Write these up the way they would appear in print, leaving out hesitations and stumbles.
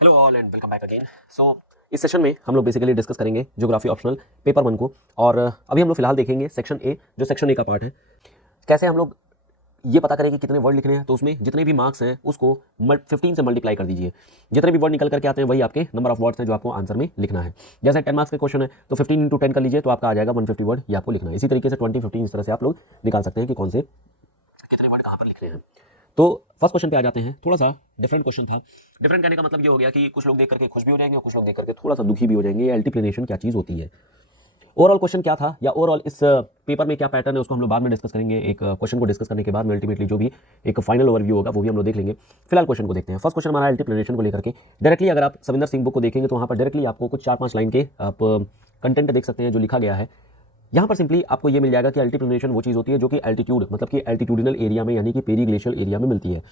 Hello all and welcome back again. इस session में हम लोग बेसिकली डिस्कस करेंगे ज्योग्राफी ऑप्शनल पेपर 1 को। और अभी हम लोग फिलहाल देखेंगे सेक्शन ए, जो सेक्शन ए का पार्ट है। कैसे हम लोग ये पता करें कि कितने वर्ड लिखने हैं, तो उसमें जितने भी मार्क्स हैं उसको 15 से मल्टीप्लाई कर दीजिए। जितने भी वर्ड निकल करके आते हैं वही आपके नंबर ऑफ वर्ड्स हैं जो आपको आंसर में लिखना है। जैसे 10 मार्क्स के क्वेश्चन है तो 15 इंटू 10 कर लीजिए, तो आपका आ जाएगा 150 वर्ड, ये आपको लिखना है। इसी तरीके से 20, 15 इस तरह से आप लोग निकाल सकते हैं कि कौन से कितने वर्ड कहाँ पर लिखने हैं। तो फर्स्ट क्वेश्चन पे आ जाते हैं। थोड़ा सा डिफरेंट क्वेश्चन था। डिफरेंट कहने का मतलब ये हो गया कि कुछ लोग देख करके खुश भी हो जाएंगे और कुछ लोग देख करके थोड़ा सा दुखी भी हो जाएंगे। अल्टीप्लेनेशन क्या चीज़ होती है, ओवरऑल क्वेश्चन क्या था, या ओवरऑल इस पेपर में क्या पैटर्न है, उसको हम लोग बाद में डिस्कस करेंगे। एक क्वेश्चन को डिस्कस करने के बाद में अल्टीमेटली जो भी एक फाइनल ओवरव्यू होगा वो भी हम लोग देख लेंगे। फिलहाल क्वेश्चन को देखते हैं। फर्स्ट क्वेश्चन हमारा अल्टीप्लेनेशन को लेकर के डायरेक्टली, अगर आप सविंदर सिंह बुक को देखेंगे तो वहाँ पर डायरेक्टली आपको कुछ 4-5 लाइन के आप कंटेंट देख सकते हैं जो लिखा गया है। यहाँ पर सिंपली आपको ये मिल जाएगा कि अल्टीप्लेनेशन वो चीज़ होती है जो कि एल्टीट्यूड मतलब कि एल्टीट्यूडिनल एरिया में यानी कि पेरीग्लेशियल एरिया में मिलती है।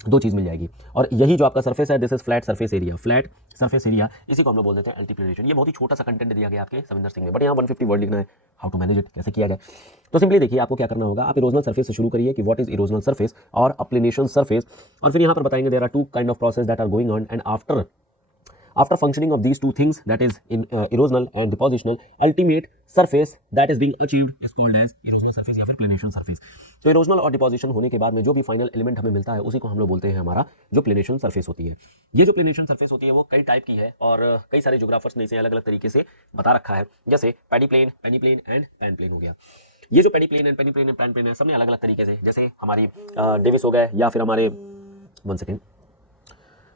दो चीज़ मिल जाएगी। और यही जो आपका सरफेस है, this is flat surface area, flat surface area, इसी को हम लोग बोल देते हैं अल्टीप्लेनेशन। ये बहुत ही छोटा सा कंटेंट दिया गया आपके सविंदर सिंह ने, बट यहाँ 150 वर्ड लिखना है। हाउ टू मैनेज इट, कैसे किया जाए। तो सिंपली देखिए आपको क्या करना होगा। आप इरोजनल सरफेस से शुरू करिए कि व्हाट इज इरोजनल सरफेस और अप्लेनेशन सरफेस, और फिर यहाँ पर बताएंगे there are two kind of process that are going on, and after functioning of these two things, that is in erosional and depositional, ultimate surface that is being achieved is called as erosional surface या फिर planation surface. तो erosional और deposition होने के बाद में जो भी फाइनल एलिमेंट हमें मिलता है उसी को हम लोग बोलते हैं हमारा जो प्लेनेशन सरफेस होती है। ये जो प्लेनेशन सरफेस होती है वो कई टाइप की है और कई सारे ज्योग्राफर्स ने इसे अलग अलग तरीके से बता रखा है। जैसे paddy plain, Penney plane and pan plain हो गया। ये जो paddy plain and penny plane and pan plain है, सबने अलग अलग तरीके से, जैसे हमारी डेविस हो गए या फिर हमारे 1 सेकेंड,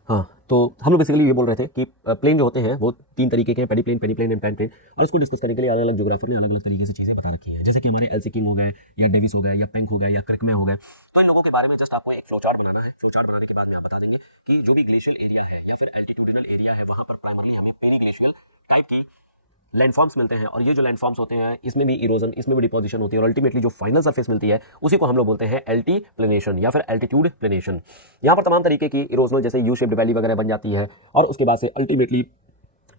हाँ, तो हम लोग बेसिकली ये बोल रहे थे कि प्लेन जो होते हैं वो 3 तरीके के हैं, pediplain, Penney plane and pan plane. और इसको डिस्कस करने के लिए अलग अलग ज्योग्राफर ने अलग अलग तरीके से चीज़ें बता रखी है। जैसे कि हमारे एल्सिकिंग हो गए या डेविस हो गए या पेंक हो गए या क्रिकमे हो गए। तो इन लोगों के बारे में जस्ट आपको एक फ्लो चार्ट बनाना है। फ्लो चार्ट बनाने के बाद में आप बता देंगे कि जो भी ग्लेशियल एरिया है या फिर एल्टीट्यूडिनल एरिया है वहाँ पर प्राइमरली हमें पेरीग्लेशियल टाइप की लैंडफॉर्म्स मिलते हैं। और ये जो लैंडफॉर्म्स होते हैं इसमें भी इरोजन, इसमें भी डिपोजिशन होती है, और अल्टीमेटली जो फाइनल सरफेस मिलती है उसी को हम लोग बोलते हैं एल्टीप्लेनेशन या फिर एल्टीट्यूड प्लेनेशन। यहाँ पर तमाम तरीके की इरोजनल जैसे यू शेप्ड वैली वगैरह बन जाती है, और उसके बाद से अल्टीमेटली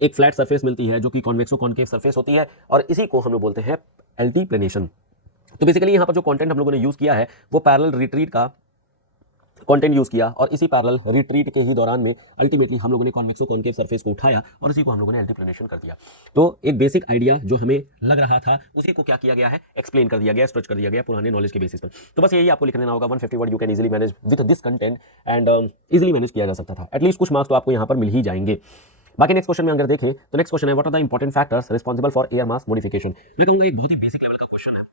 एक फ्लैट सरफेस मिलती है जो कि कॉन्वेक्सो कॉन्केव सरफेस होती है, और इसी को हम लोग बोलते हैं एल्टीप्लेनेशन। तो बेसिकली यहाँ पर जो कंटेंट हम लोगों ने यूज किया है वो पैरेलल रिट्रीट का कंटेंट यूज किया, और इसी पैरेलल रिट्रीट के ही दौरान में अल्टीमेटली हम लोगों ने कॉन्वेक्सो कॉन्केव सरफेस को उठाया और इसी को हम लोगों ने एल्टीप्लेनेशन कर दिया। तो एक बेसिक आइडिया जो हमें लग रहा था उसी को क्या किया गया है, एक्सप्लेन कर दिया गया, स्ट्रेच कर दिया गया पुराने नॉलेज के बेसिस पर। तो बस यही आपको लिख लेना होगा। 150 word you can easily manage with this content and easily manage किया जा सकता था। एटलीस्ट कुछ मार्क्स तो आपको यहाँ पर मिल ही जाएंगे। बाकी नेक्स्ट क्वेश्चन में अगर देखें तो नेक्स्ट क्वेश्चन है what are the important factors responsible for air mass modification. मैं कहूँगा एक बहुत ही बेसिक लेवल का क्वेश्चन है।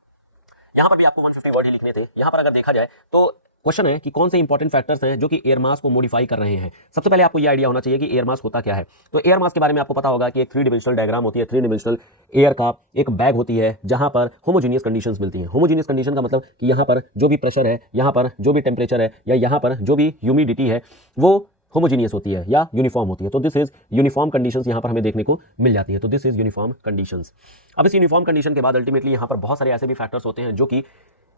यहाँ पर भी आपको 150 वर्ड ही लिखने थे। यहाँ पर अगर देखा जाए तो क्वेश्चन है कि कौन से इंपॉर्टेंट फैक्टर्स हैं जो कि एयर मास को मॉडिफाई कर रहे हैं। सबसे पहले आपको ये आइडिया होना चाहिए कि एयर मास होता क्या है। तो एयर मास के बारे में आपको पता होगा कि एक 3 डिमेंशनल डायग्राम होती है। 3 डिमेंशनल एयर का एक बैग होती है जहां पर होमोजीनियस कंडीशंस मिलती हैं। होमोजीनियस कंडीशन का मतलब कि यहाँ पर जो भी प्रेशर है, यहाँ पर जो भी टेम्परेचर है, या यहाँ पर जो भी ह्यूमिडिटी है वो होमोजीनियस होती है या यूनिफॉर्म होती है। तो दिस इज यूनिफॉर्म कंडीशंस यहाँ पर हमें देखने को मिल जाती है। तो दिस इज यूनिफॉर्म कंडीशंस। अब इस यूनिफॉर्म कंडीशन के बाद अल्टीमेटली यहाँ पर बहुत सारे ऐसे भी फैक्टर्स होते हैं जो कि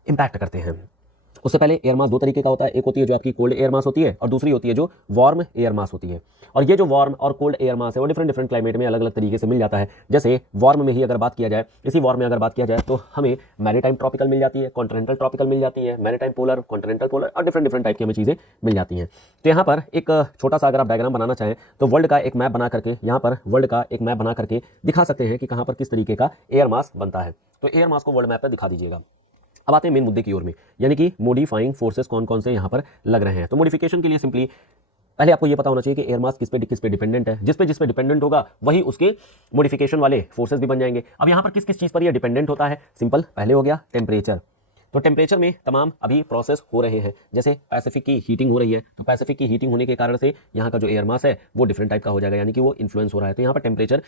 इंपैक्ट करते हैं। उससे पहले एयर मास 2 तरीके का होता है। एक होती है जो आपकी कोल्ड एयर मास होती है और दूसरी होती है जो वार्म एयर मास होती है। और ये जो वार्म और कोल्ड एयर मास है वो डिफरेंट क्लाइमेट में अलग अलग तरीके से मिल जाता है। जैसे वार्म में ही अगर बात किया जाए, इसी वार्म में अगर बात किया जाए तो हमें मैरीटाइम ट्रॉपिकल मिल जाती है, कॉन्टिनेंटल ट्रॉपिकल मिल जाती है, मैरीटाइम पोलर, कॉन्टिनेंटल पोलर, और डिफरेंट टाइप की हमें चीज़ें मिल जाती हैं। तो यहाँ पर एक छोटा सा अगर आप डायग्राम बनाना चाहें तो वर्ल्ड का एक मैप बना करके, यहाँ पर वर्ल्ड का एक मैप बना करके दिखा सकते हैं कि कहाँ पर किस तरीके का एयर मास बनता है। तो एयर मास को वर्ल्ड मैप पर दिखा दीजिएगा। अब आते हैं मेन मुद्दे की ओर में, यानी कि मॉडिफाइंग फोर्सेस कौन कौन से यहाँ पर लग रहे हैं। तो मॉडिफिकेशन के लिए सिंपली पहले आपको ये पता होना चाहिए कि एयर मास किस पे डिपेंडेंट है। जिस पे डिपेंडेंट होगा वही उसके मॉडिफिकेशन वाले फोर्सेस भी बन जाएंगे। अब यहाँ पर किस किस चीज़ पर ये डिपेंडेंट होता है, सिंपल पहले हो गया टेम्परेचर। तो टेम्परेचर में तमाम अभी प्रोसेस हो रहे हैं। जैसे पैसिफिक की हीटिंग हो रही है, तो पैसिफिक की हीटिंग होने के कारण से यहाँ का जो एयर मास है वो डिफरेंट टाइप का हो जाएगा, यानी कि वो इन्फ्लुएंस हो रहा है। तो यहाँ पर टेम्परेचर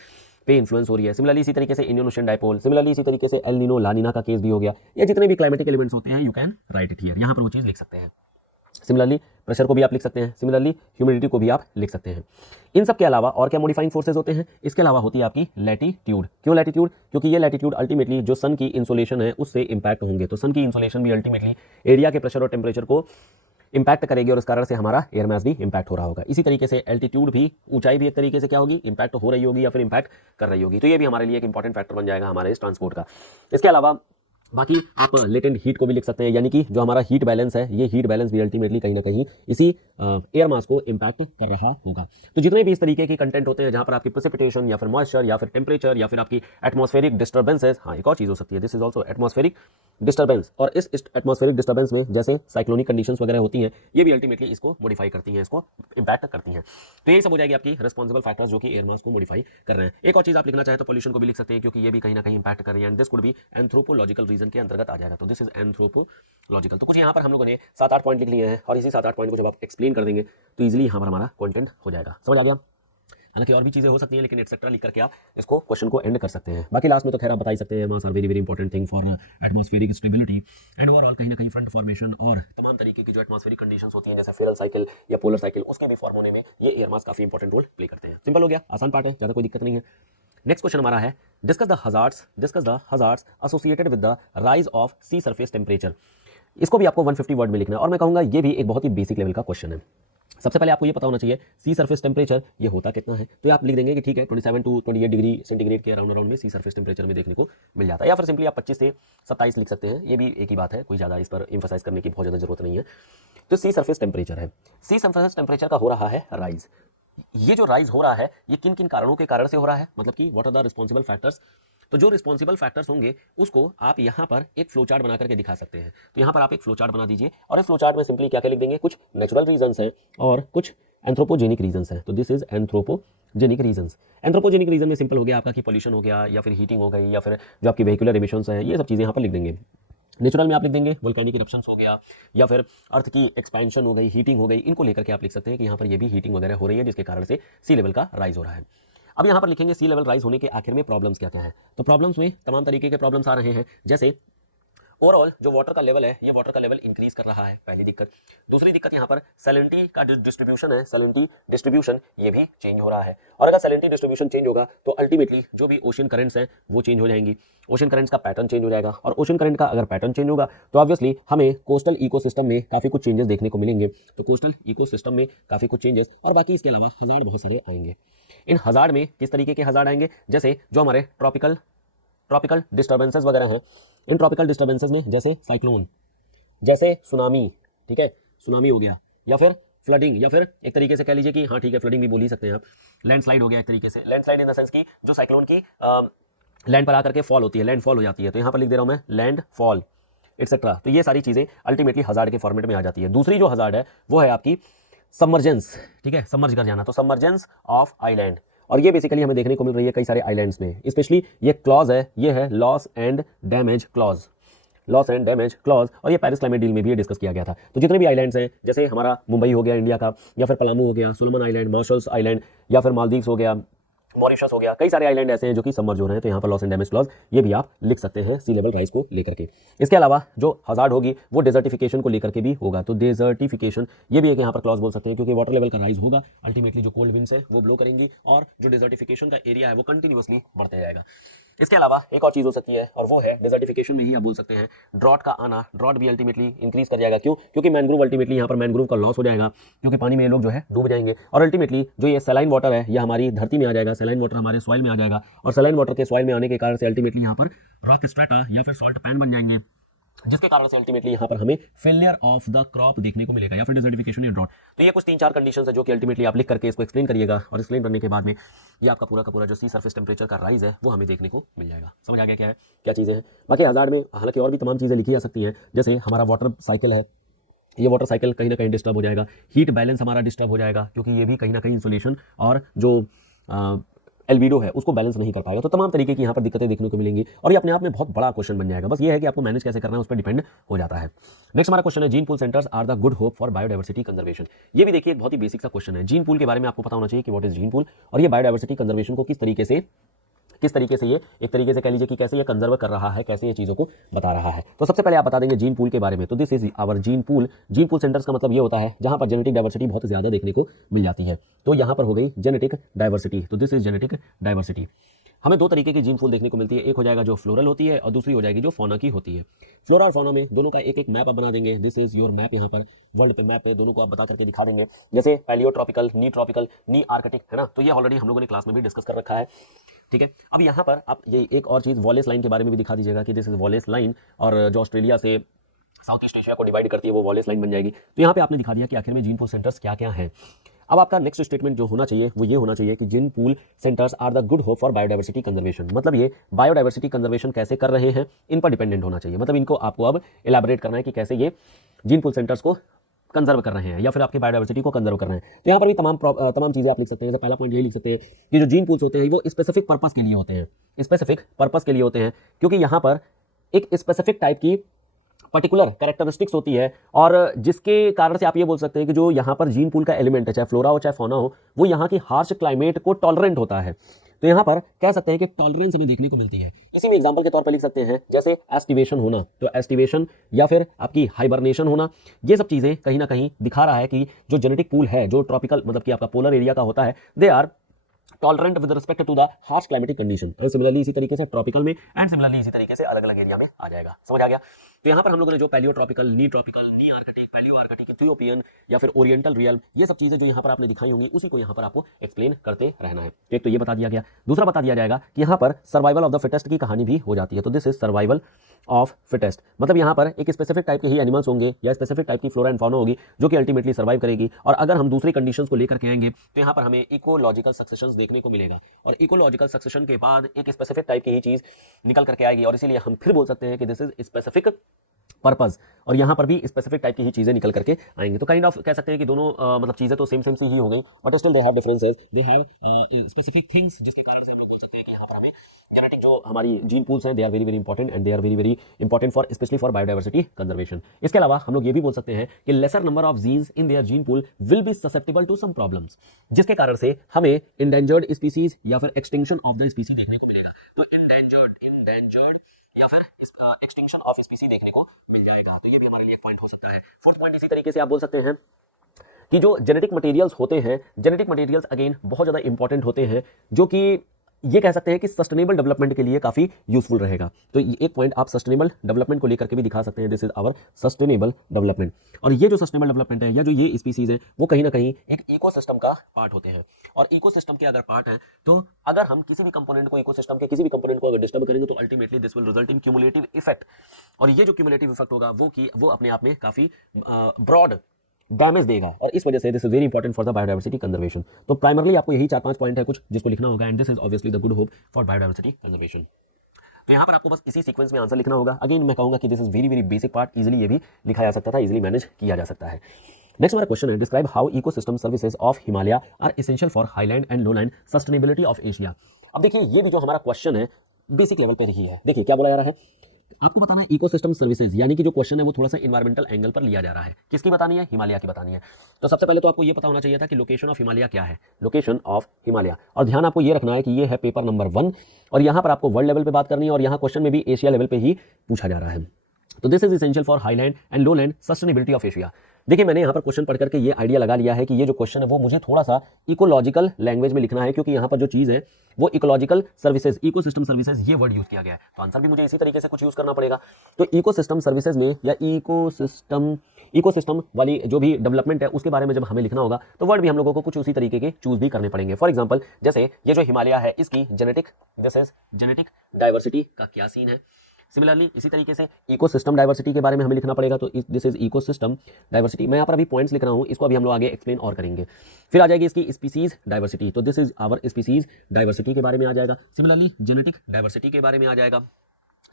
पे इन्फ्लुएंस हो रही है। सिमिलरली इसी तरीके से इंडियन ओशन डायपोल, सिमिलरली इसी तरीके से एल नीनो ला नीना का केस भी हो गया। या जितने भी क्लाइमेटिक एलिमेंट्स होते हैं you can right it here, यहाँ पर वो चीज़ लिख सकते हैं। सिमिलरली प्रेशर को भी आप लिख सकते हैं, सिमिलरली ह्यूमिडिटी को भी आप लिख सकते हैं। इन सब के अलावा और क्या मॉडिफाइंग फोर्सेज होते हैं, इसके अलावा होती है आपकी लैटिट्यूड। क्यों लैटिट्यूड? क्योंकि ये लैटिट्यूड अल्टीमेटली जो सन की इंसोलेशन है उससे इंपैक्ट होंगे। तो सन की इंसोलेशन भी अल्टीमेटली एरिया के प्रेशर और टेम्परेचर को इंपैक्ट करेगी और इस कारण से हमारा एयर मास भी इंपैक्ट हो रहा होगा। इसी तरीके से एल्टीट्यूड भी, ऊंचाई भी एक तरीके से क्या होगी, इंपैक्ट हो रही होगी या फिर इंपैक्ट कर रही होगी। तो ये भी हमारे लिए एक इंपॉर्टेंट फैक्टर बन जाएगा हमारे इस ट्रांसपोर्ट का। इसके अलावा बाकी आप लेटेंट हीट को भी लिख सकते हैं, यानी कि जो हमारा हीट बैलेंस है, ये हीट बैलेंस भी अल्टीमेटली कहीं ना कहीं इसी एयर मास को इंपैक्ट कर रहा होगा। तो जितने भी इस तरीके के कंटेंट होते हैं जहां पर आपकी प्रेसिपिटेशन या फिर मॉइस्चर या फिर टेम्परेचर या फिर आपकी एटमॉस्फेरिक डिस्टर्बेंसेस, हाँ एक और चीज़ हो सकती है, this is also atmospheric disturbance, और इस एटमॉस्फेरिक डिस्टर्बेंस में जैसे साइक्लोनिक कंडीशंस वगैरह होती हैं, ये भी अल्टीमेटली इसको मॉडिफाई करती हैं, इसको इंपैक्ट करती हैं। तो यही सब हो जाएगी आपकी रिस्पॉन्सिबल फैक्टर्स जो कि एयर मास को मॉडिफाई कर रहे हैं। एक और चीज़ आप लिखना चाहे तो पोल्यूशन को भी लिख सकते हैं, क्योंकि ये भी कहीं ना कहीं इंपैक्ट कर रही है, and this could be anthropological reason के अंतर्गत आ जाएगा। तो दिस इज एंथ्रोपोलॉजिकल। तो कुछ यहाँ पर हम लोगों ने 7-8 पॉइंट लिख लिए हैं, और इसी 7-8 पॉइंट को जब आप एक्सप्लेन कर देंगे तो इजीली यहाँ पर हमारा कंटेंट हो जाएगा। समझ आ गया? हालांकि और भी चीज़ें हो सकती हैं, लेकिन एटसेट्रा लिख करके आप इसको क्वेश्चन को एंड कर सकते हैं। बाकी लास्ट में तो खैर आप बता ही सकते हैं, mass are very very important thing for atmospheric stability and overall कहीं ना कहीं फ्रंट फॉर्मेशन और तमाम तरीके की जो एटमॉस्फेरिक कंडीशंस होती हैं, जैसे फेरल साइकिल या पोलर साइकिल, उसके भी फॉर्म होने में ये एयर मास काफी इंपॉर्टेंट रोल प्ले करते हैं। सिंपल हो गया, आसान पार्ट है, ज़्यादा कोई दिक्कत नहीं है। नेक्स्ट क्वेश्चन हमारा है discuss the hazards associated with the rise of sea surface temperature. इसको भी आपको 150 वर्ड में लिखना है, और मैं कहूँगा ये भी एक बहुत ही बेसिक लेवल का क्वेश्चन है। सबसे पहले आपको ये पता होना चाहिए सी सरफेस टेम्परेचर ये होता कितना है। तो आप लिख देंगे कि ठीक है 27 to 28 डिग्री सेंटीग्रेड के अराउंड में सी सरफेस टेम्परेचर में देखने को मिल जाता है, या फिर सिंपली आप 25 से 27 लिख सकते हैं, ये भी एक ही बात है, कोई ज़्यादा इस पर एम्फसाइज करने की बहुत ज़्यादा जरूरत नहीं है। तो सी सरफेस टेम्परेचर है, सी सरफेस टेम्परेचर का हो रहा है राइज। ये जो राइज हो रहा है ये किन किन कारणों के कारण से हो रहा है, मतलब कि what are the responsible factors. तो जो रिस्पॉन्सिबल फैक्टर्स होंगे उसको आप यहाँ पर एक फ्लो चार्ट बना करके दिखा सकते हैं। तो यहाँ पर आप एक फ्लो चार्ट बना दीजिए, और इस फ्लो चार्ट में सिंपली क्या क्या लिख देंगे, कुछ नेचुरल रीजंस हैं और कुछ एंथ्रोपोजेनिक रीजंस हैं। तो this is anthropogenic reasons. Anthropogenic reason में सिंपल हो गया आपका कि पॉल्यूशन हो गया, या फिर हीटिंग हो गई, या फिर जो आपकी वेहिकुलर एमिशंस है, ये सब चीज़ें यहाँ पर लिख देंगे। नेचुरल में आप लिख देंगे वोल्केनिक इरप्शंस हो गया, या फिर अर्थ की एक्सपेंशन हो गई, हीटिंग हो गई, इनको लेकर के आप लिख सकते हैं कि यहाँ पर ये भी हीटिंग वगैरह हो रही है, जिसके कारण से सी लेवल का राइज हो रहा है। अब यहाँ पर लिखेंगे सी लेवल राइज होने के आखिर में प्रॉब्लम्स क्या क्या है। तो प्रॉब्लम्स में तमाम तरीके के प्रॉब्लम्स आ रहे हैं, जैसे ओवरऑल जो वाटर का लेवल है, ये वाटर का लेवल इंक्रीज कर रहा है, पहली दिक्कत। दूसरी दिक्कत यहाँ पर सैलिनिटी का डिस्ट्रीब्यूशन है, सैलिनिटी डिस्ट्रीब्यूशन ये भी चेंज हो रहा है, और अगर सैलिनिटी डिस्ट्रीब्यूशन चेंज होगा तो अल्टीमेटली जो भी ओशन करंट्स हैं वो चेंज हो जाएंगी, ओशन करंट्स का पैटर्न चेंज हो जाएगा, और ओशन करंट का अगर पैटर्न चेंज होगा तो ऑब्वियसली हमें कोस्टल इकोसिस्टम में काफी कुछ चेंजेस देखने को मिलेंगे। तो कोस्टल इकोसिस्टम में काफी कुछ चेंजेस, और बाकी इसके अलावा हजार्ड बहुत सारे आएंगे। इन हजार्ड में किस तरीके के हजार्ड आएंगे, जैसे जो हमारे ट्रॉपिकल डिस्टर्बेंसेस वगैरह हैं, इन ट्रॉपिकल डिस्टर्बेंसेस में जैसे साइक्लोन, जैसे सुनामी, ठीक है सुनामी हो गया, या फिर फ्लडिंग, या फिर एक तरीके से कह लीजिए कि हाँ ठीक है फ्लडिंग भी बोल ही सकते हैं आप, लैंडस्लाइड हो गया एक तरीके से, लैंडस्लाइड इन द सेंस की जो साइक्लोन की लैंड पर आकर के फॉल होती है, लैंडफॉल हो जाती है। तो यहाँ पर लिख दे रहा हूँ मैं लैंडफॉल एक्सेट्रा। तो ये सारी चीज़ें अल्टीमेटली हजार्ड के फॉर्मेट में आ जाती है। दूसरी जो हजार्ड है वो है आपकी सबमर्जेंस, ठीक है सबमर्ज कर जाना, तो सबमर्जेंस ऑफ आइलैंड, और ये बेसिकली हमें देखने को मिल रही है कई सारे आइलैंड्स में। स्पेशली ये क्लॉज है, ये है loss and damage clause, loss and damage clause, और ये पेरिस क्लाइमेट डील में भी डिस्कस किया गया था। तो जितने भी आइलैंड्स हैं, जैसे हमारा मुंबई हो गया इंडिया का, या फिर पलामू हो गया, सोलोमन आइलैंड, मार्शल्स आइलैंड, या फिर मालदीव्स हो गया, मॉरिशस हो गया, कई सारे आइलैंड ऐसे हैं जो कि सबमर्ज हो रहे हैं। तो यहाँ पर लॉस एंड डैमेज क्लॉज ये भी आप लिख सकते हैं सी लेवल राइज को लेकर के। इसके अलावा जो हजार्ड होगी वो डेजर्टिफिकेशन को लेकर के भी होगा। तो डेजर्टिफिकेशन ये भी एक यहाँ पर क्लॉज बोल सकते हैं, क्योंकि वाटर लेवल का राइज होगा, अल्टीमेटली जो कोल्ड विंड्स है वो ब्लो करेंगी, और जो डेजर्टिफिकेशन का एरिया है वो कंटिन्यूअसली बढ़ता जाएगा। इसके अलावा एक और चीज़ हो सकती है, और वो है डेजर्टिफिकेशन में ही आप बोल सकते हैं ड्रॉट का आना, ड्रॉट भी अल्टीमेटली इंक्रीज कर जाएगा। क्यों? क्योंकि मैनग्रोव अल्टीमेटली यहाँ पर मैनग्रोव का लॉस हो जाएगा, क्योंकि पानी में ये लोग जो है डूब जाएंगे, और अल्टीमेटली जो ये सैलाइन वाटर है ये हमारी धरती में आ जाएगा, सैलाइन वाटर हमारे सॉइल में आ जाएगा, और सैलाइन वाटर के सॉइल में आने के कारण से अल्टीमेटली यहाँ पर रॉक स्ट्रेटा या फिर सॉल्ट पैन बन जाएंगे, जिसके कारण से अल्टीमेटली यहाँ पर हमें फेलियर ऑफ द क्रॉप देखने को मिलेगा, या फिर डेजर्टिफिकेशन या ड्रॉट। तो ये कुछ 3-4 कंडीशंस है जो कि अल्टीमेटली आप लिख करके इसको एक्सप्लेन करिएगा, और एक्सप्लेन करने के बाद में ये आपका पूरा का पूरा जो सी सरफेस टेम्परेचर का राइज है वो हमें देखने को मिल जाएगा। समझ आ गया क्या है, क्या चीज़ें हैं। बाकी हजार्ड में हालांकि और भी तमाम चीज़ें लिखी जा सकती हैं, जैसे हमारा वाटर साइकिल है, ये वाटर साइकिल कहीं ना कहीं डिस्टर्ब हो जाएगा, हीट बैलेंस हमारा डिस्टर्ब हो जाएगा, क्योंकि ये भी कहीं ना कहीं इंसुलेशन और जो एल्बिडो है उसको बैलेंस नहीं कर पाएगा। तो तमाम तरीके की यहाँ पर दिक्कतें देखने को मिलेंगी, और ये अपने आप में बहुत बड़ा क्वेश्चन बन जाएगा। बस ये है कि आपको मैनेज कैसे करना है उस पर डिपेंड हो जाता है। नेक्स्ट हमारा क्वेश्चन है gene pool centres are the good hope for biodiversity conservation. ये भी देखिए एक बहुत ही बेसिक सा क्वेश्चन है। जीन पूल के बारे में आपको पता होना चाहिए कि व्हाट इज जीन पूल, और ये बायोडाइवर्सिटी कंजर्वेशन को किस तरीके से ये एक तरीके से कह लीजिए कि कैसे ये कंजर्व कर रहा है, कैसे ये चीज़ों को बता रहा है। तो सबसे पहले आप बता देंगे जीन पूल के बारे में। तो this is our gene pool. Gene pool centres का मतलब ये होता है जहां पर जेनेटिक डाइवर्सिटी बहुत ज़्यादा देखने को मिल जाती है। तो यहाँ पर हो गई जेनेटिक डाइवर्सिटी, तो दिस इज जेनेटिक डाइवर्सिटी। हमें दो तरीके की जीन पूल देखने को मिलती है, एक हो जाएगा जो फ्लोरल होती है और दूसरी हो जाएगी जो फौना की होती है। फ्लोरा और फौना में दोनों का एक एक मैप आप बना देंगे। दिस इज योर मैप, यहाँ पर वर्ल्ड पे मैप है, दोनों को आप बता करके दिखा देंगे। जैसे पैलियो ट्रॉपिकल, नी आर्कटिक, है ना, तो ये ऑलरेडी हम लोगों ने क्लास में भी डिस्कस कर रखा है। ठीक है, अब यहाँ पर आप ये एक और चीज़ वॉलेस लाइन के बारे में भी दिखा दीजिएगा कि दिस इज वॉलेस लाइन, और जो ऑस्ट्रेलिया से साउथ ईस्ट एशिया को डिवाइड करती है वो वॉलेस लाइन बन जाएगी। तो यहाँ पे आपने दिखा दिया कि आखिर में जीन पूल सेंटर्स क्या क्या हैं। अब आपका नेक्स्ट स्टेटमेंट जो होना चाहिए वो ये होना चाहिए कि gene pool centres are the good hope for biodiversity conservation. मतलब ये बायोडाइवर्सिटी कंजर्वेशन कैसे कर रहे हैं, इन पर डिपेंडेंट होना चाहिए। मतलब इनको आपको अब इलैबोरेट करना है कि कैसे ये जीन पूल सेंटर्स को कंजर्व कर रहे हैं या फिर आपकी बायोडाइवर्सिटी को कंजर्व कर रहे हैं। तो यहाँ पर भी तमाम चीज़ें आप लिख सकते हैं। जैसे पहला पॉइंट ये लिख सकते हैं कि जो जीन पूल्स होते हैं वो स्पेसिफिक पर्पस के लिए होते हैं, स्पेसिफिक पर्पस के लिए होते हैं, क्योंकि यहाँ पर एक स्पेसिफिक टाइप की पर्टिकुलर कैरेक्टरिस्टिक्स होती है, और जिसके कारण से आप ये बोल सकते हैं कि जो यहाँ पर जीन पूल का एलिमेंट है, चाहे फ्लोरा हो चाहे फौना हो, वो यहाँ की हार्श क्लाइमेट को टॉलरेंट होता है। तो यहाँ पर कह सकते हैं कि टॉलरेंस हमें देखने को मिलती है। इसी में एग्जांपल के तौर पर लिख सकते हैं जैसे एस्टिवेशन होना, तो एस्टिवेशन या फिर आपकी हाइबरनेशन होना, ये सब चीज़ें कहीं ना कहीं दिखा रहा है कि जो जेनेटिक पूल है, जो ट्रॉपिकल मतलब कि आपका पोलर एरिया का होता है, they are tolerant with respect to the harsh climatic condition. और सिमिलरली इसी तरीके से ट्रॉपिकल में एंड सिमिलरली इसी तरीके से अलग अलग एरिया में आ जाएगा। समझ आ गया? तो यहाँ पर हम लोगों ने जो पैलियो ट्रॉपिकल, नी आर्कटिक, पैलियो आर्कटिक, इथियोपियन या फिर ओरिएंटल रियल, ये सब चीजें जो यहाँ पर आपने दिखाई होंगी उसी को यहाँ पर आपको एक्सप्लेन करते रहना है। एक तो ये बता दिया गया, दूसरा बता दिया जाएगा कि यहाँ पर सर्वाइवल ऑफ द फिटेस्ट की कहानी भी हो जाती है। तो this is survival of fittest, मतलब यहाँ पर एक स्पेसिफिक टाइप के ही एनिमल्स होंगे या स्पेसिफिक टाइप की फ्लोरा एंड फौना होगी जो कि अल्टीमेटली सर्वाइव करेगी, और अगर हम दूसरी कंडीशंस को लेकर के आएंगे तो यहाँ पर हमें इकोलॉजिकल सक्सेशन देखने को मिलेगा, और इकोलॉजिकल सक्सेशन के बाद एक स्पेसिफिक टाइप की ही चीज निकल करके आएगी, और इसीलिए हम फिर बोल सकते हैं कि दिस इज स्पेसिफिक पर्पस, और यहाँ पर भी स्पेसिफिक टाइप की ही चीजें निकल करके आएंगी। तो काइंड ऑफ कह सकते हैं कि दोनों मतलब चीजें तो सेम सी ही हो गई, but still they have differences, they have specific things, जिसके कारण से हम लोग बोल सकते हैं कि यहाँ पर हमें जेनेटिक जो हमारी जीन पूल्स हैं, they are very very important and they are very very important for specially for biodiversity conservation. इसके अलावा हम लोग ये भी बोल सकते हैं कि lesser number of genes in their gene pool will be susceptible to some problems, जिसके कारण से हमें इंडेंजर्ड स्पीसीज या फिर एक्सटिंक्शन ऑफ द स्पीसीज देखने को मिलेगा। तो इंडेंजर्ड या फिर एक्सटिंक्शन ऑफ स्पीसीज देखने को मिल जाएगा। तो ये भी हमारे लिए एक पॉइंट हो सकता है। फोर्थ पॉइंट इसी तरीके से आप बोल सकते हैं कि जो जेनेटिक मटेरियल्स होते हैं, जेनेटिक मटेरियल्स अगेन बहुत ज़्यादा इंपॉर्टेंट होते हैं, जो कि ये कह सकते हैं कि सस्टेनेबल डेवलपमेंट के लिए काफी यूजफुल रहेगा। तो एक पॉइंट आप सस्टेनेबल डेवलपमेंट को लेकर के भी दिखा सकते हैं, this is our sustainable development. और ये जो सस्टेनेबल डेवलपमेंट है या जो ये स्पीसीज है वो कहीं ना कहीं एक इकोसिस्टम का पार्ट होते हैं, और इकोसिस्टम के अगर पार्ट है तो अगर हम किसी भी कंपोनेंट को, इकोसिस्टम के किसी भी कंपोनेंट को अगर डिस्टर्ब करेंगे तो ultimately this will result in cumulative effect, और ये जो क्यूमुलेटिव इफेक्ट होगा वो अपने आप में काफी ब्रॉड डैमेज देगा, और इस वजह से this is very important for the biodiversity conservation. तो प्राइमरली आपको यही 4-5 पॉइंट है कुछ जिसको लिखना होगा, and this is obviously the good hope for biodiversity conservation. तो यहाँ पर आपको बस इसी सीक्वेंस में आंसर लिखना होगा। अगेन मैं कहूंगा कि this is very very basic part, easily ये भी लिखा जा सकता था, इजीली मैनेज किया जा सकता है। नेक्स्ट हमारा क्वेश्चन है, describe how ecosystem services of Himalaya are essential for highland and lowland sustainability of Asia. अब देखिए ये भी जो हमारा क्वेश्चन है बेसिक लेवल पर ही है। देखिए क्या बोला जा रहा है, आपको बताना है इकोसिस्टम सर्विसेज, यानी कि जो क्वेश्चन है वो थोड़ा सा एनवायरमेंटल एंगल पर लिया जा रहा है। किसकी बतानी है? हिमालय की बतानी है। तो सबसे पहले तो आपको ये पता होना चाहिए था कि लोकेशन ऑफ हिमालय क्या है, लोकेशन ऑफ हिमालय, और ध्यान आपको ये रखना है कि ये है पेपर नंबर 1, और यहाँ पर आपको वर्ल्ड लेवल पे बात करनी है, और यहाँ क्वेश्चन में भी एशिया लेवल पे ही पूछा जा रहा है। तो this is essential for highland and lowland sustainability of Asia. देखिए मैंने यहाँ पर क्वेश्चन पढ़ करके ये आइडिया लगा लिया है कि ये जो क्वेश्चन है वो मुझे थोड़ा सा इकोलॉजिकल लैंग्वेज में लिखना है, क्योंकि यहाँ पर जो चीज़ है वो इकोलॉजिकल सर्विसेज, इकोसिस्टम सर्विसेज, ये वर्ड यूज किया गया है, तो आंसर भी मुझे इसी तरीके से कुछ यूज करना पड़ेगा। तो इकोसिस्टम सर्विसेज में या इकोसिस्टम वाली जो भी डेवलपमेंट है उसके बारे में जब हमें लिखना होगा तो वर्ड भी हम लोगों को कुछ उसी तरीके के चूज भी करने पड़ेंगे। फॉर एग्जाम्पल जैसे ये जो हिमालय है इसकी जेनेटिक डाइवर्सिटी का क्या सीन है। सिमिलरली इसी तरीके से इकोसिस्टम डाइवर्सिटी के बारे में हमें लिखना पड़ेगा, तो दिस इज इकोसिस्टम डाइवर्सिटी। मैं यहाँ पर अभी पॉइंट्स लिख रहा हूँ, इसको अभी हम लोग आगे एक्सप्लेन और करेंगे। फिर आ जाएगी इसकी स्पीसीज डाइवर्सिटी, तो this is our species diversity के बारे में आ जाएगा। सिमिलरली जेनेटिक डाइवर्सिटी के बारे में आ जाएगा,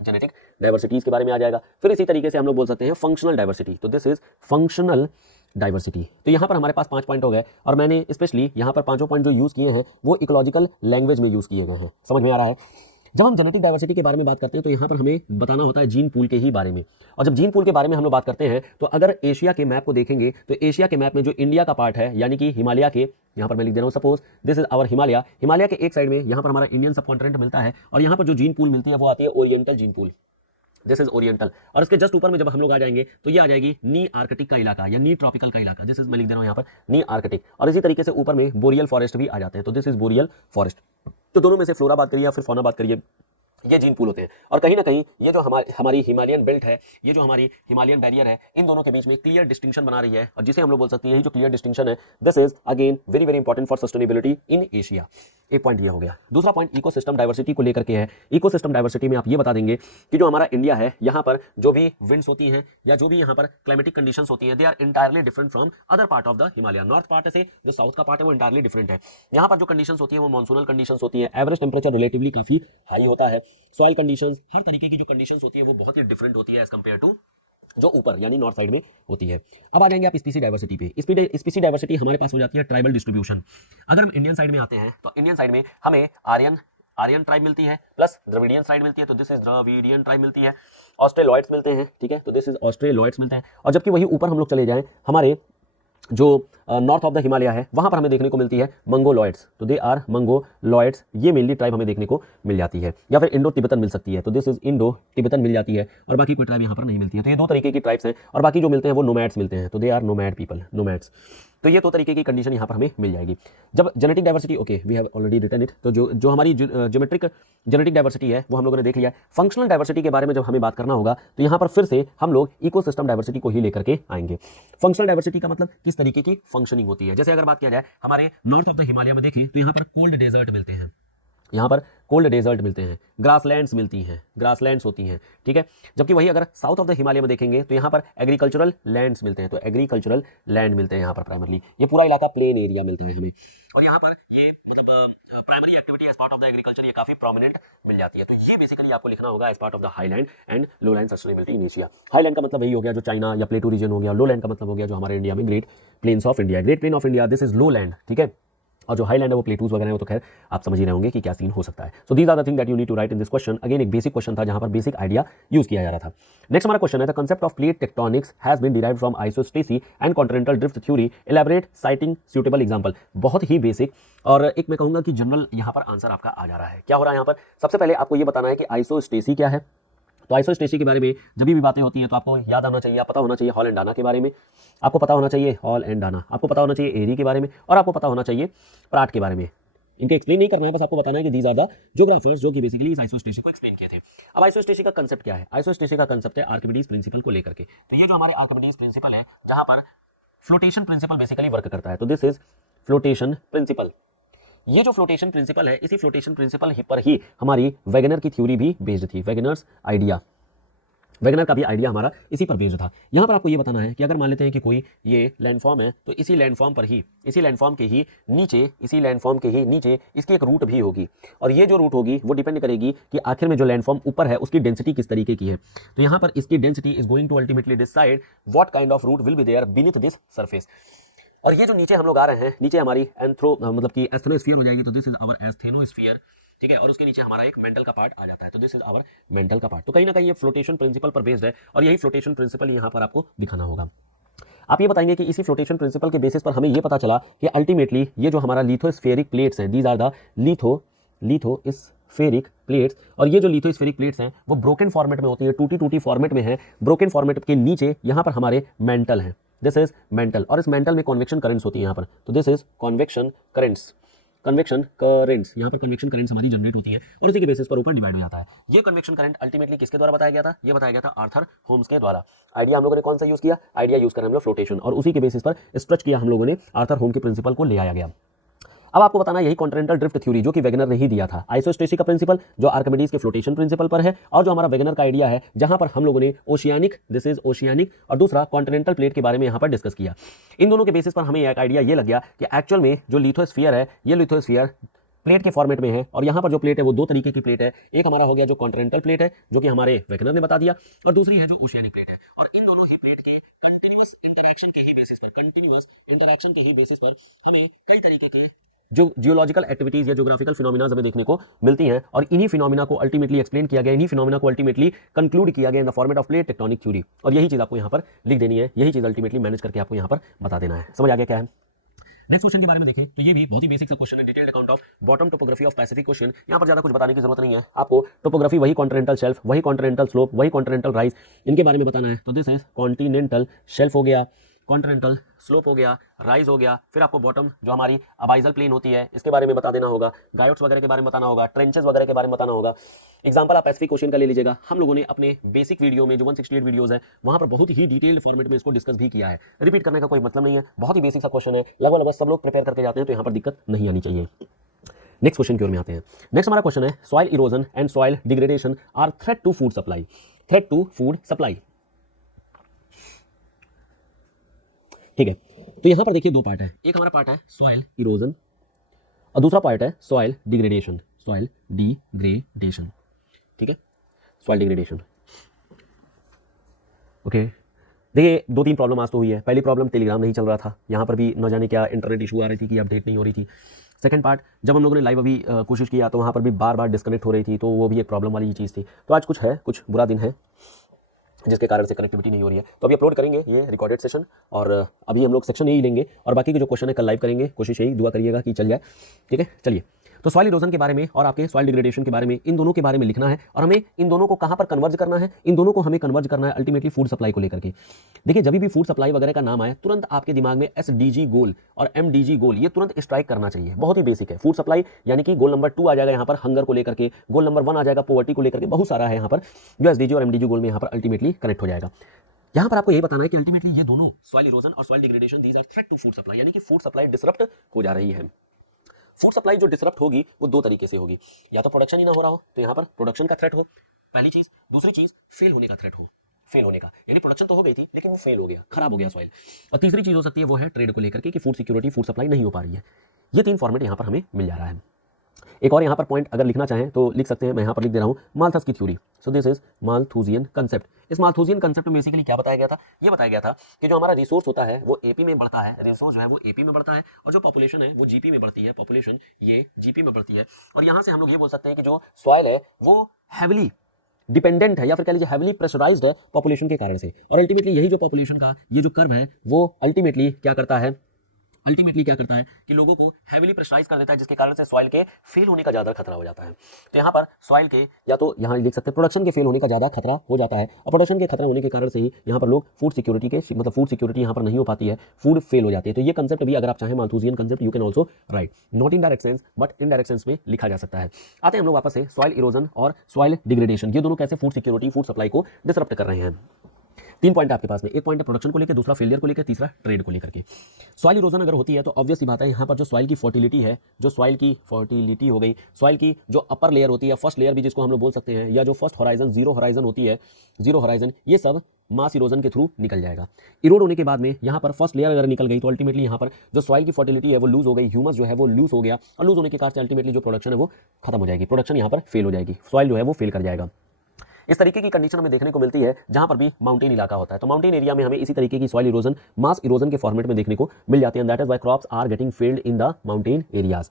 जेनेटिक डाइवर्सिटीज के बारे में आ जाएगा। फिर इसी तरीके से हम लोग बोल सकते हैं फंक्शनल डाइवर्सिटी, तो दिस इज फंक्शनल डाइवर्सिटी। तो यहाँ पर हमारे पास 5 पॉइंट हो गए, और मैंने स्पेशली यहाँ पर 5 पॉइंट जो यूज किए हैं वो इकोलॉजिकल लैंग्वेज में यूज किए गए हैं। समझ में आ रहा है? जब हम जेनेटिक डाइवर्सिटी के बारे में बात करते हैं तो यहाँ पर हमें बताना होता है जीन पूल के ही बारे में, और जब जीन पूल के बारे में हम लोग बात करते हैं तो अगर एशिया के मैप को देखेंगे तो एशिया के मैप में जो इंडिया का पार्ट है, यानी कि हिमालय के, यहाँ पर मैं लिख दे रहा हूँ suppose this is our Himalaya, Himalaya के एक साइड में यहाँ पर हमारा इंडियन सबकॉन्टिनेंट मिलता है, और यहाँ पर जो जीन पूल मिलती है वो आती है oriental gene pool, this is oriental. और इसके जस्ट ऊपर में जब हम लोग आ जाएंगे तो ये आ जाएगी नी आर्कटिक का इलाका या नी ट्रॉपिकल का इलाका, दिस इज मैं लिख दे रहा हूँ यहाँ पर नी आर्कटिक, और इसी तरीके से ऊपर में बोरियल फॉरेस्ट भी आ जाते हैं, तो दिस इज बोरियल फॉरेस्ट। तो दोनों में से फ्लोरा बात करिए या फिर फौना बात करिए, ये जीन पूल होते हैं। और कहीं ना कहीं ये जो हमारी हिमालयन बेल्ट है, ये जो हमारी हिमालयन बैरियर है, इन दोनों के बीच में क्लियर डिस्टिंक्शन बना रही है, और जिसे हम लोग बोल सकते हैं यही जो क्लियर डिस्टिंक्शन है, this is again very very important for sustainability in Asia. एक पॉइंट ये हो गया। दूसरा पॉइंट इकोसिस्टम डाइवर्सिटी को लेकर के है। इकोसिस्टम डाइवर्सिटी में आप ये बता देंगे कि जो हमारा इंडिया है, यहाँ पर जो भी विंड्स होती हैं या जो भी यहाँ पर क्लाइमेटिक कंडीशंस होती हैं, they are entirely different from other part of the Himalaya. North part से जो साउथ का पार्ट है वो इंटायरली डिफरेंट है। यहाँ पर जो कंडीशंस होती है वो मॉनसूनल कंडीशंस होती है, एवरेज टेम्परेचर रिलेटिवली काफी हाई होता है, सॉइल कंडीशंस, हर तरीके की जो कंडीशंस होती है वो बहुत ही डिफरेंट होती है एज कंपेयर टू जो ऊपर यानी नॉर्थ साइड में होती है। अब आ जाएंगे आप स्पीसी डाइवर्सिटी पे। स्पीसी डाइवर्सिटी हमारे पास हो जाती है ट्राइबल डिस्ट्रीब्यूशन। अगर हम इंडियन साइड में आते हैं तो इंडियन साइड में हमें आर्यन ट्राइब मिलती है, प्लस द्रविडियन ट्राइब मिलती है, तो दिस इज द्रविडियन ट्राइब मिलती है। ऑस्ट्रेलॉइड्स मिलते हैं, ठीक है, तो दिस इज ऑस्ट्रेलॉइड्स मिलते हैं। और जबकि वही ऊपर हम लोग चले जाएं, हमारे जो नॉर्थ ऑफ द हिमालय है वहां पर हमें देखने को मिलती है मंगोलॉइड्स, तो दे आर मंगोलॉइड्स। ये मेनली ट्राइब हमें देखने को मिल जाती है, या फिर इंडो तिब्बतन मिल सकती है, तो दिस इज इंडो तिब्बतन मिल जाती है, और बाकी कोई ट्राइब यहाँ पर नहीं मिलती है। तो ये दो तरीके की ट्राइब्स हैं, और बाकी जो मिलते हैं वो नोमैड्स मिलते हैं, तो they are nomad people, nomads. तो ये दो तरीके की कंडीशन यहाँ पर हमें मिल जाएगी। जब genetic diversity, okay we have already written it, तो जो हमारी ज्योमेट्रिक जेनेटिक डाइवर्सिटी है वो हम लोगों ने देख लिया है। फंक्शनल डाइवर्सिटी के बारे में जब हमें बात करना होगा तो यहाँ पर फिर से हम लोग इकोसिस्टम डाइवर्सिटी को ही लेकर के आएंगे। फंक्शनल डाइवर्सिटी का मतलब किस तरीके की फंक्शनिंग होती है। जैसे अगर बात किया जाए हमारे नॉर्थ ऑफ द हिमालय में देखें तो यहाँ पर कोल्ड डेजर्ट मिलते हैं, यहाँ पर कोल्ड डेजर्ट मिलते हैं, ग्रासलैंड्स मिलती हैं, ग्रासलैंड्स होती हैं, ठीक है। जबकि वही अगर साउथ ऑफ द हिमालय में देखेंगे तो यहाँ पर एग्रीकल्चरल लैंड्स मिलते हैं, तो एग्रीकल्चरल लैंड मिलते हैं यहाँ पर प्राइमरली। ये पूरा इलाका प्लेन एरिया मिलता है हमें, और यहाँ पर ये मतलब primary activity as part of the agriculture ये काफी प्रोमिनेंट मिल जाती है। तो ये बेसिकली आपको लिखना होगा as part of the highland and lowland sustainability in Asia. Highland का मतलब वही हो गया जो चाइना या प्लेटू रीजन हो गया, लोलैंड का मतलब हो गया जो हमारे इंडिया में great plains of India, great plain of India, this is lowland, ठीक है। और जो हाईलैंड है वो प्लेटूज वगैरह है, वो तो खैर आप समझ ही रहे होंगे कि क्या सीन हो सकता है। So these are the thing that you need to write in this question. Again एक बेसिक क्वेश्चन था जहां पर बेसिक आइडिया यूज किया जा रहा था। नेक्स्ट हमारा क्वेश्चन है, the concept of plate tectonics has been derived from isostasy and continental drift theory, elaborate citing suitable example. बहुत ही बेसिक, और एक मैं कहूंगा कि जनरल यहाँ पर आंसर आपका आ जा रहा है। क्या हो रहा है यहाँ पर, सबसे पहले आपको ये बताना है कि आइसोस्टेसी क्या है। तो आइसोस्टेसी के बारे में जब भी बातें होती हैं तो आपको याद आना चाहिए, पता होना चाहिए हॉल एंड डाना के बारे में, आपको पता होना चाहिए हॉल एंड डाना, आपको पता होना चाहिए एरी के बारे में, और आपको पता होना चाहिए प्राट के बारे में। इनके एक्सप्लेन नहीं करना है, बस आपको बताना है कि दीज आर द ज्योग्राफर्स जो कि बेसिकली इस आइसोस्टेसी को एक्सप्लेन किए थे। अब आइसोस्टेसी का कांसेप्ट क्या है, आइसोस्टेसी का कांसेप्ट है आर्किमिडीज प्रिंसिपल को लेकर के। तो ये जो हमारे आर्किमिडीज प्रिंसिपल है जहां पर फ्लोटेशन प्रिंसिपल बेसिकली वर्क करता है, तो दिस इज फ्लोटेशन प्रिंसिपल। ये जो फ्लोटेशन प्रिंसिपल है, इसी फ्लोटेशन प्रिंसिपल पर ही हमारी वैगनर की थ्योरी भी बेस्ड थी, वैगनर्स आइडिया, वैगनर का भी आइडिया हमारा इसी पर बेस्ड था। यहाँ पर आपको ये बताना है कि अगर मान लेते हैं कि कोई ये लैंडफॉर्म है, तो इसी लैंडफॉर्म पर ही, इसी लैंडफॉर्म के ही नीचे इसकी एक रूट भी होगी, और ये जो रूट होगी वो डिपेंड करेगी कि आखिर में जो लैंडफॉर्म ऊपर है उसकी डेंसिटी किस तरीके की है। तो यहाँ पर इसकी density is going to ultimately decide what kind of root will be there beneath this surface. और ये जो नीचे हम लोग आ रहे हैं, नीचे हमारी मतलब कि एस्थेनोस्फीयर हो जाएगी, तो दिस इज आवर एस्थेनोस्फीयर, ठीक है। और उसके नीचे हमारा एक मेंटल का पार्ट आ जाता है, तो दिस इज आवर मेंटल का पार्ट। तो कहीं ना कहीं ये फ्लोटेशन प्रिंसिपल पर बेस्ड है, और यही फ्लोटेशन प्रिंसिपल यहाँ पर आपको दिखाना होगा। आप ये बताएंगे कि इसी फ्लोटेशन प्रिंसिपल के बेसिस पर हमें ये पता चला कि अल्टीमेटली ये जो हमारा लिथोस्फेरिक प्लेट्स हैं, these are the lithospheric plates, और ये जो लिथोस्फेरिक प्लेट्स हैं वो ब्रोकन फॉर्मेट में होती है, टूटी फॉर्मेट में है। ब्रोकन फॉर्मेट के नीचे यहाँ पर हमारे मेंटल हैं, दिस इज मेंटल, और इस मेंटल में कन्वेक्शन करंट्स होती है यहाँ पर, तो दिस इज कन्वेक्शन करंट्स, यहाँ पर कन्वेक्शन करंट्स हमारी जनरेट होती है, और उसी के बेसिस पर ऊपर डिवाइड हो जाता है। ये कन्वेक्शन करंट अल्टीमेटली किसके द्वारा बताया गया था, ये बताया गया था आर्थर होम्स के द्वारा। आइडिया हम लोगों ने कौन सा यूज किया, आइडिया यूज करें हम लोग फ्लोटेशन, और उसी के बेसिस पर स्ट्रेच किया हम लोगों ने, आर्थर होम के प्रिंसिपल को ले आया गया। अब आपको बताना यही कॉन्टिनेंटल ड्रिफ्ट थ्योरी जो कि वैगनर ने ही दिया था, आइसोस्टेसी का प्रिंसिपल जो आर्किमिडीज के फ्लोटेशन प्रिंसिपल पर है, और जो हमारा वैगनर का आइडिया है जहां पर हम लोगों ने ओशियानिक, दिस इज ओशियानिक, और दूसरा कॉन्टिनेंटल प्लेट के बारे में यहां पर डिस्कस किया। इन दोनों के बेसिस पर हमें एक आइडिया ये लग गया कि एक्चुअल में जो लिथोस्फीयर है, ये लिथोस्फीयर प्लेट के फॉर्मेट में है, और यहाँ पर जो प्लेट है वो दो तरीके की प्लेट है। एक हमारा हो गया जो कॉन्टिनेंटल प्लेट है जो कि हमारे वैगनर ने बता दिया, और दूसरी है जो ओशियानिक प्लेट है। और इन दोनों ही प्लेट के कंटिन्यूअस इंटरैक्शन के ही बेसिस पर हमें कई तरीके के जो जियोलॉजिकल एक्टिविटीज या ज्योग्राफिकल फिनोमिना हमें देखने को मिलती हैं, और इन्हीं फिनोमिना को अल्टीमेटली एक्सप्लेन किया गया, इन्हीं फिनोमिना को अल्टीमेटली कंक्लूड किया गया in the format of plate tectonic theory. और यही चीज आपको यहाँ पर लिख देनी है, यही चीज अल्टीमेटली मैनेज करके आपको यहाँ पर बता देना है। समझ आ गया क्या है। नेक्स्ट क्वेश्चन के बारे में देखें तो ये भी बहुत ही बेसिक सा क्वेश्चन है, detailed account of bottom topography of Pacific question. यहाँ पर ज्यादा कुछ बताने की जरूरत नहीं है आपको, टोपोग्राफी वही कॉन्टिनेंटल शेल्फ, वही कॉन्टिनेंटल स्लोप, वही कॉन्टिनेंटल राइज, इनके बारे में बताना है। तो दिस इज कॉन्टिनेंटल शेल्फ हो गया, कॉन्टिनेंटल स्लोप हो गया, राइज हो गया, फिर आपको बॉटम जो हमारी अबाइजल प्लेन होती है इसके बारे में बता देना होगा, गायोट्स वगैरह के बारे में बताना होगा, ट्रेंचेस वगैरह के बारे में बताना होगा। एग्जांपल आप पैसिफिक क्वेश्चन का ले लीजिएगा, हम लोगों ने अपने बेसिक वीडियो में जो 168 वीडियोस है वहां पर बहुत ही डिटेल्ड फॉर्मेट में इसको डिस्कस भी किया है, रिपीट करने का कोई मतलब नहीं है, बहुत ही बेसिक सा क्वेश्चन है, लगभग सब लोग प्रिपेयर करके जाते हैं, तो यहाँ पर दिक्कत नहीं आनी चाहिए। नेक्स्ट क्वेश्चन की ओर में आते हैं। नेक्स्ट हमारा क्वेश्चन है soil erosion and soil degradation are threat to food supply. Threat to food supply, ठीक है। तो यहां पर देखिए दो पार्ट है, एक हमारा पार्ट है सॉइल इरोजन और दूसरा पार्ट है सॉइल डिग्रेडेशन। सॉइल डिग्रेडेशन, ठीक है, सॉइल डिग्रेडेशन। ओके, देखिए दो तीन प्रॉब्लम आज तो हुई है। पहली प्रॉब्लम टेलीग्राम नहीं चल रहा था, यहाँ पर भी न जाने क्या इंटरनेट इशू आ रही थी कि अपडेट नहीं हो रही थी। सेकंड पार्ट, जब हम लोगों ने लाइव अभी कोशिश किया तो वहाँ पर भी बार बार डिस्कनेक्ट हो रही थी, तो वो भी एक प्रॉब्लम वाली चीज़ थी। तो आज कुछ है, कुछ बुरा दिन है जिसके कारण से कनेक्टिविटी नहीं हो रही है, तो अभी अपलोड करेंगे ये रिकॉर्डेड सेशन, और अभी हम लोग सेक्शन यही लेंगे और बाकी के जो क्वेश्चन है कल लाइव करेंगे। कोशिश यही दुआ करिएगा कि चल जाए, ठीक है। चलिए, तो सॉइल इरोजन के बारे में और आपके सॉइल डिग्रेडेशन के बारे में, इन दोनों के बारे में लिखना है और हमें इन दोनों को कहां पर कन्वर्ज करना है, इन दोनों को हमें कन्वर्ज करना है अल्टीमेटली फूड सप्लाई को लेकर के। देखिए जब भी फूड सप्लाई वगैरह का नाम आए तुरंत आपके दिमाग में एसडीजी गोल और एमडीजी गोल ये तुरंत स्ट्राइक करना चाहिए, बहुत ही बेसिक है। फूड सप्लाई यानी कि गोल नंबर 2 आ जाएगा यहाँ पर हंगर को लेकर के, गोल नंबर 1 आ जाएगा पॉवर्टी को लेकर के, बहुत सारा है यहाँ पर जो एसडीजी और एमडीजी गोल में यहाँ पर अल्टीमेटली कनेक्ट हो जाएगा। यहाँ पर आपको ये बताना है कि अल्टीमेटली ये दोनों सॉइल इरोजन और soil degradation these are threat to food supply, यानी कि फूड सप्लाई डिसरप्ट हो जा रही है। फूड सप्लाई जो डिसरप्ट होगी वो दो तरीके से होगी, या तो प्रोडक्शन ही ना हो रहा हो तो यहाँ पर प्रोडक्शन का थ्रेट हो, पहली चीज, दूसरी चीज फेल होने का थ्रेट हो, फेल होने का यानी प्रोडक्शन तो हो गई थी लेकिन वो फेल हो गया, खराब हो गया सॉइल। और तीसरी चीज हो सकती है वो है ट्रेड को लेकर के कि फूड सिक्योरिटी, फूड सप्लाई नहीं हो पा रही है। ये तीन फॉर्मेट यहाँ पर हमें मिल जा रहा है। एक और यहाँ पर पॉइंट अगर लिखना चाहें तो लिख सकते हैं, मैं यहाँ पर लिख दे रहा हूँ माल्थस की theory. So this is Malthusian concept. इस माल्थुसियन कंसेप्ट में बेसिकली क्या बताया गया था, ये बताया गया था कि जो हमारा रिसोर्स होता है वो एपी में बढ़ता है, रिसोर्स जो है वो एपी में बढ़ता है, और जो पॉपुलेशन है वो जीपी में बढ़ती है, पॉपुलेशन ये जीपी में बढ़ती है। और यहाँ से हम लोग ये बोल सकते हैं कि जो सॉइल है वो हैविली डिपेंडेंट है या फिर कह लीजिए हैविली प्रेशराइज्ड है पॉपुलेशन के कारण से। और अल्टीमेटली यही जो पॉपुलेशन का ये जो कर्व है वो अल्टीमेटली क्या करता है कि लोगों को हैविली प्रेशराइज कर देता है, जिसके कारण से सॉइल के फेल होने का ज्यादा खतरा हो जाता है। तो यहाँ पर सॉइल के या तो यहाँ लिख सकते हैं प्रोडक्शन के फेल होने का ज्यादा खतरा हो जाता है, और प्रोडक्शन के खतरा होने के कारण से ही यहाँ पर लोग फूड सिक्योरिटी के मतलब फूड सिक्योरिटी यहाँ पर नहीं हो पाती है, फूड फेल हो जाती है। तो ये कंसेप्ट भी अगर आप चाहें Malthusian concept you can also right, not in direct sense but in direct sense में लिखा जा सकता है। आते हैं हम लोग वापस से सॉइल इरोजन और सॉइल डिग्रेडेशन, ये दोनों कैसे फूड सिक्योरिटी, फूड सप्लाई को डिसरप्ट कर रहे हैं। तीन पॉइंट आपके पास में, एक पॉइंट है प्रोडक्शन को लेकर, दूसरा फेलियर को लेकर, तीसरा ट्रेड को लेकर के। सॉइल इरोजन अगर होती है तो ऑब्वियसली बात है यहाँ पर जो सॉइल की फर्टिलिटी है, जो सॉइल की फर्टिलिटी हो गई, सॉइल की जो अपर लेयर होती है, फर्स्ट लेयर भी जिसको हम लोग बोल सकते हैं, या जो फर्स्ट होराइजन, जीरो होराइजन होती है, जीरो होराइजन, ये सब मास इरोजन के थ्रू निकल जाएगा। इरोड होने के बाद में यहाँ पर फर्स्ट लेयर अगर निकल गई तो अल्टीमेटली यहाँ पर जो सॉइल की फर्टिलिटी है वो लूज हो गई, ह्यूमस जो है वो लूज हो गया, और लूज होने के कारण से अल्टीमेटली जो प्रोडक्शन है वो खत्म हो जाएगी, प्रोडक्शन यहाँ पर फेल हो जाएगी, सॉइल जो है वो फेल कर जाएगा। इस तरीके की कंडीशन हमें देखने को मिलती है जहां पर भी माउंटेन इलाका होता है। तो माउंटेन एरिया में हमें इसी तरीके की सॉइल इरोजन, मास इरोजन के फॉर्मेट में देखने को मिल जाती है। That is why crops are getting failed in the mountain areas.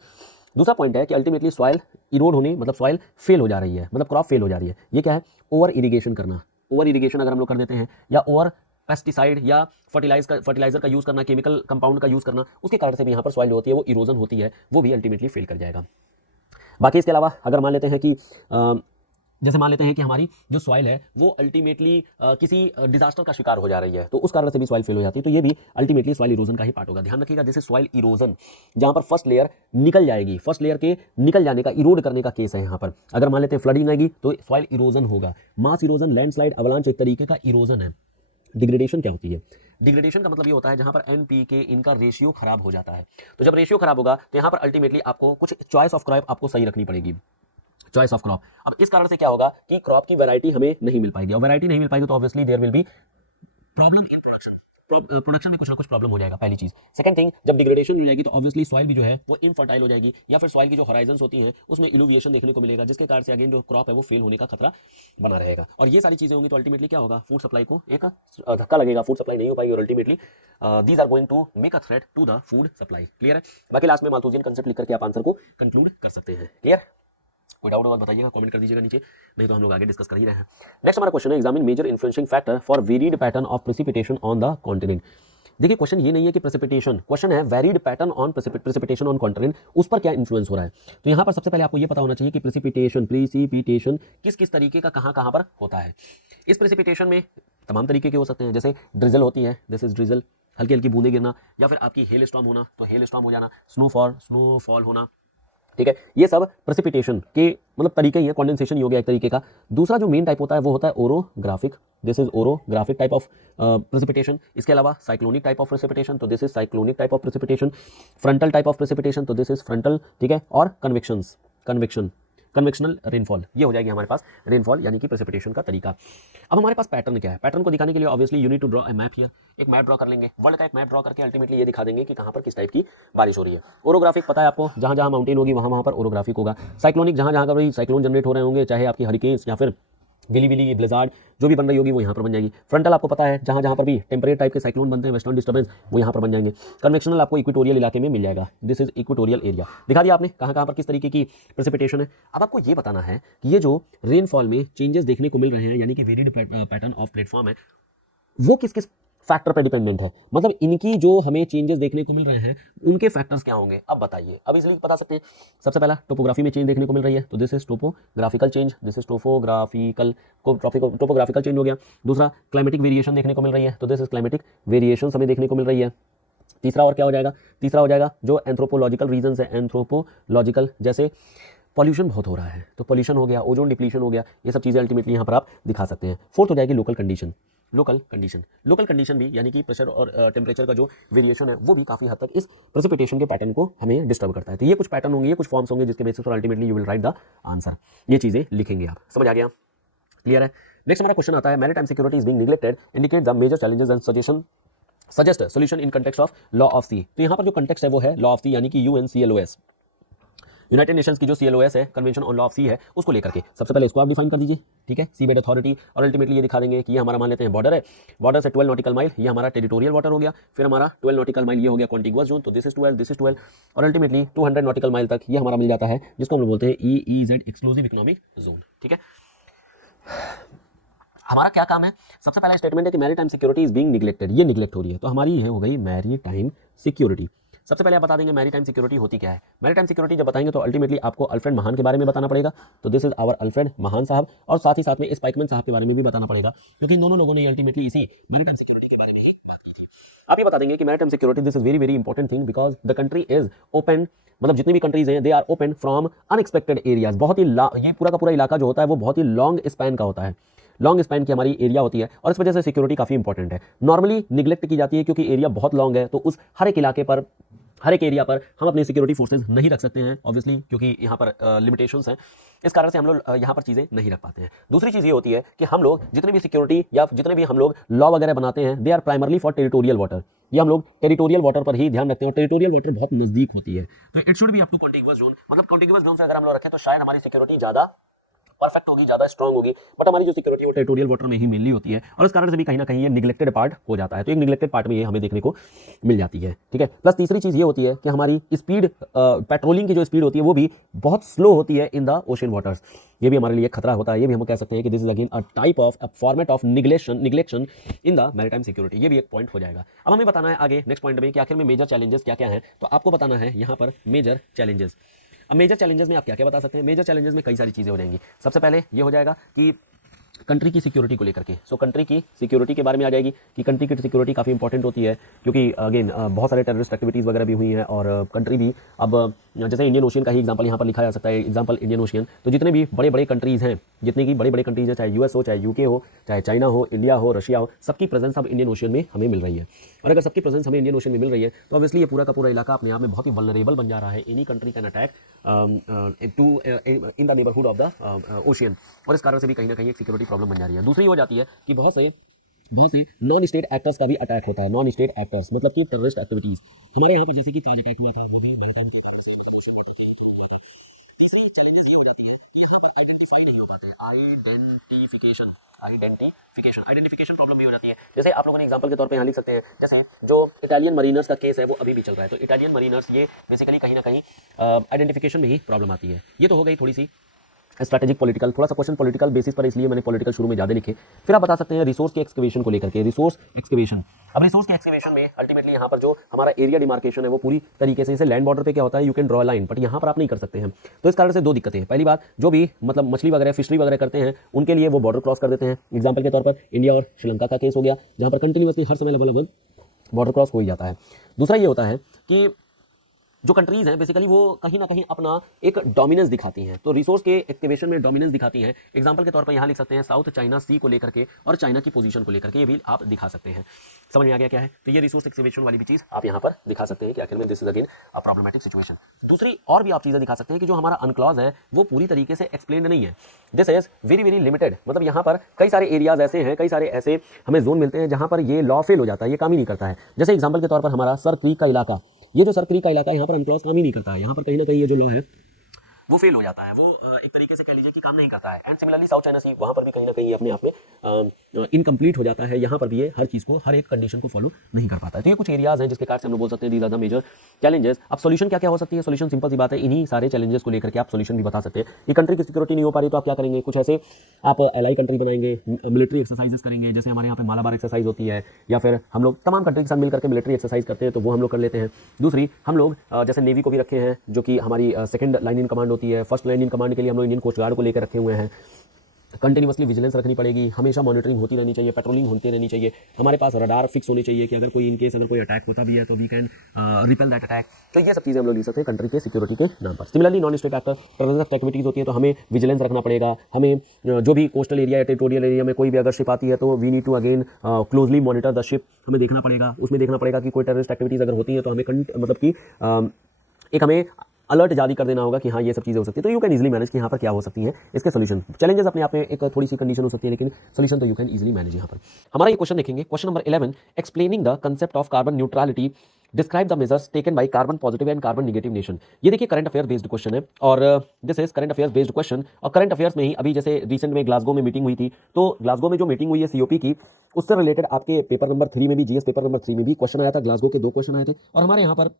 दूसरा पॉइंट है कि अल्टीमेटली सॉइल इरोड होने मतलब सॉइल फेल हो जा रही है, मतलब क्रॉप फेल हो जा रही है। ये क्या है, ओवर इरिगेशन करना। ओवर इरिगेशन अगर हम लोग कर देते हैं या ओवर पेस्टिसाइड या फर्टिलाइजर का यूज करना, केमिकल कंपाउंड का यूज करना, उसके कारण से भी यहाँ पर सॉइल होती है वो इरोजन होती है, वो भी अल्टीमेटली फेल कर जाएगा। बाकी इसके अलावा अगर मान लेते हैं कि जैसे मान लेते हैं कि हमारी जो सॉइल है वो अल्टीमेटली किसी डिजास्टर का शिकार हो जा रही है, तो उस कारण से भी सॉइल फेल हो जाती है, तो ये भी अल्टीमेटली सॉइल इरोजन का ही पार्ट होगा। ध्यान रखिएगा, जैसे सॉइल इरोजन जहां पर फर्स्ट लेयर निकल जाएगी, फर्स्ट लेयर के निकल जाने का, इरोड करने का केस है यहाँ पर। अगर मान लेते हैं फ्लडिंग आएगी तो सॉइल इरोजन होगा। मास इरोजन, लैंडस्लाइड, अवलांच एक तरीके का इरोजन है। डिग्रेडेशन क्या होती है, डिग्रेडेशन का मतलब ये होता है जहां पर एनपीके इनका रेशियो खराब हो जाता है। तो जब रेशियो खराब होगा तो यहाँ पर अल्टीमेटली आपको कुछ चॉइस ऑफ क्रॉप आपको सही रखनी पड़ेगी, चॉइस ऑफ क्रॉप। अब इस कारण से क्या होगा कि क्रॉप की वैरायटी हमें नहीं मिल पाएगी, और वैरायटी नहीं मिल पाएगी तो obviously there will be problem in production, production में कुछ ना कुछ प्रॉब्लम हो जाएगा, पहली चीज। सेकंड थिंग, जब डिग्रेडेशन हो जाएगी तो ऑब्वियसली सॉइल भी जो है वो इनफर्टाइल हो जाएगी, या फिर सॉइल की जो होराइजन्स होती हैं उसमें इल्यूविएशन देखने को मिलेगा, जिसके कारण से अगेन जो क्रॉप है वो फेल होने का खतरा बना रहेगा। और ये सारी चीजें होंगी तो अल्टीमेटली क्या होगा, फूड सप्लाई को एक धक्का लगेगा, फूड सप्लाई नहीं हो पाएगी, और ultimately these are going to make a threat to the food supply. Clear है? बाकी लास्ट में माल्थुसियन कंसेप्ट लिख करके आप आंसर को कंक्लूड कर सकते हैं। क्लियर? कोई डाउट होगा बताइएगा, कमेंट कर दीजिएगा नीचे, नहीं तो हम लोग आगे डिस्कस कर ही रहे हैं। नेक्स्ट हमारा क्वेश्चन है, examine major influencing factor for varied pattern of precipitation on the continent. देखिए क्वेश्चन ये नहीं है कि प्रेसिपिटेशन, क्वेश्चन है varied pattern on precipitation on continent, उस पर क्या इन्फ्लुएंस हो रहा है। तो यहाँ पर सबसे पहले आपको ये पता होना चाहिए कि प्रेसिपिटेशन किस किस तरीके का कहाँ कहाँ पर होता है। इस प्रेसिपिटेशन में तमाम तरीके के हो सकते हैं, जैसे ड्रिजल होती है, दिस इज ड्रिजल, हल्की हल्की बूंदे गिरना, या फिर आपकी हेल स्टॉर्म होना तो हेल स्टॉर्म हो जाना, स्नोफॉल होना, ठीक है। ये सब प्रेसिपिटेशन के मतलब तरीके ही है, कंडेंसेशन ही हो गया एक तरीके का। दूसरा जो मेन टाइप होता है वो होता है orographic, this is orographic type of precipitation. इसके अलावा साइक्लोनिक टाइप ऑफ प्रेसिपिटेशन, तो this is cyclonic type of precipitation. Frontal type of precipitation, तो दिस इज फ्रंटल, ठीक है। और कन्वेक्शनल रेनफॉल, ये हो जाएगी हमारे पास रेनफॉल यानी कि प्रेसिपिटेशन का तरीका। अब हमारे पास पैटर्न क्या है, पैटर्न को दिखाने के लिए obviously you need to draw a map here, एक मैप ड्रॉ कर लेंगे, वर्ल्ड का एक मैप ड्रॉ करके अल्टीमेटली ये दिखा देंगे कि कहां पर किस टाइप की बारिश हो रही है। ओरोग्राफिक पता है आपको, जहां जहां माउंटेन होगी वहां वहां पर ओरोग्राफिक होगा। साइक्लोनिक, जहां जहां पर साइक्लोन जनरेट हो रहे होंगे, चाहे आपकी हरिकेन्स या फिर विली ब्लिजार्ड जो भी बन रही होगी वो यहाँ पर बन जाएगी। फ्रंटल आपको पता है, जहाँ जहाँ पर भी टेम्परेट टाइप के साइक्लोन बनते हैं, वेस्टर्न डिस्टर्बेंस, वो यहाँ पर बन जाएंगे। कन्वेक्शनल आपको इक्वेटोरियल इलाके में मिल जाएगा, दिस इज इक्वेटोरियल एरिया। दिखा दिया आपने कहाँ कहाँ पर किस तरीके की प्रेसिपिटेशन है। अब आपको ये बताना है कि ये जो रेनफॉल में चेंजेस देखने को मिल रहे हैं यानी कि वेरिड पैटर्न ऑफ प्लेटफॉर्म है, वो किस किस फैक्टर पर डिपेंडेंट है, मतलब इनकी जो हमें चेंजेस देखने को मिल रहे हैं उनके फैक्टर्स क्या होंगे, अब बताइए। अब इसलिए बता सकते हैं, सबसे पहला टोपोग्राफी में चेंज देखने को मिल रही है, तो this is topographical change, this is topographical change हो गया। दूसरा क्लाइमेटिक वेरिएशन देखने को मिल रही है, तो दिस इज क्लाइमेटिक वेरिएशन हमें देखने को मिल रही है। तीसरा और क्या हो जाएगा, तीसरा हो जाएगा जो एंथ्रोपोलॉजिकल रीजंस है, एंथ्रोपोलॉजिकल, जैसे पॉल्यूशन बहुत हो रहा है तो पॉल्यूशन हो गया, ओजोन डिप्लीशन हो गया, ये सब चीज़ें अल्टीमेटली यहाँ पर आप दिखा सकते हैं। फोर्थ हो जाएगी लोकल कंडीशन, लोकल कंडीशन भी यानी कि प्रेशर और टेम्परेचर का जो वेरिएशन है वो भी काफ़ी हद तक इस प्रेसिपिटेशन के पैटर्न को हमें डिस्टर्ब करता है। तो ये कुछ पैटर्न होंगे, ये कुछ फॉर्म्स होंगे जिसके बेसिस पर ultimately you will write the answer, ये चीज़ें लिखेंगे आप। समझ आ गया, क्लियर है। नेक्स्ट हमारा क्वेश्चन आता है, maritime security is being neglected, indicate the major challenges and suggest solution in context of law of sea. तो यहाँ पर जो कंटेक्स्ट है वो है लॉ ऑफ सी यानी कि UNCLOS, यूनाइटेड नेशंस की जो CLOS है, कन्वेंशन ऑन लॉ ऑफ सी है, उसको लेकर के सबसे पहले इसको आप डिफाइन कर दीजिए, ठीक है, सी बेड अथॉरिटी। और अल्टीमेटली ये दिखा देंगे कि ये हमारा मान लेते हैं बॉर्डर है, बॉर्डर से 12 नॉटिकल माइल ये हमारा टेरिटोरियल वाटर हो गया, फिर हमारा 12 नॉटिकल माइल ये हो गया कॉन्टिगुअस जोन, तो दिस इज 12 और अल्टीमेटली 200 नॉटिकल माइल तक ये हमारा मिल जाता है जिसको हम लोग बोलते हैं EEZ एक्सक्लूसिव इकोनॉमिक जोन, ठीक है। हमारा क्या काम है, सबसे पहला स्टेटमेंट है कि maritime security is being neglected, ये निग्लेक्ट हो रही है, तो हमारी ये हो गई मैरीटाइम सिक्योरिटी। सबसे पहले आप बता देंगे मैरीटाइम सिक्योरिटी होती क्या है। मैरीटाइम सिक्योरिटी जब बताएंगे तो अल्टीमेटली आपको अल्फ्रेड महान के बारे में बताना पड़ेगा, तो दिस इज आवर अल्फ्रेड महान साहब, और साथ ही साथ में स्पाइकमैन साहब के बारे में भी बताना पड़ेगा, क्योंकि इन दोनों लोगों ने अल्टीमेटली इसी मैरीटाइम सिक्योरिटी के बारे में ही बात की थी। आप ये बता देंगे कि maritime security this is very very important thing because the country is open, मतलब जितनी भी कंट्रीज हैं they are open from unexpected areas. बहुत ही ये पूरा का पूरा इलाका जो होता है वो बहुत ही लॉन्ग स्पैन का होता है, लॉन्ग स्पैन की हमारी एरिया होती है, और इस वजह से सिक्योरिटी काफ़ी इंपॉर्टेंट है। नॉर्मली निग्लेक्ट की जाती है क्योंकि एरिया बहुत लॉन्ग है, तो उस हर एक इलाके पर, हर एक एरिया पर हम अपने सिक्योरिटी फोर्सेज नहीं रख सकते हैं ऑब्वियसली, क्योंकि यहाँ पर लिमिटेशंस हैं, इस कारण से हम लोग यहाँ पर चीज़ें नहीं रख पाते हैं। दूसरी चीज़ ये होती है कि हम लोग जितनी भी सिक्योरिटी या जितने भी हम लोग लॉ वगैरह बनाते हैं they are primarily for territorial water, ये हम लोग टेरिटोरियल वाटर पर ही ध्यान रखते हैं, और टेरिटोरियल वाटर बहुत नजदीक होती है, तो it should be up to contiguous zone, मतलब कॉन्टिगुअस जोन से अगर हम लोग रखें तो शायद हमारी सिक्योरिटी ज़्यादा परफेक्ट होगी, ज़्यादा स्ट्रॉन्ग होगी, बट हमारी जो सिक्योरिटी वो टेरिटोरियल वाटर में ही मेनली होती है, और इस कारण से भी कहीं ना कहीं ये निग्लेक्टेड पार्ट हो जाता है, तो एक निग्लेक्टेड पार्ट में ये हमें देखने को मिल जाती है, ठीक है। प्लस तीसरी चीज़ ये होती है कि हमारी स्पीड, पेट्रोलिंग की जो स्पीड होती है वो भी बहुत स्लो होती है इन द ओशन वाटर्स, ये भी हमारे लिए खतरा होता है, ये भी हम कह सकते हैं कि this is again a type of a format of neglection in the maritime security, ये भी एक पॉइंट हो जाएगा। अब हमें बताना है आगे नेक्स्ट पॉइंट में कि आखिर में मेजर चैलेंजेस क्या क्या हैं, तो आपको बताना है यहाँ पर मेजर चैलेंजेस। अब मेजर चैलेंजेस में आप क्या क्या बता सकते हैं, मेजर चैलेंजेस में कई सारी चीज़ें हो जाएंगी। सबसे पहले ये हो जाएगा कि कंट्री की सिक्योरिटी को लेकर के, सो कंट्री की सिक्योरिटी के बारे में आ जाएगी कि कंट्री की सिक्योरिटी काफ़ी इंपॉर्टेंट होती है, क्योंकि अगेन बहुत सारे टेररिस्ट एक्टिविटीज़ वगैरह भी हुई हैं, और कंट्री भी अब जैसे इंडियन ओशियन का ही एग्जांपल यहाँ पर लिखा जा सकता है, एग्जांपल इंडियन ओशियन, तो जितने भी बड़े बड़े कंट्रीज़ हैं, जितने की बड़े बड़े कंट्रीज़ हैं, चाहे US हो, चाहे UK हो, चाहे चाइना हो, इंडिया हो, रशिया हो, सबकी प्रेजेंस अब इंडियन ओशियन में हमें मिल रही है, और अगर सबकी प्रेजेंस हमें इंडियन ओशियन में मिल रही है तो ऑब्वियसली ये पूरा का पूरा इलाका अपने आप में बहुत ही वल्नरेबल बन जा रहा है, any country can attack to in the neighbourhood of the ocean, और इस कारण से भी कहीं ना कहीं एक सिक्योरिटी प्रॉब्लम बन जा रही है। दूसरी हो जाती है कि बहुत से नॉन स्टेट एक्टर्स का भी अटैक होता है, नॉन स्टेट एक्टर्स मतलब कि टेररिस्ट एक्टिविटीज, हमारे यहाँ पर जैसे कि ताज अटैक हुआ था वो भी मैरीटाइम के कारण से, मतलब ओशन वाटर के थ्रू हुआ था। तीसरी चैलेंजेस ये हो जाती है कि यहाँ पर आइडेंटिफाई नहीं हो पाते, आइडेंटिफिकेशन प्रॉब्लम भी हो जाती है। जैसे आप लोगों ने एग्जांपल के तौर पे यहाँ लिख सकते हैं, जैसे जो इटालियन मरीनर्स का केस है वो अभी भी चल रहा है, तो इटालियन मरीनर्स ये बेसिकली कहीं ना कहीं आइडेंटिफिकेशन में ही प्रॉब्लम आती है। ये तो हो गई थोड़ी सी स्ट्रैटेजिक पॉलिटिकल, थोड़ा सा क्वेश्चन पॉलिटिकल बेसिस पर, इसलिए मैंने पॉलिटिकल शुरू में ज़्यादा लिखे। फिर आप बता सकते हैं रिसोर्स के एक्सकवेशन को लेकर के, रिसोर्स एक्सकवेशन। अब रिसोर्स के एक्सकवेशन में अल्टीमेटली यहाँ पर जो हमारा एरिया डिमार्केशन है वो पूरी तरीके से, जैसे लैंड बॉर्डर पे क्या होता है, you can draw line, but यहाँ पर आप नहीं कर सकते हैं। तो इस कारण से दो दिक्कतें हैं। पहली बात, जो भी मतलब मछली वगैरह फिशरी वगैरह करते हैं उनके लिए वो बॉर्डर क्रॉस कर देते हैं। एग्जाम्पल के तौर पर इंडिया और श्रीलंका का केस हो गया, जहाँ पर कंटिन्यूसली हर समय लगभग बॉर्डर क्रॉस हो ही जाता है। दूसरा ये होता है कि जो कंट्रीज हैं बेसिकली वो कहीं ना कहीं अपना एक डोमिनेंस दिखाती हैं, तो रिसोर्स के एक्टिवेशन में डोमिनेंस दिखाती हैं। एग्जांपल के तौर पर यहाँ लिख सकते हैं साउथ चाइना सी को लेकर के और चाइना की पोजीशन को लेकर के, ये भी आप दिखा सकते हैं। समझ में आ गया क्या है? तो ये रिसोर्स एक्टिवेशन वाली भी चीज आप यहाँ पर दिखा सकते हैं कि आखिर में this is again a problematic situation. दूसरी और भी आप चीजें दिखा सकते हैं कि जो हमारा अनक्लॉज है वो पूरी तरीके से एक्सप्लेन्ड नहीं है, this is very very limited. मतलब यहाँ पर कई सारे एरियाज ऐसे हैं, कई सारे ऐसे हमें जोन मिलते हैं जहाँ पर ये लॉ फेल हो जाता है, ये काम ही नहीं करता है। जैसे एग्जाम्पल के तौर पर हमारा सर क्रीक का इलाका, ये जो सर क्रीक का इलाका है यहाँ पर अनक्लॉज काम ही नहीं करता है, यहाँ पर कहीं ना कहीं ये जो लॉ है वो फेल हो जाता है, वो एक तरीके से कह लीजिए कि काम नहीं करता है। एंड सिमिलरली साउथ चाइना सी, वहाँ पर भी कहीं ना कहीं अपने आप में इनकम्प्लीट हो जाता है, यहाँ पर भी ये हर चीज़ को, हर एक कंडीशन को फॉलो नहीं कर पाता है। तो ये कुछ एरियाज हैं जिसके कारण से हम लोग बोल सकते हैं these are the major challenges. अब सोल्यूशन क्या क्या हो सकती है? सोल्यूशन सिंपल सी बात है, इन्हीं सारे चैलेंजेस को लेकर के आप सोल्यूशन भी बता सकते हैं। ये कंट्री की सिक्योरिटी नहीं हो पा रही तो आप क्या करेंगे? कुछ ऐसे आप एलाई कंट्री बनाएंगे, मिलिट्री एक्सरसाइजेस करेंगे, जैसे हमारे यहाँ पे मालाबार एक्सरसाइज होती है, या फिर हम लोग तमाम कंट्री के साथ मिलकर के मिलिट्री एक्सरसाइज करते हैं, तो वो हम लोग कर लेते हैं। दूसरी, हम लोग जैसे नेवी को भी रखे हैं जो कि हमारी सेकंड लाइन इन कमांड होती है, फर्स्ट लाइन इन कमांड के लिए हम लोग इंडियन कोस्ट गार्ड को लेकर रखे हुए हैं। कंटिन्यूसली विजिलेंस रखनी पड़ेगी, हमेशा मॉनिटरिंग होती रहनी चाहिए, पेट्रोलिंग होती रहनी चाहिए, हमारे पास रडार फिक्स होने चाहिए कि अगर कोई इनकेस अगर कोई अटैक होता भी है तो we can repel that attack. तो ये सब चीज़ें हम लोग ले सकते हैं कंट्री के सिक्योरिटी के नाम पर। Similarly non state terrorism activities होती है तो हमें विजिलेंस रखना पड़ेगा, हमें जो भी कोस्टल एरिया या टेरिटोरियल एरिया में कोई भी अगर शिप आती है तो we need to again closely monitor the ship, हमें देखना पड़ेगा, उसमें देखना पड़ेगा कि कोई टेररिस्ट एक्टिविटीज़ अगर होती है तो हमें मतलब कि एक हमें अलर्ट जारी कर देना होगा कि हाँ ये सब चीज़ें हो सकती है। तो यू कैन इजीली मैनेज कि यहाँ पर क्या हो सकती हैं इसके सोल्यूशन। चैलेंजेस अपने आप में एक थोड़ी सी कंडीशन हो सकती है, लेकिन सोल्यूशन तो यू कैन इजीली मैनेज। यहाँ पर हमारा ये क्वेश्चन देखेंगे, question number 11, explaining the concept of carbon neutrality, describe the measures taken by carbon positive and carbon negative nation. ये देखिए करंट अफेयर बेस्ड क्वेश्चन है और this is current affair based question. और करंट अफेयर्स में ही अभी जैसे recent में Glasgow में मीटिंग हुई थी, तो ग्लासगो में जो मीटिंग हुई है सीओपी की, उससे रिलेटेड आपके पेपर नंबर 3 में भी, जीएस पेपर नंबर 3 में भी क्वेश्चन आया था। ग्लासगो के 2 क्वेश्चन आए थे और हमारे यहाँ पर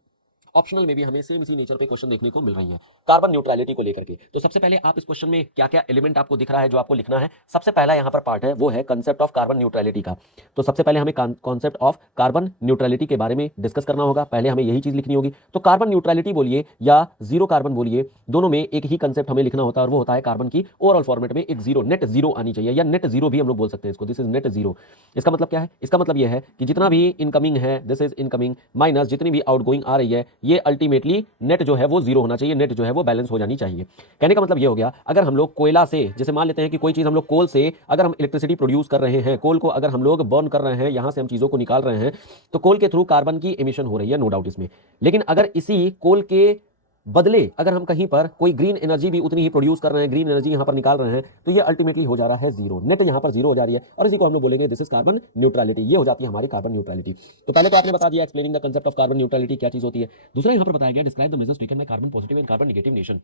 ऑप्शनल में भी हमें सेम इसी नेचर पे क्वेश्चन देखने को मिल रही है कार्बन न्यूट्रलिटी को लेकर के। तो सबसे पहले आप इस क्वेश्चन में क्या क्या एलिमेंट आपको दिख रहा है जो आपको लिखना है। सबसे पहला यहाँ पर पार्ट है वो है कंसेप्ट ऑफ कार्बन न्यूट्रलिटी का। तो सबसे पहले हमें कॉन्सेप्ट ऑफ कार्बन न्यूट्रलिटी के बारे में डिस्कस करना होगा, पहले हमें यही चीज लिखनी होगी। तो कार्बन न्यूट्रलिटी बोलिए या जीरो कार्बन बोलिए, दोनों में एक ही कंसेप्ट हमें लिखना होता है और वो होता है कार्बन की ओवरऑल फॉर्मेट में एक जीरो, नेट जीरो आनी चाहिए, या नेट जीरो भी हम लोग बोल सकते हैं इसको, दिस इज नेट जीरो। इसका मतलब क्या है? इसका मतलब यह है कि जितना भी इनकमिंग है दिस इज इनकमिंग माइनस जितनी भी आउटगोइंग आ रही है, ये अल्टीमेटली नेट जो है वो जीरो होना चाहिए, नेट जो है वो बैलेंस हो जानी चाहिए। कहने का मतलब ये हो गया, अगर हम लोग कोयला से, जैसे मान लेते हैं कि कोई चीज हम लोग कोल से अगर हम इलेक्ट्रिसिटी प्रोड्यूस कर रहे हैं, कोल को अगर हम लोग बर्न कर रहे हैं, यहां से हम चीजों को निकाल रहे हैं, तो कोल के थ्रू कार्बन की एमिशन हो रही है, नो डाउट इसमें। लेकिन अगर इसी कोल के बदले अगर हम कहीं पर कोई ग्रीन एनर्जी भी उतनी ही प्रोड्यूस कर रहे हैं, ग्रीन एनर्जी यहां पर निकाल रहे हैं, तो ये अल्टीमेटली हो जा रहा है जीरो, नेट यहां पर जीरो हो जा रही है और इसी को हम लोग बोलेंगे दिस इज कार्बन न्यूट्रलिटी। ये हो जाती है हमारी कार्बन न्यूट्रलिटी। तो पहले तो आपने बता दिया explaining the concept of carbon neutrality क्या चीज होती है। दूसरा यहां पर बताया गया describe the measures taken by carbon positive and carbon negative nation.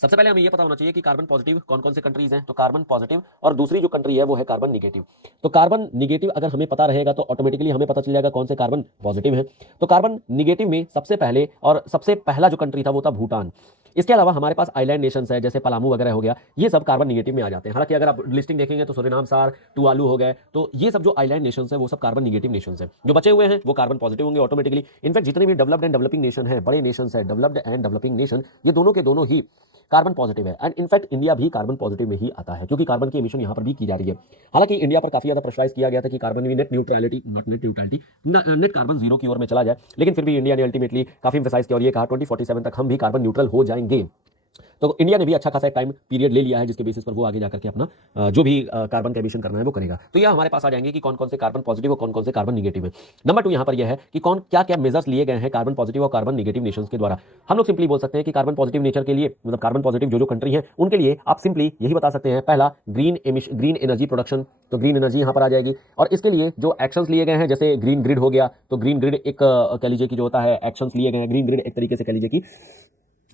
सबसे पहले हमें यह पता होना चाहिए कि कार्बन पॉजिटिव कौन कौन से कंट्रीज हैं, तो कार्बन पॉजिटिव, और दूसरी जो कंट्री है वो है कार्बन निगेटिव। तो कार्बन निगेटिव अगर हमें पता रहेगा तो ऑटोमेटिकली हमें पता चल जाएगा कौन से कार्बन पॉजिटिव है। तो कार्बन निगेटिव में सबसे पहले और सबसे पहला जो कंट्री था वो था भूटान। इसके अलावा हमारे पास आइलैंड नेशंस है, जैसे पलामू वगैरह हो गया, ये सब कार्बन निगेटिव में आ जाते हैं। हालांकि अगर आप लिस्टिंग देखेंगे तो सूरीनाम, सार, टुवालू हो गए, तो ये सब जो आइलैंड नेशंस है वो सब कार्बन निगेटिव नेशंस है। जो बचे हुए हैं वो कार्बन पॉजिटिव होंगे ऑटोमेटिकली। इनफैक्ट जितने भी डेवलप्ड एंड डेवलपिंग नेशन है, बड़े नेशंस है, डेवलप्ड एंड डेवलपिंग नेशन, ये दोनों के दोनों ही कार्बन पॉजिटिव है। एंड इनफैक्ट इंडिया भी कार्बन पॉजिटिव में ही आता है, क्योंकि कार्बन की एमिशन यहां पर भी की जा रही है। हालांकि इंडिया पर काफी ज्यादा प्रेशराइज किया गया था कि कार्बन भी net neutrality, not net neutrality, net carbon zero की ओर में चला जाए, लेकिन फिर भी इंडिया ने अल्टीमेटली काफी एम्फसाइज किया और ये कहा 2047 तक हम भी कार्बन न्यूट्रल हो जाएंगे। तो इंडिया ने भी अच्छा खासा टाइम पीरियड ले लिया है, जिसके बेसिस पर वो आगे जाकर के अपना जो भी कार्बन का एमिशन करना है वो करेगा। तो ये हमारे पास आ जाएंगे कि कौन कौन से कार्बन पॉजिटिव और कौन कौन से कार्बन निगेटिव है। नंबर 2 यहाँ पर यह है कि कौन क्या क्या मेजर्स लिए गए हैं कार्बन पॉजिटिव और कार्बन निगेटिव नेशंस के द्वारा। हम लोग सिंपली बोल सकते हैं कि कार्बन पॉजिटिव नेचर के लिए, मतलब कार्बन पॉजिटिव जो जो कंट्री है उनके लिए आप सिंपली यही बता सकते हैं, पहला ग्रीन एनर्जी प्रोडक्शन, तो ग्रीन एनर्जी यहाँ पर आ जाएगी। और इसके लिए जो एक्शंस लिए गए हैं, जैसे ग्रीन ग्रिड हो गया, तो ग्रीन ग्रिड एक कह लीजिए कि जो होता है एक्शंस लिए गए हैं, ग्रीन ग्रिड एक तरीके से कह लीजिए कि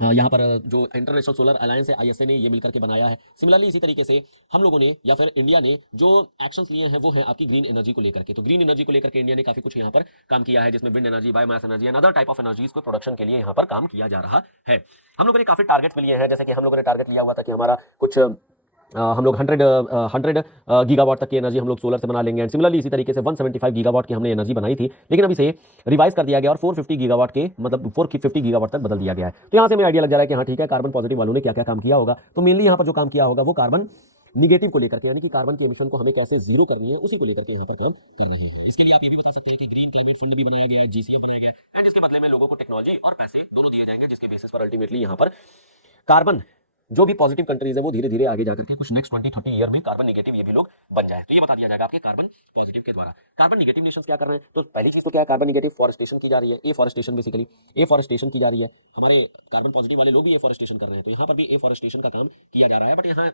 यहाँ पर जो इंटरनेशनल सोलर अलायंस है आईएसए ने ये मिलकर के बनाया है। सिमिलरली इसी तरीके से हम लोगों ने या फिर इंडिया ने जो एक्शंस लिए हैं वो हैं आपकी ग्रीन एनर्जी को लेकर के। तो ग्रीन एनर्जी को लेकर के इंडिया ने काफी कुछ यहाँ पर काम किया है, जिसमें wind energy, biomass energy and other type of energies को प्रोडक्शन के लिए यहाँ पर काम किया जा रहा है। हम लोगों ने काफी टारगेट्स भी लिए हैं, जैसे कि हम लोगों ने टारगेट लिया हुआ था कि हमारा कुछ हम लोग 100 गीगावाट तक की एनर्जी हम लोग सोलर से बना लेंगे। एंड सिमिलरली इसी तरीके से 175 गीगावाट की हमने एनर्जी बनाई थी, लेकिन अभी से रिवाइज कर दिया गया और 450 गीगावाट के, मतलब 450 गीगावाट तक बदल दिया गया है। तो यहाँ से हमें आइडिया लग जा रहा है कि हाँ ठीक है, कार्बन पॉजिटिव वालों ने क्या क्या काम किया होगा। तो मेनली यहाँ पर जो काम किया होगा वो कार्बन निगेटिव को लेकर के, यानी कि कार्बन के एमिशन को हमें कैसे जीरो करनी है उसी को लेकर के यहाँ पर काम कर रहे हैं। इसके लिए आप ये भी बता सकते हैं कि ग्रीन क्लाइमेट फंड भी बनाया गया है, जीसीएफ बनाया गया है, एंड इसके बदले में लोगों को टेक्नोलॉजी और पैसे दोनों दिए जाएंगे, जिसके बेसिस पर अल्टीमेटली यहाँ पर कार्बन जो भी पॉजिटिव कंट्रीज है वो धीरे धीरे आगे जाकर के कुछ नेक्स्ट 20-30 ईयर में कार्बन नेगेटिव ये भी लोग बन जाए। तो ये बता दिया जाएगा आपके कार्बन पॉजिटिव के द्वारा। कार्बन नेगेटिव नेशंस क्या कर रहे हैं, तो पहली चीज तो क्या है, कार्बन नेगेटिव फॉरेस्टेशन की जा रही है, एफॉरेस्टेशन बेसिकली, एफॉरेस्टेशन की जा रही है। हमारे कार्बन पॉजिटिव वाले लोग भी एफॉरेस्टेशन कर रहे हैं, तो यहाँ पर भी एफॉरेस्टेशन का काम किया जा रहा है, बट यहाँ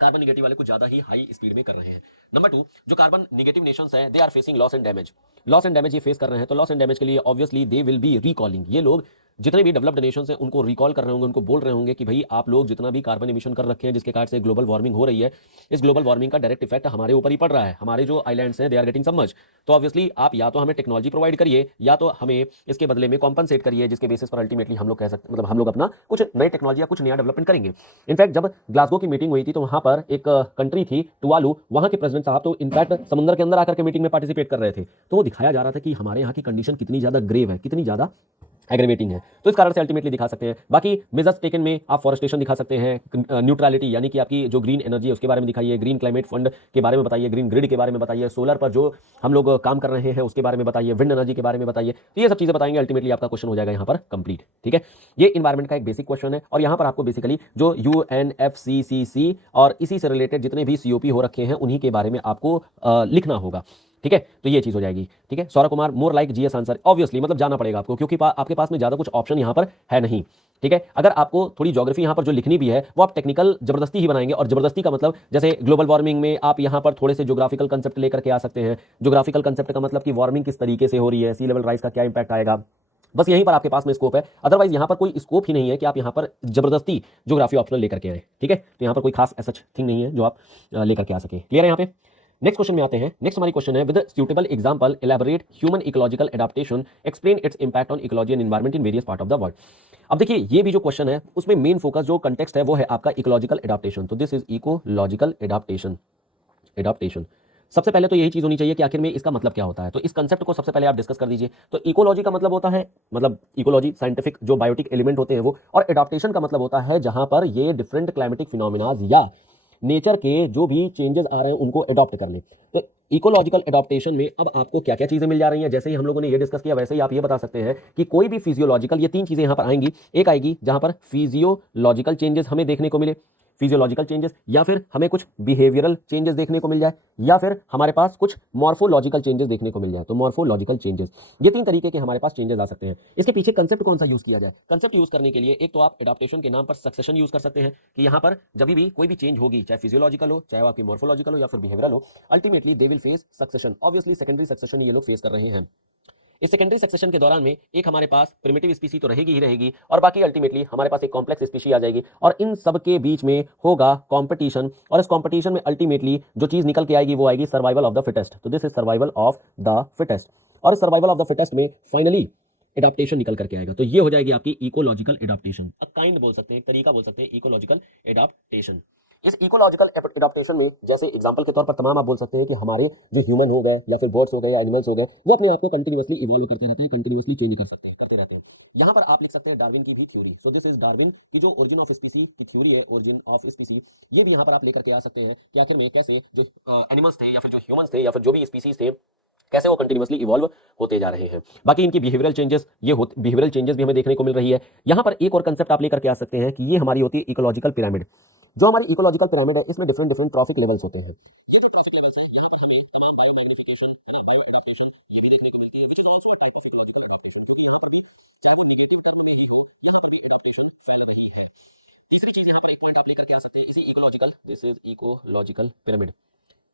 कार्बन नेगेटिव वाले कुछ ज्यादा ही हाई स्पीड में कर रहे हैं। नंबर 2, जो कार्बन नेगेटिव नेशंस हैं, they are facing loss and damage. Loss and damage ये फेस कर रहे हैं, तो लॉस एंड डैमेज के लिए obviously they will be recalling. ये लोग जितने भी डेवलप्ड नेशंस हैं उनको रिकॉल कर रहे होंगे, उनको बोल रहे होंगे कि भाई आप लोग जितना भी कार्बन एमिशन कर रखे हैं, जिसके कारण से ग्लोबल वार्मिंग हो रही है, इस ग्लोबल वार्मिंग का डायरेक्ट इफेक्ट हमारे ऊपर ही पड़ रहा है। हमारे जो आइलैंड्स हैं दे आर गेटिंग सबमर्ज्ड। तो ऑब्वियसली आप या तो हमें टेक्नोलॉजी प्रोवाइड करिए या तो हमें इसके बदले में कॉम्पनसेट करिए, जिसके बेसिस पर अल्टीमेटली हम लोग कह सकते, मतलब हम लोग अपना कुछ नई टेक्नोलॉजी या कुछ नया डेवलपमेंट करेंगे। इनफैक्ट जब ग्लासगो की मीटिंग हुई थी तो वहां पर एक कंट्री थी टुवालू, वहां के प्रेसिडेंट साहब तो इनफैक्ट समुद्र के अंदर आकर के मीटिंग में पार्टिसिपेट कर रहे थे। तो वो दिखाया जा रहा था कि हमारे यहाँ की कंडीशन कितनी ज्यादा ग्रेव है, कितनी ज्यादा एग्रीवेटिंग है। तो इस कारण से अल्टीमेटली दिखा सकते हैं। बाकी मेजर्स टेकन में आप फॉरेस्टेशन दिखा सकते हैं, न्यूट्रलिटी यानी कि आपकी जो ग्रीन एनर्जी है उसके बारे में दिखाइए, ग्रीन क्लाइमेट फंड के बारे में बताइए, ग्रीन ग्रिड के बारे में बताइए, सोलर पर जो हम लोग काम कर रहे हैं उसके बारे में बताइए, विंड एनर्जी के बारे में बताइए। तो ये सब चीजें बताएंगे, अल्टीमेटली आपका क्वेश्चन हो जाएगा यहाँ पर कंप्लीट। ठीक है, ये इन्वायरमेंट का एक बेसिक क्वेश्चन है और यहाँ पर आपको बेसिकली जो UNFCCC और इसी से रिलेटेड जितने भी COP हो रखे हैं उन्हीं के बारे में आपको लिखना होगा। ठीक है, तो ये चीज हो जाएगी। ठीक है, Saurabh Kumar more like GS answer, obviously मतलब जाना पड़ेगा आपको, क्योंकि आपके पास में ज्यादा कुछ ऑप्शन यहाँ पर है नहीं। ठीक है, अगर आपको थोड़ी ज्योग्राफी यहाँ पर जो लिखनी भी है वो आप टेक्निकल जबरदस्ती ही बनाएंगे, और जबरदस्ती का मतलब जैसे ग्लोबल वार्मिंग में आप यहाँ पर थोड़े से ज्योग्राफिकल कंसेप्ट लेकर के आ सकते हैं। ज्योग्राफिकल कंसेप्ट का मतलब कि वार्मिंग किस तरीके से हो रही है, सी लेवल राइज का क्या इंपैक्ट आएगा, बस यहीं पर आपके पास में स्कोप है। अदरवाइज यहाँ पर कोई स्कोप ही नहीं है कि आप यहाँ पर जबरदस्ती ज्योग्राफी ऑप्शनल लेकर के आए। ठीक है, तो यहाँ पर कोई खास ऐसा थिंग नहीं है जो आप लेकर के आ सके। क्लियर है यहाँ पे? नेक्स्ट क्वेश्चन में आते हैं। नेक्स्ट हमारी क्वेश्चन है, with suitable example elaborate human ecological adaptation, explain it's impact on ecology and environment in various part of the world. अब देखिए ये भी जो क्वेश्चन है उसमें मेन फोकस जो कंटेक्स्ट है वो है आपका इकोलॉजिकल एडाप्टेशन। तो दिस इज इकोलॉजिकल एडाप्टेशन। सबसे पहले तो यही चीज होनी चाहिए कि आखिर में इसका मतलब क्या होता है। तो इस कंसेप्ट को सबसे पहले आप डिस्कस कर दीजिए। तो इकोलॉजी का मतलब होता है, मतलब इकोलॉजी साइंटिफिक जो बायोटिक एलिमेंट होते हैं वो, और एडाप्टेशन का मतलब होता है जहां पर ये डिफरेंट क्लाइमेटिक फिनोमिनाज या नेचर के जो भी चेंजेस आ रहे हैं उनको अडॉप्ट कर ले। तो इकोलॉजिकल एडाप्टेशन में अब आपको क्या क्या चीजें मिल जा रही हैं, जैसे ही हम लोगों ने ये डिस्कस किया वैसे ही आप ये बता सकते हैं कि कोई भी फिजियोलॉजिकल, ये तीन चीजें यहां पर आएंगी। एक आएगी जहां पर फिजियोलॉजिकल चेंजेस हमें देखने को मिले, फिजियोलॉजिकल चेंजेस, या फिर हमें कुछ बिहेवियरल चेंजेस देखने को मिल जाए, या फिर हमारे पास कुछ मॉर्फोलॉजिकल चेंजेस देखने को मिल जाए। तो मॉर्फोलॉजिकल चेंजेस, ये तीन तरीके के हमारे पास चेंजेस आ सकते हैं। इसके पीछे कंसेप्ट कौन सा यूज किया जाए? कंसेप्ट यूज करने के लिए एक तो आप एडाप्टेशन के नाम पर सक्सेशन यूज कर सकते हैं कि यहां पर जब भी कोई भी चेंज होगी, चाहे फिजियोलॉजिकल हो, चाहे आपकी मॉर्फोलॉजिकल हो या फिर बिहेवियरल हो, ultimately they will face succession. Obviously secondary succession ये लोग फेस कर रहे हैं। इस सेकेंडरी सक्सेशन के दौरान में एक हमारे पास प्रिमिटिव स्पीसी तो रहेगी ही रहेगी, और बाकी अल्टीमेटली हमारे पास एक कॉम्प्लेक्स स्पीसी आ जाएगी, और इन सब के बीच में होगा कंपटीशन, और इस कंपटीशन में अल्टीमेटली जो चीज निकल के आएगी वो आएगी सर्वाइवल ऑफ द फिटेस्ट। तो this is survival of the fittest, और सर्वाइवल ऑफ द फिटेस्ट में फाइनली एडाप्टेशन निकल करके आएगा। तो ये हो जाएगी आपकी इकोलॉजिकल एडाप्टेशन। अ काइंड बोल सकते हैं, एक तरीका बोल सकते हैं इकोलॉजिकल एडाप्टेशन। इस इकोलॉजिकल एडाप्टेशन में जैसे एग्जांपल के तौर पर तमाम आप बोल सकते हैं कि हमारे जो ह्यूमन हो गए या फिर बर्ड्स हो गए या एनिमल्स हो गए, वो अपने आप को कंटिन्यूअसली इवॉल्व करते रहते हैं, कंटिन्यूअसली चेंज करते रहते हैं। यहाँ पर आप लिख सकते हैं डार्विन की भी theory. So this is Darwin की जो ओरिजिन ऑफ स्पीसी की थ्योरी है, ओरिजिन ऑफ स्पीसी, ये भी यहाँ पर आप लेकर के आ सकते हैं कि आखिर में कैसे जो एनिमल्स थे या फिर जो ह्यूमंस थे या फिर जो भी स्पीसीज थे कैसे वो कंटिन्यूअसली इवॉल्व होते जा रहे हैं। बाकी इनकी बिहेवियरल चेंजेस, बिहेवियरल चेंजेस भी हमें देखने को मिल रही है। यहाँ पर एक और कंसेप्ट आप लेकर के आ सकते हैं कि ये हमारी होती है इकोलॉजिकल पिरामिड। जो हमारी इकोलॉजिकल पिरामिड है इसमें डिफरेंट डिफरेंट ट्रॉफिक लेवल्स होते हैं। ये जो ट्रॉफिक लेवल्स हैं यहाँ पर हमें तमाम बायो मैग्निफिकेशन, बायो एडाप्टेशन ये भी देखने को मिलती है, which is also a type of ecological adaptation, क्योंकि यहाँ पर भी चाहे वो नेगेटिव टर्म में ही हो, यहाँ पर भी एडाप्टेशन फैल रही है। तीसरी चीज यहाँ पर एक पॉइंट आप लेकर के आ सकते हैं, इसी ecological, this is ecological pyramid,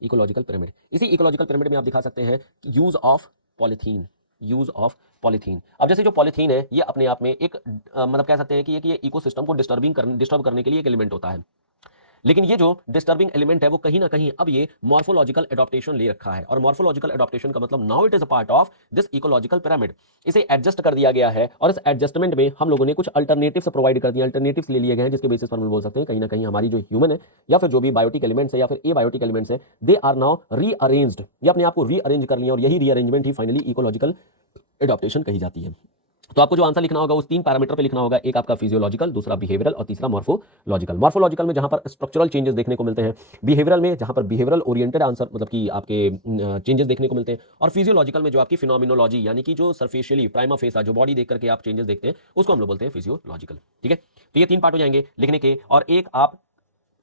ecological pyramid. इसी इकोलॉजिकल पिरामिड में आप दिखा सकते हैं use of polythene, use of polythene. अब जैसे जो पॉलीथीन है ये अपने आप में एक मतलब कह सकते हैं कि ये इकोसिस्टम को डिस्टर्ब करने के लिए एक एलिमेंट होता है, लेकिन ये जो डिस्टर्बिंग एलिमेंट है वो कहीं ना कहीं अब ये मॉर्फोलॉजिकल एडॉप्टेशन ले रखा है, और मॉर्फोलॉजिकल एडॉप्टेशन का मतलब now it is a part of this ecological pyramid. इसे एडजस्ट कर दिया गया है, और इस एडजस्टमेंट में हम लोगों ने कुछ अल्टरनेटिव्स प्रोवाइड कर दिए, अल्टरनेटिव्स ले लिए गए हैं, जिसके बेसिस पर हम बोल सकते हैं कहीं ना कहीं हमारी जो ह्यूमन है या फिर जो भी बायोटिक एलिमेंट्स है या फिर एबायोटिक एलिमेंट्स है, दे आर नाउ रीअरेंज्ड, ये अपने आप को रीअरेंज कर लिया, और यही रीअरेंजमेंट ही फाइनली इकोलॉजिकल एडॉप्टेशन कही जाती है। तो आपको जो आंसर लिखना होगा उस 3 पैरामीटर पे लिखना होगा, एक आपका फिजियोलॉजिकल, दूसरा बिहेवियरल और तीसरा मॉर्फोलॉजिकल। मॉर्फोलॉजिकल में जहां पर स्ट्रक्चरल चेंजेस देखने को मिलते हैं, बिहेवियरल में जहां पर बिहेवियरल ओरिएंटेड आंसर मतलब कि आपके चेंजेस देखने को मिलते हैं, और फिजियोलॉजिकल में जो आपकी फिनोमिनोलॉजी यानी कि जो सरफेशियली प्राइमा फेसा जो बॉडी देख करके आप चेंजेस देखते हैं उसको हम लोग बोलते हैं फिजियोलॉजिकल। ठीक है, तो ये 3 पार्ट हो जाएंगे लिखने के, और एक आप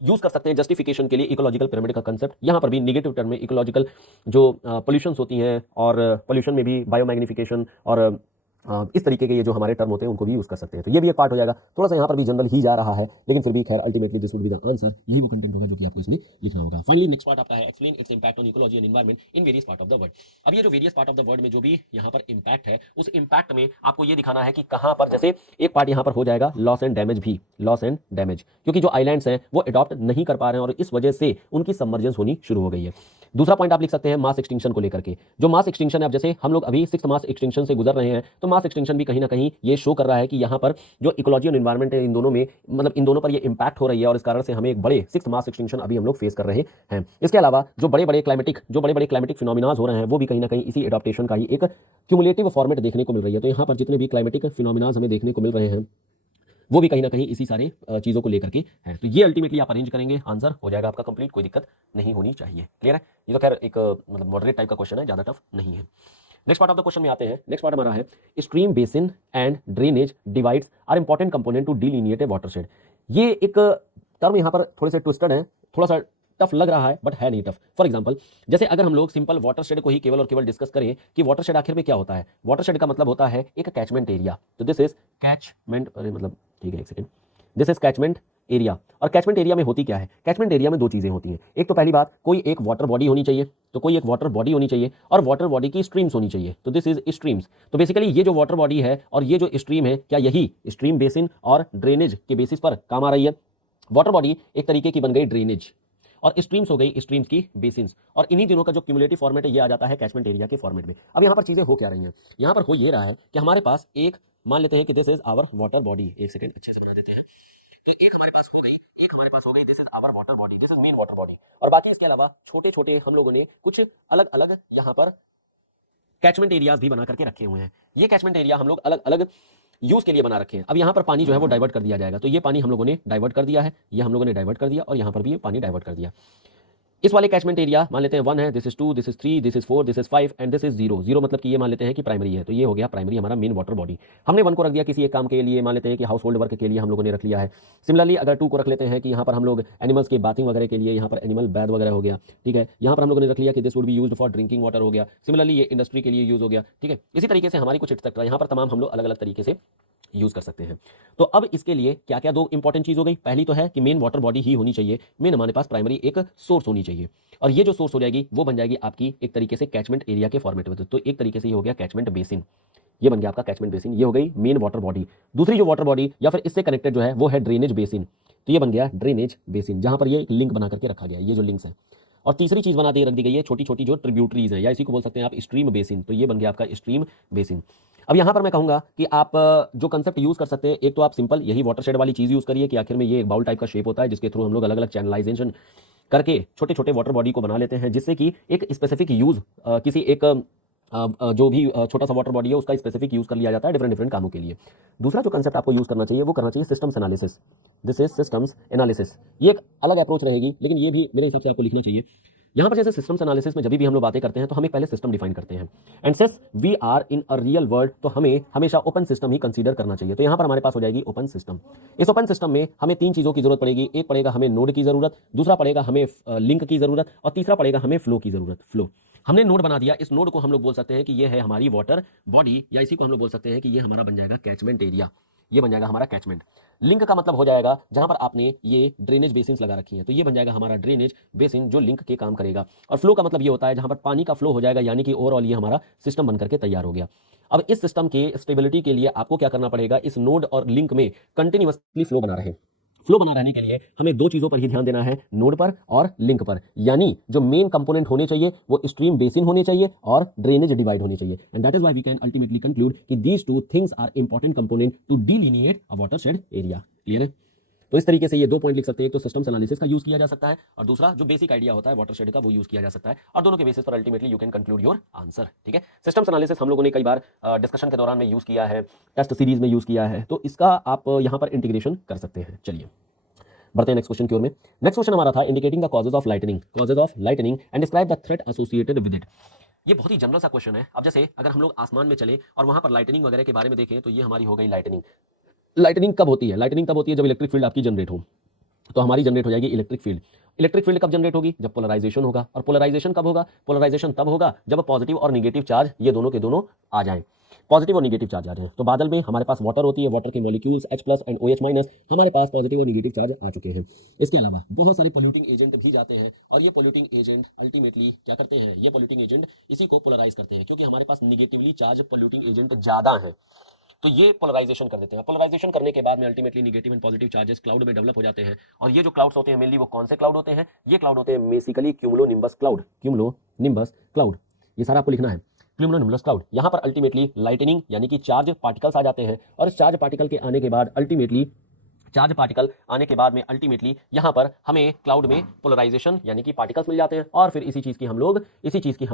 यूज कर सकते हैं जस्टिफिकेशन के लिए इकोलॉजिकल पिरामिड का कंसेप्ट। यहां पर भी निगेटिव टर्म में इकोलॉजिकल जो पोल्यूशंस होती हैं, और पोल्यूशन में भी बायोमैग्निफिकेशन और इस तरीके के ये जो हमारे टर्म होते हैं उनको भी यूज कर सकते हैं। तो ये भी एक पार्ट हो जाएगा, थोड़ा सा यहाँ पर भी जनरल ही जा रहा है, लेकिन फिर भी खैर ultimately this would be the answer. यही वो कंटेंट होगा जो कि आपको इसमें लिखना होगा। फाइनली नेक्स्ट पार्ट आपका है explain it's impact on ecology and environment in various part of the world. अब ये जो various part of the world में जो भी यहाँ पर इंपैक्ट है, उस इंपैक्ट में आपको ये दिखाना है कि कहाँ पर, जैसे एक पार्ट यहाँ पर हो जाएगा लॉस एंड डैमेज भी, लॉस एंड डैमेज, क्योंकि जो आइलैंड्स हैं वो अडॉप्ट नहीं कर पा रहे हैं और इस वजह से उनकी सबमर्जेंस होनी शुरू हो गई है। दूसरा पॉइंट आप लिख सकते हैं मास एक्सटिंक्शन को लेकर के। जो मास एक्सटिंक्शन है, अब जैसे हम लोग अभी 6th मास एक्सटिंक्शन से गुजर रहे हैं, तो मास एक्सटिंक्शन भी कहीं ना कहीं ये शो कर रहा है कि यहाँ पर जो इकोलॉजी और एनवायरनमेंट है, इन दोनों में मतलब इन दोनों पर ये इंपैक्ट हो रही है, और इस कारण से हमें एक बड़े 6th मास एक्सटिंक्शन अभी हम लोग फेस कर रहे हैं। इसके अलावा जो बड़े बड़े क्लाइमेटिक फिनोमिनाज हो रहे हैं वो भी कहीं ना कहीं इसी एडॉप्टेशन का ही एक क्यूमुलेटिव फॉर्मेट देखने को मिल रही है। तो यहाँ पर जितने भी क्लाइमेटिक फिनोमिनाज हमें देखने को मिल रहे हैं वो भी कहीं ना कहीं इसी सारे चीज़ों को लेकर के है। तो ये अल्टीमेटली आप अरेंज करेंगे, आंसर हो जाएगा आपका कंप्लीट, कोई दिक्कत नहीं होनी चाहिए। क्लियर है? ये तो खैर एक मतलब मॉडरेट टाइप का क्वेश्चन है, ज़्यादा टफ नहीं है। Next part of the question में आते हैं। नेक्स्ट पार्ट हमारा है stream basin and drainage divides are important component to delineate a watershed. ये एक टर्म यहाँ पर थोड़े से ट्विस्टेड है, थोड़ा सा टफ लग रहा है बट है नहीं टफ। फॉर एग्जांपल, जैसे अगर हम लोग सिंपल वाटरशेड को ही केवल और केवल डिस्कस करें कि वाटरशेड आखिर में क्या होता है। वाटरशेड का मतलब होता है एक कैचमेंट एरिया। तो दिस इज कैचमेंट, अरे मतलब ठीक है एक second, this is catchment area. और कैचमेंट एरिया में होती क्या है? कैचमेंट एरिया में दो चीजें होती हैं। एक तो पहली बात, कोई एक वाटर बॉडी होनी चाहिए, तो कोई एक वाटर बॉडी होनी चाहिए, और वाटर बॉडी की स्ट्रीम्स होनी चाहिए। तो दिस इज स्ट्रीम्स। तो बेसिकली ये जो वाटर बॉडी है और ये जो स्ट्रीम है, क्या यही स्ट्रीम बेसिन और ड्रेनेज के बेसिस पर काम आ रही है? वाटर बॉडी एक तरीके की बन गई ड्रेनेज, और स्ट्रीम्स हो गई स्ट्रीम्स की बेसिन्स, और इन्हीं दिनों का जो क्यूमुलेटिव फॉर्मेट है ये आ जाता है कैचमेंट एरिया के फॉर्मेट में। अब यहाँ पर चीजें हो क्या रही हैं? यहाँ पर हो ये रहा है कि हमारे पास एक, मान लेते हैं कि this is our water body, एक सेकंड अच्छे से बना देते हैं। तो एक हमारे पास हो गई, एक हमारे पास हो गई, this is our water body, this is main water body, और बाकी इसके अलावा छोटे छोटे हम लोगों ने कुछ अलग अलग यहाँ पर कैचमेंट एरियाज भी बना करके रखे हुए हैं। ये कैचमेंट एरिया हम लोग अलग अलग यूज के लिए बना रखे हैं। अब यहाँ पर पानी जो है वो डाइवर्ट कर दिया जाएगा, तो ये पानी हम लोगों ने डाइवर्ट कर दिया है, ये हम लोगों ने डाइवर्ट कर दिया, और यहाँ पर भी ये पानी डाइवर्ट कर दिया। इस वाले कैचमेंट एरिया मान लेते हैं 1 है, this is 2, this is 3, this is 4, this is 5 and this is 0। 0 मतलब कि ये मान लेते हैं कि प्राइमरी है, तो ये हो गया प्राइमरी हमारा मेन वाटर बॉडी। हमने 1 को रख दिया किसी एक काम के लिए, मान लेते हैं कि हाउस होल्ड वर्क के लिए हम लोगों ने रख लिया है। सिमिलरली अगर 2 को रख लेते हैं कि यहाँ पर हम लोग एनिमल्स के बाथिंग वगैरह के लिए, यहाँ पर एनिमल बैथ वगैरह हो गया, ठीक है। यहाँ पर हम लोगों ने रख लिया कि this would be used for drinking water हो गया। सिमिलरली ये इंडस्ट्री के लिए यूज हो गया, ठीक है। इसी तरीके से हमारी कुछ एक्सेट्रा यहाँ पर तमाम हम लोग अलग अलग तरीके से यूज कर सकते हैं। तो अब इसके लिए क्या क्या दो इंपॉर्टेंट चीज हो गई? पहली तो है कि मेन वाटर बॉडी ही होनी चाहिए, मेन हमारे पास प्राइमरी एक सोर्स होनी चाहिए, और ये जो सोर्स हो जाएगी वो बन जाएगी आपकी एक तरीके से कैचमेंट एरिया के फॉर्मेट में। तो एक तरीके से ये हो गया कैचमेंट बेसिन, ये बन गया आपका कैचमेंट बेसिन, ये हो गई मेन वाटर बॉडी। दूसरी जो वाटर बॉडी या फिर इससे कनेक्टेड जो है वो है ड्रेनेज बेसिन, तो ये बन गया ड्रेनेज बेसिन, जहां पर ये एक लिंक बना करके रखा गया, ये जो लिंक्स है। और तीसरी चीज बना दी रख दी गई है छोटी छोटी जो ट्रिब्यूटरीज है, या इसी को बोल सकते हैं आप स्ट्रीम बेसिन, तो ये बन गया आपका स्ट्रीम बेसिन। अब यहाँ पर मैं कहूंगा कि आप जो कंसेप्ट यूज कर सकते हैं, एक तो आप सिंपल यही वाटरशेड वाली चीज यूज करिए कि आखिर में ये एक बाउल टाइप का शेप होता है जिसके थ्रू हम लोग अलग अलग चैनलाइजेशन करके छोटे छोटे वाटर बॉडी को बना लेते हैं, जिससे कि एक स्पेसिफिक यूज किसी एक जो भी छोटा सा वाटर बॉडी है उसका स्पेसिफिक यूज कर लिया जाता है डिफरेंट डिफरेंट कामों के लिए। दूसरा जो कंसेप्ट आपको यूज करना चाहिए वो करना चाहिए systems analysis, this is systems analysis. ये एक अलग अप्रोच रहेगी, लेकिन ये भी मेरे हिसाब से आपको लिखना चाहिए। यहाँ पर जैसे सिस्टम्स एनालिसिस में जब भी हम लोग बातें करते हैं तो हमें पहले सिस्टम डिफाइन करते हैं, and since we are in a real world तो हमें हमेशा ओपन सिस्टम ही कंसीडर करना चाहिए। तो यहाँ पर हमारे पास हो जाएगी ओपन सिस्टम। इस ओपन सिस्टम में हमें 3 चीजों की जरूरत पड़ेगी, एक पड़ेगा हमें नोड की जरूरत, दूसरा पड़ेगा हमें लिंक की जरूरत, और तीसरा पड़ेगा हमें फ्लो की जरूरत। फ्लो हमने नोड बना दिया, इस नोड को हम लोग बोल सकते हैं कि ये है हमारी वाटर बॉडी, या इसी को हम लोग बोल सकते हैं कि ये हमारा बन जाएगा कैचमेंट एरिया, ये बन जाएगा हमारा कैचमेंट। लिंक का मतलब हो जाएगा जहां पर आपने ये ड्रेनेज बेसिन लगा रखी है, तो ये बन जाएगा हमारा ड्रेनेज बेसिन जो लिंक के काम करेगा। और फ्लो का मतलब ये होता है जहां पर पानी का फ्लो हो जाएगा, यानी कि ओवरऑल ये हमारा सिस्टम बनकर के तैयार हो गया। अब इस सिस्टम के स्टेबिलिटी के लिए आपको क्या करना पड़ेगा? इस नोड और लिंक में कंटिन्यूअसली फ्लो बना रहे। फ्लो बना रहने के लिए हमें 2 चीजों पर ही ध्यान देना है, नोड पर और लिंक पर। यानी जो मेन कंपोनेंट होने चाहिए वो स्ट्रीम बेसिन होने चाहिए और ड्रेनेज डिवाइड होने चाहिए, and that is why we can ultimately conclude कि these 2 things are important component to delineate a watershed area. Clear है? तो इस तरीके से ये 2 पॉइंट लिख सकते हैं, एक तो सिस्टम्स एनालिसिस का यूज किया जा सकता है और दूसरा जो बेसिक आइडिया होता है वाटरशेड का वो यूज किया जा सकता है, और दोनों के बेसिस पर ultimately you can conclude your answer. ठीक है, सिस्टम्स एनालिसिस हम लोगों ने कई बार डिस्कशन के दौरान में यूज किया है, टेस्ट सीरीज में यूज किया है, तो इसका आप यहाँ पर इंटीग्रेशन कर सकते हैं। चलिए बढ़ते हैं नेक्स्ट क्वेश्चन की ओर में। नेक्स्ट क्वेश्चन हमारा था indicating the causes of lightning and describe the threat associated with it. ये बहुत ही जनरल सा क्वेश्चन है। अब जैसे अगर हम लोग आसमान में चले और वहां पर लाइटनिंग वगैरह के बारे में देखें तो ये हमारी हो गई लाइटनिंग। लाइटनिंग कब होती है? लाइटनिंग तब होती है जब इलेक्ट्रिक फील्ड आपकी जनरेट हो, तो हमारी जनरेट हो जाएगी इलेक्ट्रिक फील्ड। इलेक्ट्रिक फील्ड कब जनरेट होगी? जब पोलराइजेशन होगा। और पोलराइजेशन कब होगा? पोलराइजेशन तब होगा जब पॉजिटिव और नेगेटिव चार्ज ये दोनों के दोनों आ जाएं, पॉजिटिव और नेगेटिव चार्ज आ जाए। तो बादल में हमारे पास वाटर होती है, वाटर के मॉलिक्यूल्स H+ एंड OH- हमारे पास पॉजिटिव और नेगेटिव चार्ज आ चुके हैं। इसके अलावा बहुत सारे पोल्यूटिंग एजेंट भी जाते हैं और ये पोल्यूटिंग एजेंट अल्टीमेटली क्या करते हैं? ये पोल्यूटिंग एजेंट इसी को पोलराइज करते हैं, क्योंकि हमारे पास निगेटिवली चार्ज पोल्यूटिंग एजेंट ज्यादा है, तो ये पोलराइजेशन कर देते हैं। पोलराइजेशन करने के बाद में ultimately negative and positive charges cloud में डेवलप हो जाते हैं। और ये जो क्लाउड्स होते हैं मेनली वो कौन से क्लाउड होते हैं? ये क्लाउड होते हैं basically cumulonimbus cloud. Cumulonimbus cloud, ये सारा आपको लिखना है, क्यूमुलोनिम्बस क्लाउड। यहाँ पर अल्टीमेटली लाइटनिंग यानी कि चार्ज पार्टिकल्स आ जाते हैं, और इस चार्ज पार्टिकल के आने के बाद अल्टीमेटली यहाँ पर हमें क्लाउड में पोलराइजेशन यानी कि पार्टिकल्स मिल जाते हैं, और फिर इसी चीज़ की हम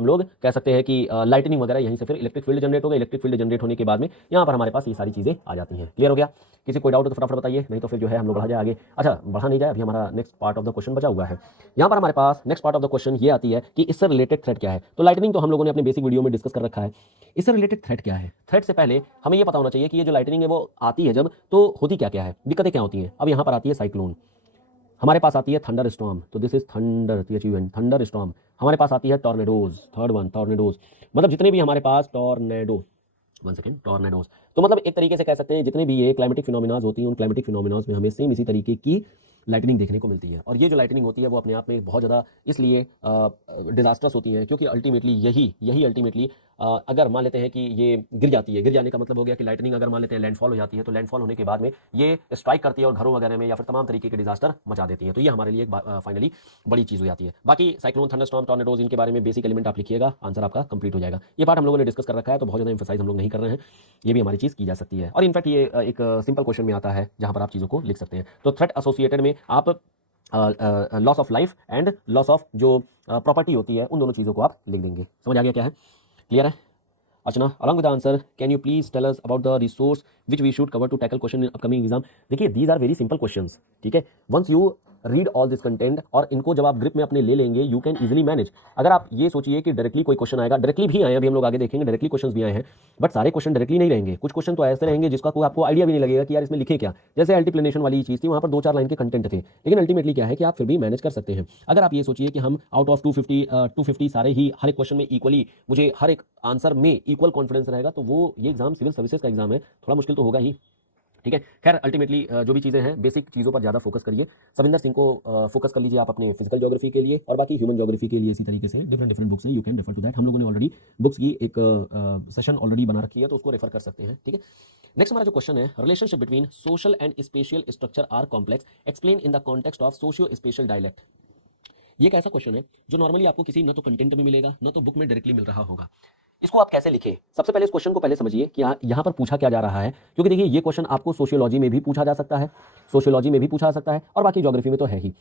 लोग कह सकते हैं कि लाइटनिंग वगैरह, यहीं से फिर इलेक्ट्रिक फील्ड जनरेट होगा। इलेक्ट्रिक फील्ड जनरेट होने के बाद में यहाँ पर हमारे पास ये सारी चीज़ें आ जाती हैं। क्लियर हो गया? किसी कोई डाउट हो तो फटाफट बताइए, नहीं तो फिर जो है हम लोग बढ़ा जाए आगे। अच्छा, बढ़ा नहीं जाए, अभी हमारा next part of the question बचा हुआ है। यहाँ पर हमारे पास next part of the question ये आती है कि इससे रिलेटेड थ्रेट क्या है। तो लाइटनिंग तो हम लोगों ने अपने बेसिक वीडियो में डिस्कस कर रखा है। इससे रिलेटेड थ्रेट क्या है? थ्रेट से पहले हमें ये पता होना चाहिए कि ये जो लाइटनिंग है वो आती है जब, तो होती क्या क्या है, दिक्कतें क्या होती हैं। अब यहाँ पर आती है साइक्लोन, हमारे पास आती है थंडर स्टॉर्म, तो दिस इज थंडर स्टॉर्म। हमारे पास आती है टॉर्नेडोज, टॉर्नेडोज, मतलब जितने भी हमारे पास टॉर्नेडोज, तो मतलब एक तरीके से कह सकते हैं जितने भी ये क्लाइमेटिक फिनोमिनाज होती हैं उन क्लाइमेटिक फिनोमिनाज में हमें सेम इसी तरीके की लाइटनिंग देखने को मिलती है। और ये जो लाइटनिंग होती है वो अपने आप में बहुत ज़्यादा इसलिए डिजास्टर्स होती है, क्योंकि अल्टीमेटली यही अल्टीमेटली अगर मान लेते हैं कि ये गिर जाती है, गिर जाने का मतलब हो गया कि लाइटनिंग अगर मान लेते हैं लैंडफॉल हो जाती है, तो लैंडफॉल होने के बाद में ये स्ट्राइक करती है और घरों वगैरह में या फिर तमाम तरीके के डिजास्टर मचा देती है। तो ये हमारे लिए फाइनली बड़ी चीज़ हो जाती है। बाकी साइक्लोन, थंडरस्टॉर्म, टॉर्नेडोज, इनके बारे में बेसिक एलिमेंट आप लिखिएगा, आंसर आपका कंप्लीट हो जाएगा। ये पार्ट हम लोगों ने डिस्कस कर रखा है, तो बहुत ज़्यादा एम्फसाइज हम लोग नहीं कर रहे हैं, ये भी हमारी चीज़ की जा सकती है। और इनफैक्ट ये एक सिंपल क्वेश्चन में आता है जहाँ पर आप चीज़ों को लिख सकते हैं। तो थ्रेट एसोसिएटेड में आप loss of life and loss of जो प्रॉपर्टी होती है उन दोनों चीज़ों को आप लिख देंगे। समझ आ गया क्या है? क्लियर है? Archana, along with the answer can you please tell us about the resource which we should cover to tackle question in upcoming exam. देखिए, these are very simple questions, ठीक है। Once you read all this content और इनको जब आप grip में अपने ले लेंगे, यू कैन इजीली मैनेज। अगर आप ये सोचिए कि डायरेक्टली कोई क्वेश्चन आएगा, डायरेक्टली भी आए, अभी हम लोग आगे देखेंगे डायरेक्टली क्वेश्चन भी आए हैं, बट सारे क्वेश्चन डायरेक्टली नहीं रहेंगे। कुछ क्वेश्चन तो ऐसे रहेंगे जिसका कोई आपको आइडिया भी नहीं लगेगा कि यार इसमें लिखे क्या। जैसे अल्टीप्लेनेशन वाली चीज़ थी, वहाँ पर 2-4 लाइन के कंटेंट थे, लेकिन अल्टीमेटली क्या है कि आप फिर भी मैनेज कर सकते हैं। अगर आप ये सोचिए कि हम आउट ऑफ 250 सारे ही हर एक क्वेश्चन में इक्वली, मुझे हर एक आंसर में इक्वल कॉन्फिडेंस रहेगा, तो वो ये एग्जाम सिविल सर्विसेज का एग्जाम है, थोड़ा मुश्किल तो होगा ही, ठीक है। खैर अल्टीमेटली जो भी चीज़ें हैं बेसिक चीज़ों पर ज़्यादा फोकस करिए। सविंदर सिंह को फोकस कर लीजिए आप अपने फिजिकल ज्योग्राफी के लिए, और बाकी ह्यूमन ज्योग्राफी के लिए इसी तरीके से डिफरेंट बुक्स हैं, you can refer to that. हम लोगों ने ऑलरेडी बुक्स की एक सेशन ऑलरेडी बना रखी है, तो उसको रेफर कर सकते हैं, ठीक है। नेक्स्ट हमारा जो क्वेश्चन है, relationship between social and spatial structure are complex, explain in the context of socio spatial dialect. ये एक ऐसा क्वेश्चन है जो नॉर्मली आपको किसी न तो कंटेंट में मिलेगा, न तो बुक में डायरेक्टली मिल रहा होगा। इसको आप कैसे लिखें? सबसे पहले इस क्वेश्चन को पहले समझिए कि यहाँ पर पूछा क्या जा रहा है, क्योंकि देखिए ये क्वेश्चन आपको सोशियोलॉजी में भी पूछा जा सकता है, और बाकी ज्योग्राफी में तो है ही।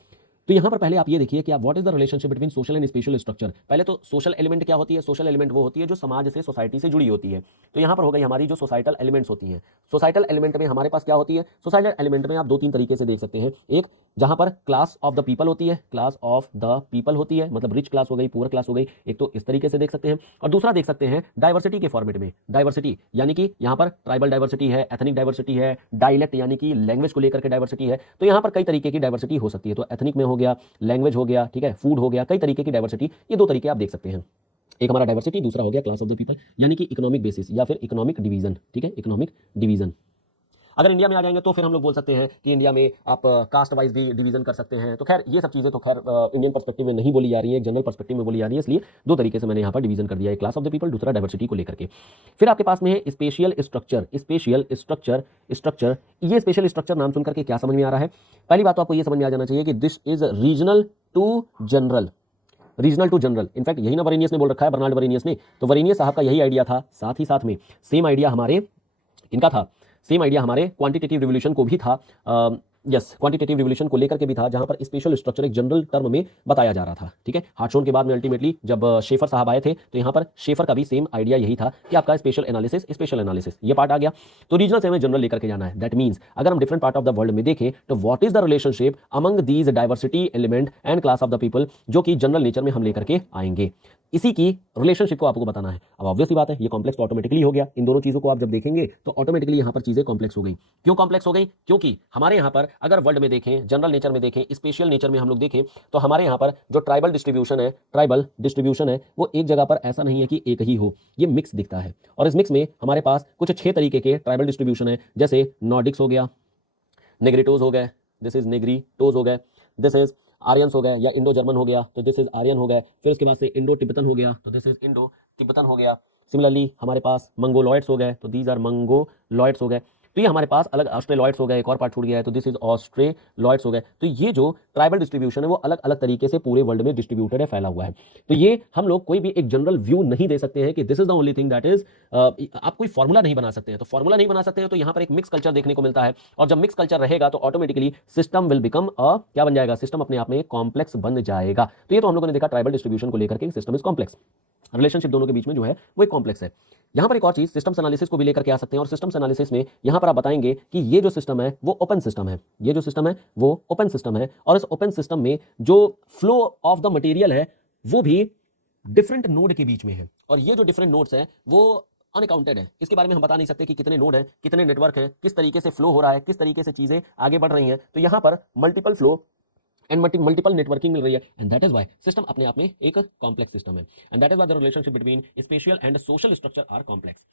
तो यहाँ पर पहले आप ये देखिए कि what is the relationship between social and special structure. पहले तो सोशल एलिमेंट क्या होती है? सोशल एलिमेंट वो होती है जो समाज से, सोसाइटी से जुड़ी होती है। तो यहाँ पर हो गई हमारी जो सोसाइटल एलिमेंट्स होती हैं। सोसाइटल एलिमेंट में हमारे पास क्या होती है? सोसाइटल एलिमेंट में आप 2-3 तरीके से देख सकते हैं। एक जहां पर क्लास ऑफ द पीपल होती है, मतलब रिच क्लास हो गई, पुअर क्लास हो गई, एक तो इस तरीके से देख सकते हैं। और दूसरा देख सकते हैं डाइवर्सिटी के फॉर्मेट में। डाइवर्सिटी यानी कि यहाँ पर ट्राइबल डाइवर्सिटी है, एथनिक डाइवर्सिटी है, डायलेक्ट यानी कि लैंग्वेज को लेकर के डाइवर्सिटी है। तो यहाँ पर कई तरीके की डाइवर्सिटी हो सकती है। तो एथनिक में हो गया, लैंग्वेज हो गया, ठीक है, फूड हो गया, कई तरीके की डाइवर्सिटी, ये 2 तरीके आप देख सकते हैं। एक हमारा डाइवर्सिटी, दूसरा हो गया क्लास ऑफ द पीपल, यानी कि इकोनॉमिक बेसिस या फिर इकोनॉमिक डिवीजन, ठीक है, इकोनॉमिक डिवीजन। अगर इंडिया में आ जाएंगे तो फिर हम लोग बोल सकते हैं कि इंडिया में आप कास्ट वाइज भी डिवीजन कर सकते हैं। तो खैर ये सब चीज़ें तो खैर इंडियन पर्सपेक्टिव में नहीं बोली जा रही है, जनरल पर्सपेक्टिव में बोली जा रही है, इसलिए 2 तरीके से मैंने यहाँ पर डिवीजन कर दिया है, क्लास ऑफ द पीपल, दूसरा डाइवर्सिटी को लेकर के। फिर आपके पास में है स्पेशियल स्ट्रक्चर। ये स्पेशल स्ट्रक्चर नाम सुनकर के क्या समझ में आ रहा है? पहली बात तो आपको ये समझ में आ जाना चाहिए कि this is regional to general. In fact यही ना वरीनियस ने बोल रखा है, बर्नार्ड वरीनियस ने। तो वरीनियस साहब का यही आइडिया था, साथ ही साथ में सेम आइडिया हमारे इनका था, सेम आइडिया हमारे क्वांटिटेटिव रिवोल्यूशन को भी था। यस, क्वांटिटेटिव रिवोल्यूशन को लेकर के भी था, जहां पर स्पेशल स्ट्रक्चर एक जनरल टर्म में बताया जा रहा था। ठीक है, हार्टशॉन के बाद में अल्टीमेटली जब शेफर साहब आए थे, तो यहां पर शेफर का भी सेम आइडिया यही था कि आपका स्पेशल एनालिसिस ये पार्ट आ गया। तो रीजनल से हमें जनरल लेकर के जाना है। दैट मीन्स अगर हम different part of the world में देखें तो what is the relationship among these diversity element and class of the people, जो कि जनरल नेचर में हम लेकर के आएंगे। इसी की रिलेशनशिप को आपको बताना है। अब ऑब्वियस सी बात है, ये कॉम्प्लेक्स तो ऑटोमेटिकली हो गया। इन दोनों चीजों को आप जब देखेंगे तो ऑटोमेटिकली यहां पर चीजें कॉम्प्लेक्स हो गई। क्यों कॉम्प्लेक्स हो गई? क्योंकि हमारे यहां पर अगर वर्ल्ड में देखें, जनरल नेचर में देखें, स्पेशल नेचर में हम लोग देखें, तो हमारे यहां पर जो ट्राइबल डिस्ट्रीब्यूशन है वो एक जगह पर ऐसा नहीं है कि एक ही हो, ये मिक्स दिखता है। और इस मिक्स में हमारे पास कुछ 6 तरीके के ट्राइबल डिस्ट्रीब्यूशन है, जैसे नॉर्डिक्स हो गया, नेग्रिटोज हो गए, दिस इज नेग्रिटोज हो गए, दिस इज आर्यंस हो गए, या इंडो जर्मन हो गया तो दिस इज आर्यन हो गए, फिर उसके बाद से इंडो तिब्बतन हो गया तो दिस इज इंडो तिब्बतन हो गया। सिमिलरली हमारे पास मंगोलॉइड्स हो गए तो दीज आर मंगोलॉइड्स हो गए। तो ये हमारे पास अलग ऑस्ट्रेलॉइड्स हो गए, एक और पार्ट छूट गया है तो दिस इज ऑस्ट्रेलॉइड्स हो गए। तो ये जो ट्राइबल डिस्ट्रीब्यूशन है वो अलग अलग तरीके से पूरे वर्ल्ड में डिस्ट्रीब्यूटेड है, फैला हुआ है। तो ये हम लोग कोई भी एक जनरल व्यू नहीं दे सकते हैं कि this is the only thing that is, आप कोई फॉर्मूला नहीं बना सकते हैं। तो फॉर्मूला नहीं बना सकते हैं तो यहाँ पर एक मिक्स कल्चर देखने को मिलता है, और जब मिक्स कल्चर रहेगा तो ऑटोमेटिकली सिस्टम विल बिकम क्या बन जाएगा? सिस्टम अपने आप में कॉम्प्लेक्स बन जाएगा। तो ये तो हम लोगों ने देखा ट्राइबल डिस्ट्रीब्यूशन को लेकर के, सिस्टम इज कॉम्प्लेक्स। रिलेशनशिप दोनों के बीच में जो है वो एक कॉम्प्लेक्स है। यहां पर एक और चीज सिस्टम्स एनालिसिस को भी लेकर के आ सकते हैं, और सिस्टम्स एनालिसिस में यहां पर आप बताएंगे कि ये जो सिस्टम है वो ओपन सिस्टम है, ये जो सिस्टम है वो ओपन सिस्टम है, और इस ओपन सिस्टम में जो फ्लो ऑफ द मटेरियल है वो भी डिफरेंट नोड के बीच में है, और ये जो डिफरेंट नोड्स है वो अनकाउंटेड है। इसके बारे में हम बता नहीं सकते कि कितने नोड हैं, कितने नेटवर्क हैं, किस तरीके से फ्लो हो रहा है, किस तरीके से चीजें आगे बढ़ रही हैं। तो यहां पर multiple flow and multiple networking मिल रही है, and that is why system अपने आप में एक कॉम्प्लेक्स सिस्टम है, and that is why the relationship between spatial and social structure are complex.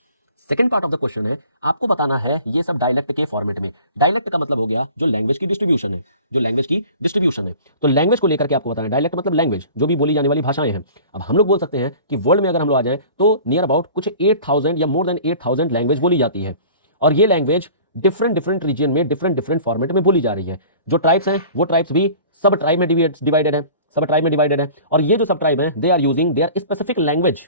Second part of the question है, आपको बताना है ये सब डायलेक्ट के फॉर्मेट में। डायलेक्ट का मतलब हो गया जो लैंग्वेज की डिस्ट्रीब्यूशन है, जो लैंग्वेज की डिस्ट्रीब्यूशन है। तो लैंग्वेज को लेकर के आपको बताना है। डायलेक्ट मतलब लैंग्वेज, जो भी बोली जाने वाली भाषाएं हैं। अब हम लोग बोल सकते हैं कि वर्ल्ड में अगर हम लोग आ जाएं तो नियर अबाउट कुछ 8000 या मोर देन 8000 लैंग्वेज बोली जाती है, और ये लैंग्वेज डिफरेंट रीजन में डिफरेंट फॉर्मेट में बोली जा रही है। जो ट्राइब्स हैं वो ट्राइब्स भी सब ट्राइब में डिवाइडेड है, सब ट्राइब में डिवाइडेड है, और ये जो सब ट्राइब है they are using their specific language,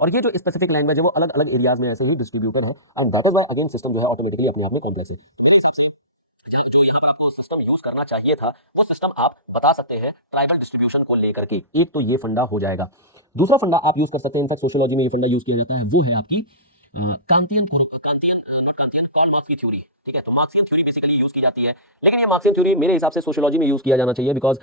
और ये जो स्पेसिफिक लैंग्वेज है वो अलग अलग एरियाज में ऐसे ही डिस्ट्रीब्यूटेड है, and that is why again system जो है ऑटोमेटिकली अपने आप में कॉम्प्लेक्स है। जो यहाँ पर आपको सिस्टम यूज करना चाहिए था वो सिस्टम आप बता सकते हैं ट्राइबल डिस्ट्रीब्यूशन को लेकर के। एक तो ये फंडा हो जाएगा। दूसरा फंडा आप यूज कर सकते हैं, इनफैक्ट सोशियोलॉजी में ये फंडा यूज किया जाता है, वो है आपकी कांतियन कॉल मार्क्स की थ्योरी। ठीक है, तो मार्क्सियन थ्योरी बेसिकली यूज की जाती है, लेकिन ये मार्क्सियन थ्योरी मेरे हिसाब से सोशियोलॉजी में यूज किया जाना चाहिए, बिकॉज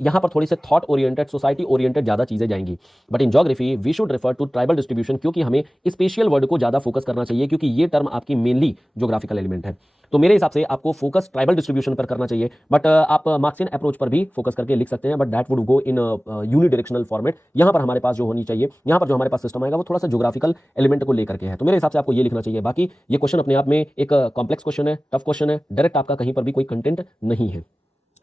यहाँ पर थोड़ी से थॉट ओरिएंटेड, सोसाइटी ओरिएंटेड ज्यादा चीजें जाएंगी। But in geography we should refer to tribal distribution, क्योंकि हमें स्पेशियल वर्ड को ज्यादा फोकस करना चाहिए, क्योंकि ये टर्म आपकी मेनली ज्योग्राफिकल एलिमेंट है। तो मेरे हिसाब से आपको फोकस ट्राइबल डिस्ट्रीब्यूशन पर करना चाहिए, बट आप मार्क्सियन अप्रोच पर भी फोकस करके लिख सकते हैं, but that would go in unidirectional format. यहाँ पर हमारे पास जो होनी चाहिए, यहाँ पर जो हमारे पास सिस्टम आएगा वो थोड़ा सा ज्योग्राफिकल एलिमेंट को लेकर के है। तो मेरे हिसाब से आपको ये लिखना चाहिए। बाकी ये क्वेश्चन अपने आप में एक कॉम्प्लेक्स क्वेश्चन है, टफ क्वेश्चन है, डायरेक्ट आपका कहीं पर भी कोई कंटेंट नहीं है।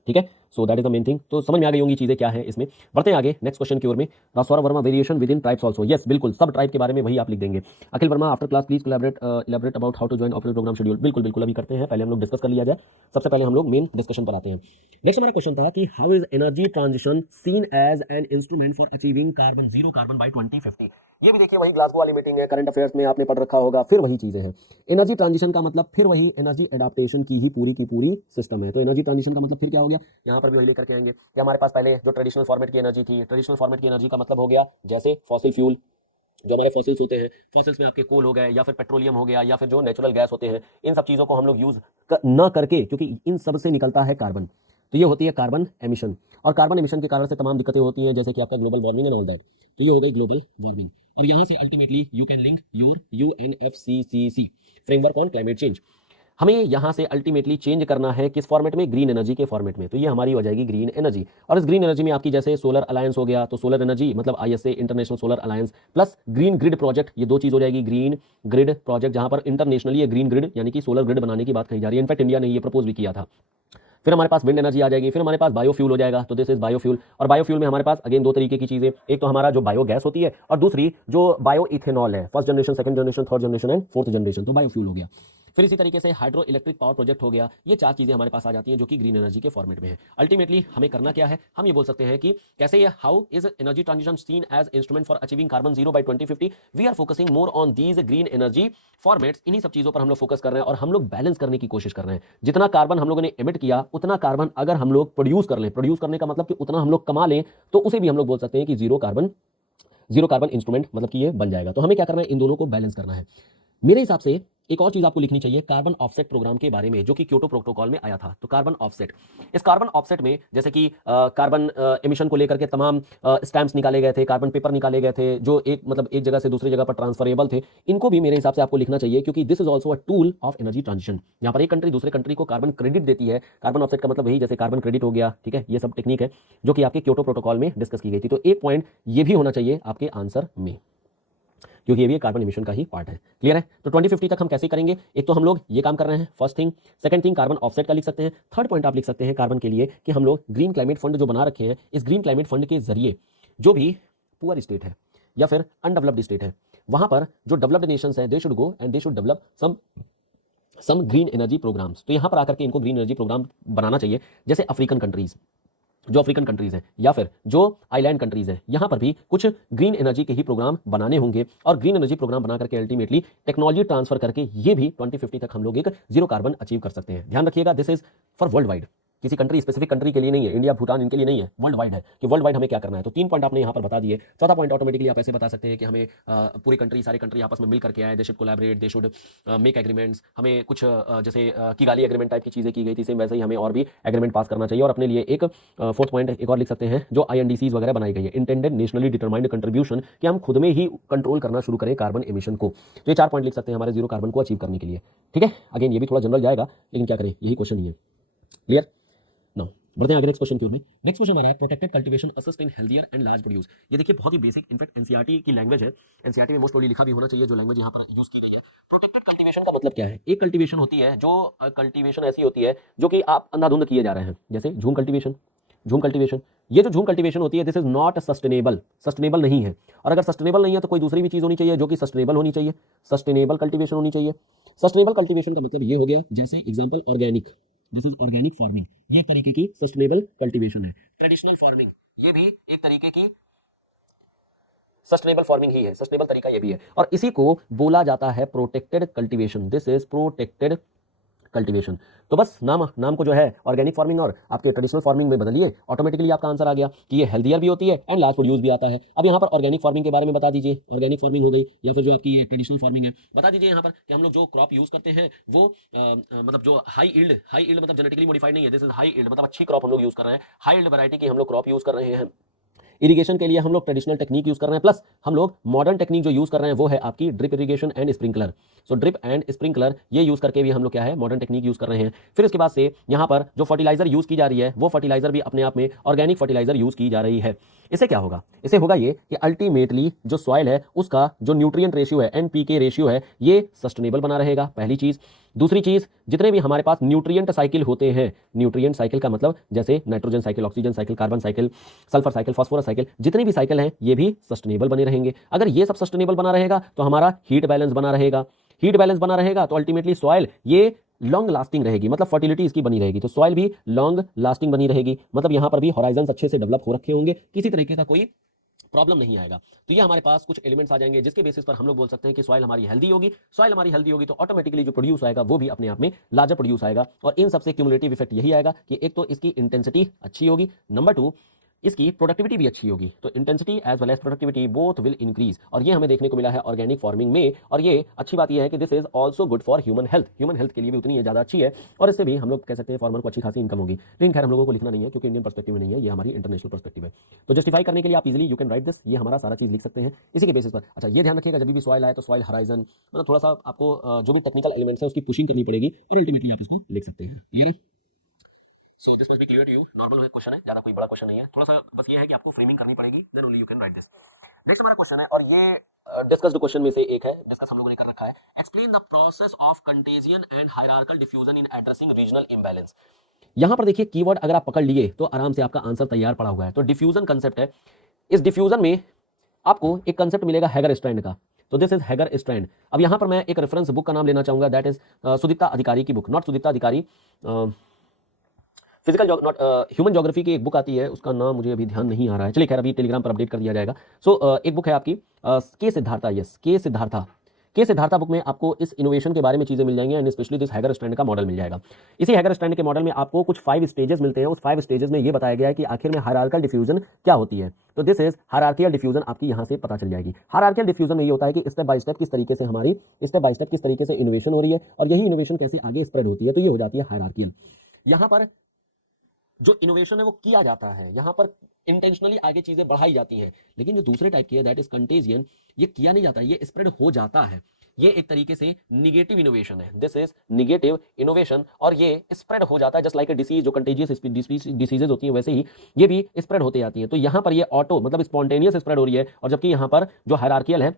ठीक है, so that is the main thing. तो समझ में आ गई होंगी चीजें क्या है इसमें। बढ़ते हैं आगे नेक्स्ट क्वेश्चन की ओर में। रासौरा Verma variation within tribes also. Yes, बिल्कुल, सब ट्राइब के बारे में वही आप लिख देंगे। Akhil Verma after class please elaborate about how to join official programme schedule. बिल्कुल अभी करते हैं, पहले हम लोग डिस्कस कर लिया जाए। सबसे पहले हम लोग मेन डिस्कशन पर आते हैं। नेक्स्ट हमारा क्वेश्चन था कि how is energy transition seen as an instrument for achieving zero carbon by 2050। ये भी देखिए वही ग्लासगो वाली मीटिंग है, करंट अफेयर्स में आपने पढ़ रखा होगा, फिर वही चीजें हैं। एनर्जी ट्रांजिशन का मतलब फिर वही एनर्जी एडाप्टेशन की ही पूरी की पूरी सिस्टम है। तो एनर्जी ट्रांजिशन का मतलब फिर क्या हो गया, यहाँ पर भी वही लेकर के आएंगे कि हमारे पास पहले जो ट्रेडिशनल फॉर्मेट की एनर्जी थी, ट्रेडिशनल फॉर्मेट की एनर्जी का मतलब हो गया जैसे फॉसिल फ्यूल, जो हमारे फॉसिल्स होते हैं, फॉसिल्स में आपके कोल हो गए, या फिर पेट्रोलियम हो गया, या फिर जो नेचुरल गैस होते हैं, इन सब चीज़ों को हम लोग यूज न करके, क्योंकि इन सब से निकलता है कार्बन, तो ये होती है कार्बन एमिशन। और कार्बन एमिशन के कारण से तमाम दिक्कतें होती हैं, जैसे कि आपका global warming and all that. तो ये हो गई ग्लोबल वार्मिंग, और यहाँ से ultimately you can link your UNFCCC framework on climate change. हमें यहाँ से अल्टीमेटली चेंज करना है किस फॉर्मेट में, ग्रीन एनर्जी के फॉर्मेट में। तो ये हमारी हो जाएगी ग्रीन एनर्जी, और इस ग्रीन एनर्जी में आपकी जैसे सोलर अलायंस हो गया, तो सोलर एनर्जी मतलब ISA international solar alliance plus green grid project, ये दो चीज हो जाएगी ग्रीन ग्रिड प्रोजेक्ट, जहां पर इंटरनेशनली ये ग्रीन ग्रिड यानी कि सोलर ग्रिड बनाने की बात कही जा रही है। इनफैक्ट इंडिया ने ये प्रपोज भी किया था। फिर हमारे पास विंड एनर्जी आ जाएगी, फिर हमारे पास बायोफ्यूल हो जाएगा, तो दिस इज बायोफ्यूल। और बायोफ्यूल में हमारे पास अगेन दो तरीके की चीजें, एक तो हमारा जो बायोगैस होती है और दूसरी जो बायो इथेनॉल है, first generation, second generation, third generation and fourth generation, तो बायोफ्यूल हो गया। फिर इसी तरीके से हाइड्रो इलेक्ट्रिक पावर प्रोजेक्ट हो गया। ये चार चीजें हमारे पास आ जाती हैं जो कि ग्रीन एनर्जी के फॉर्मेट में है। अल्टीमेटली हमें करना क्या है, हम ये बोल सकते हैं कि कैसे ये how is energy transition seen as instrument for achieving carbon zero by 2050। We are focusing more on these green energy formats. इन्हीं सब चीजों पर हम लोग फोकस कर रहे हैं और हम लोग बैलेंस करने की कोशिश कर रहे हैं। जितना कार्बन हम लोगों ने एमिट किया उतना कार्बन अगर हम लोग प्रोड्यूस कर लें, प्रोड्यूस करने का मतलब कि उतना हम लोग कमा लें, तो उसे भी हम लोग बोल सकते हैं कि जीरो कार्बन इंस्ट्रूमेंट, मतलब कि ये बन जाएगा। तो हमें क्या करना है, इन दोनों को बैलेंस करना है। मेरे हिसाब से एक और चीज आपको लिखनी चाहिए कार्बन ऑफसेट प्रोग्राम के बारे में, जो कि क्योटो प्रोटोकॉल में आया था। तो कार्बन ऑफसेट, इस कार्बन ऑफसेट में जैसे कि कार्बन एमिशन को लेकर के तमाम स्टैम्प्स निकाले गए थे, कार्बन पेपर निकाले गए थे, जो एक जगह से दूसरी जगह पर ट्रांसफरेबल थे। इनको भी मेरे हिसाब से आपको लिखना चाहिए, क्योंकि this is also a tool of energy transition. यहाँ पर एक कंट्री दूसरे कंट्री को कार्बन क्रेडिट देती है। कार्बन ऑफसेट का मतलब वही जैसे कार्बन क्रेडिट हो गया, ठीक है। ये सब टेक्निक है जो कि आपके क्योटो प्रोटोकॉल में डिस्कस की गई थी। तो एक पॉइंट ये भी होना चाहिए आपके आंसर में, क्योंकि ये भी कार्बन एमिशन का ही पार्ट है। क्लियर है? तो 2050 तक हम कैसे करेंगे, एक तो हम लोग ये काम कर रहे हैं, first thing. Second thing carbon offset का लिख सकते हैं। थर्ड पॉइंट आप लिख सकते हैं कार्बन के लिए कि हम लोग ग्रीन क्लाइमेट फंड जो बना रखे हैं, इस ग्रीन क्लाइमेट फंड के जरिए जो भी पुअर स्टेट है या फिर अनडेवलप्ड स्टेट है, वहां पर जो डेवलप्ड नेशंस हैं, they should go and they should develop some green energy programmes. तो यहां पर आकर के इनको ग्रीन एनर्जी प्रोग्राम बनाना चाहिए। जैसे अफ्रीकन कंट्रीज, जो अफ्रीकन कंट्रीज हैं या फिर जो आइलैंड कंट्रीज हैं, यहां पर भी कुछ ग्रीन एनर्जी के ही प्रोग्राम बनाने होंगे। और ग्रीन एनर्जी प्रोग्राम बना करके अल्टीमेटली टेक्नोलॉजी ट्रांसफर करके ये भी 2050 तक हम लोग एक जीरो कार्बन अचीव कर सकते हैं। ध्यान रखिएगा, this is for world wide, किसी कंट्री स्पेसिफिक कंट्री के लिए नहीं है, इंडिया भूटान इनके लिए नहीं है, वर्ल्ड वाइड है कि वर्ल्ड वाइड हमें क्या करना है। तो 3 पॉइंट आपने यहाँ पर बता दिए। चौथा पॉइंट ऑटोमेटिकली आप ऐसे बता सकते हैं कि हमें पूरी कंट्री, सारी कंट्री आपस में मिल करके आए, they should collaborate, they should make agreements. हमें कुछ जैसे किगाली एग्रीमेंट टाइप की चीजें की गई थी, सेम वैसे ही हमें और भी एग्रीमेंट पास करना चाहिए। और अपने लिए एक फोर्थ पॉइंट एक और लिख सकते हैं, जो INDCs वगैरह बनाई गई है, इंटेंडेड नेशनली डिटरमाइंड कंट्रीब्यूशन, कि हम खुद में ही कंट्रोल करना शुरू करें कार्बन एमिशन को। तो ये 4 पॉइंट लिख सकते हैं हमारे जीरो कार्बन को अचीव करने के लिए। ठीक है, अगेन ये भी थोड़ा जनरल जाएगा, लेकिन क्या करें, यही क्वेश्चन ही है। क्लियर? नाउ बढ़ते हैं आगे नेक्स्ट क्वेश्चन की ओर में। नेक्स्ट क्वेश्चन हमारा है protected cultivation assist in healthier and large produce. ये देखिए बहुत ही बेसिक, इनफैक्ट एनसीईआरटी की लैंग्वेज है, एनसीईआरटी में मोस्ट प्रोबब्ली लिखा भी होना चाहिए जो लैंग्वेज यहाँ पर यूज की गई है। प्रोटेक्टेड कल्टीवेशन का मतलब क्या है? एक कल्टीवेशन होती है जो कल्टीवेशन ऐसी होती है जो कि आप अंधाधुंध किए जा रहे हैं, जैसे झूम कल्टीवेशन। ये जो झूम कल्टीवेशन होती है, दिस इज नॉट सस्टेनेबल नहीं है। और अगर सस्टेनेबल नहीं है तो कोई दूसरी भी चीज होनी चाहिए जो कि सस्टेनेबल होनी चाहिए, सस्टेनेबल कल्टीवेशन होनी चाहिए। सस्टेनेबल कल्टीवेशन का मतलब ये हो गया, जैसे example organic, this is organic farming, ये एक तरीके की सस्टेनेबल कल्टीवेशन है। ट्रेडिशनल फार्मिंग, ये भी एक तरीके की सस्टेनेबल फार्मिंग ही है, सस्टेनेबल तरीका ये भी है। और इसी को बोला जाता है protected cultivation. This is protected cultivation. तो बस नाम को जो है ऑर्गेनिक फार्मिंग और आपके ट्रेडिशनल फार्मिंग में बदलिए, ऑटोमेटिकली आपका आंसर आ गया कि ये हेल्दियर भी होती है एंड लार्ज प्रोड्यूस भी आता है। अब यहाँ पर ऑर्गेनिक फार्मिंग के बारे में बता दीजिए, ऑर्गेनिक फार्मिंग हो गई या फिर जो आपकी ये ट्रेडिशनल फार्मिंग है, बता दीजिए यहाँ पर कि हम लोग जो क्रॉप यूज करते हैं वो मतलब जो हाई ईल्ड मतलब जेनेटिकली मॉडिफाइड नहीं है, दिस इज हाई ईल्ड मतलब अच्छी क्रॉप हम लोग यूज कर रहे हैं, हाई ईल्ड वैरायटी की हम लोग क्रॉप यूज कर रहे हैं। इरिगेशन के लिए हम लोग ट्रेडिशनल टेक्निक यूज कर रहे हैं, प्लस हम लोग मॉडर्न टेक्निक जो यूज कर रहे हैं वो है आपकी drip irrigation and sprinkler. So drip and sprinkler ये यूज करके भी हम लोग क्या है, मॉडर्न टेक्निक यूज कर रहे हैं। फिर उसके बाद से यहाँ पर जो फर्टिलाइजर यूज की जा रही है वो फर्टिलाइजर भी अपने आप में ऑर्गेनिक फर्टिलाइजर यूज की जा रही है। इससे क्या होगा, इससे होगा ये कि अल्टीमेटली जो सॉइल है उसका जो न्यूट्रिएंट रेशियो है, NPK रेशियो है, ये सस्टेनेबल बना रहेगा, पहली चीज। दूसरी चीज, जितने भी हमारे पास न्यूट्रिएंट साइकिल होते हैं, न्यूट्रिएंट साइकिल का मतलब जैसे nitrogen cycle, oxygen cycle, carbon cycle, sulphur cycle, phosphorus cycle, जितने भी साइकिल हैं ये भी सस्टेनेबल बने रहेंगे। अगर ये सब सस्टेनेबल बना रहेगा तो हमारा हीट बैलेंस बना रहेगा, हीट बैलेंस बना रहेगा तो अल्टीमेटली सॉइल ये लॉन्ग लास्टिंग रहेगी, मतलब फर्टिलिटी इसकी बनी रहेगी, तो सॉइल भी लॉन्ग लास्टिंग बनी रहेगी, मतलब यहां पर भी हॉराइजन्स अच्छे से डेवलप हो रखे होंगे, किसी तरीके का कोई प्रॉब्लम नहीं आएगा। तो ये हमारे पास कुछ एलिमेंट्स आ जाएंगे जिसके बेसिस पर हम लोग बोल सकते हैं कि सॉइल हमारी हेल्दी होगी। सॉइल हमारी हेल्दी होगी तो ऑटोमेटिकली जो प्रोड्यूस आएगा वो भी अपने आप में लार्जर प्रोड्यूस आएगा। और इन सबसे क्यूमुलेटिव इफेक्ट यही आएगा कि एक तो इसकी इंटेंसिटी अच्छी होगी, नंबर 2 इसकी प्रोडक्टिविटी भी अच्छी होगी। तो intensity as well as productivity both will increase, और ये हमें देखने को मिला है ऑर्गेनिक फार्मिंग में। और ये अच्छी बात ये है कि this is also good for human health के लिए भी उतनी ज्यादा अच्छी है, और इससे भी हम लोग कह सकते हैं फार्मर को अच्छी खासी इनकम होगी। लेकिन खैर हम लोगों को लिखना नहीं है क्योंकि इंडियन पर्सपेक्टिव में नहीं है, ये हमारी इंटरनेशनल पर्सपेक्टिव है। तो जस्टिफाई करने के लिए आप easily you can write this, ये हमारा सारा चीज लिख सकते हैं इसी के बेसिस पर। अच्छा ये ध्यान रखिएगा, जब भी सॉइल आए तो सॉइल हॉराइजन मतलब थोड़ा सा आपको जो भी टेक्निकल एलिमेंट्स है उसकी पुशिंग करनी पड़ेगी, और अल्टीमेटली आप इसको लिख सकते हैं। क्लियर है? So this must be clear to you. Normal question है, ज्यादा कोई बड़ा क्वेश्चन नहीं है, थोड़ा सा बस ये है कि आपको फ्रेमिंग करनी पड़ेगी, then only you can write this. Next हमारा क्वेश्चन है, और ये डिस्कस्ड क्वेश्चन में से एक है, डिस्कस हम लोगों ने कर रखा है। Explain the process of contagion and hierarchical diffusion in addressing regional imbalance. यहां पर देखिए कीवर्ड अगर आप पकड़ लिए तो आराम से आपका आंसर तैयार पड़ा हुआ है। तो डिफ्यूजन कंसेप्ट है। इस डिफ्यूजन में आपको एक कंसेप्ट मिलेगा हैगर स्ट्रैंड का। तो दिस इज हैगर स्ट्रैंड। अब यहां पर मैं एक रेफरेंस बुक का नाम लेना चाहूंगा, दैट इज सुदीप्ता अधिकारी की बुक, नॉट सुदीप्ता अधिकारी, फिजिकल नॉट ह्यूमन ज्योग्राफी की एक बुक आती है, उसका नाम मुझे अभी ध्यान नहीं आ रहा है, चलिए खैर अभी टेलीग्राम पर अपडेट कर दिया जाएगा। सो एक बुक है आपकी के सिद्धार्था, यस के सिद्धार्था बुक में आपको इस इनोवेशन के बारे में चीजें मिल जाएंगी and specially this hugger strand का मॉडल मिल जाएगा। इसी हैगर स्ट्रैंड के मॉडल में आपको कुछ 5 स्टेजेस मिलते हैं। उस 5 स्टेजेस में ये बताया गया है कि आखिर में हायरार्किकल डिफ्यूजन क्या होती है। तो दिस इज हायरार्किकल डिफ्यूजन, आपकी यहां से पता चल जाएगी। हायरार्किकल डिफ्यूजन में ये होता है कि स्टेप बाय स्टेप किस तरीके से इनोवेशन हो रही है और यही इनोवेशन कैसे आगे स्प्रेड होती है, तो ये हो जाती है हायरार्किकल। यहां पर जो इनोवेशन है वो किया जाता है, यहां पर इंटेंशनली आगे चीजें बढ़ाई जाती हैं। लेकिन जो दूसरे टाइप की है दैट इज कंटेजियन, ये किया नहीं जाता, ये स्प्रेड हो जाता है। ये एक तरीके से निगेटिव इनोवेशन है, दिस इज निगेटिव इनोवेशन, और ये स्प्रेड हो जाता है जस्ट लाइक ए डिसीज, जो कंटेजियस डिसीजेज होती है वैसे ही ये भी स्प्रेड होते जाती है। तो यहां पर ये ऑटो मतलब स्पॉन्टेनियस स्प्रेड हो रही है, और जबकि यहां पर जो हायरार्किकल है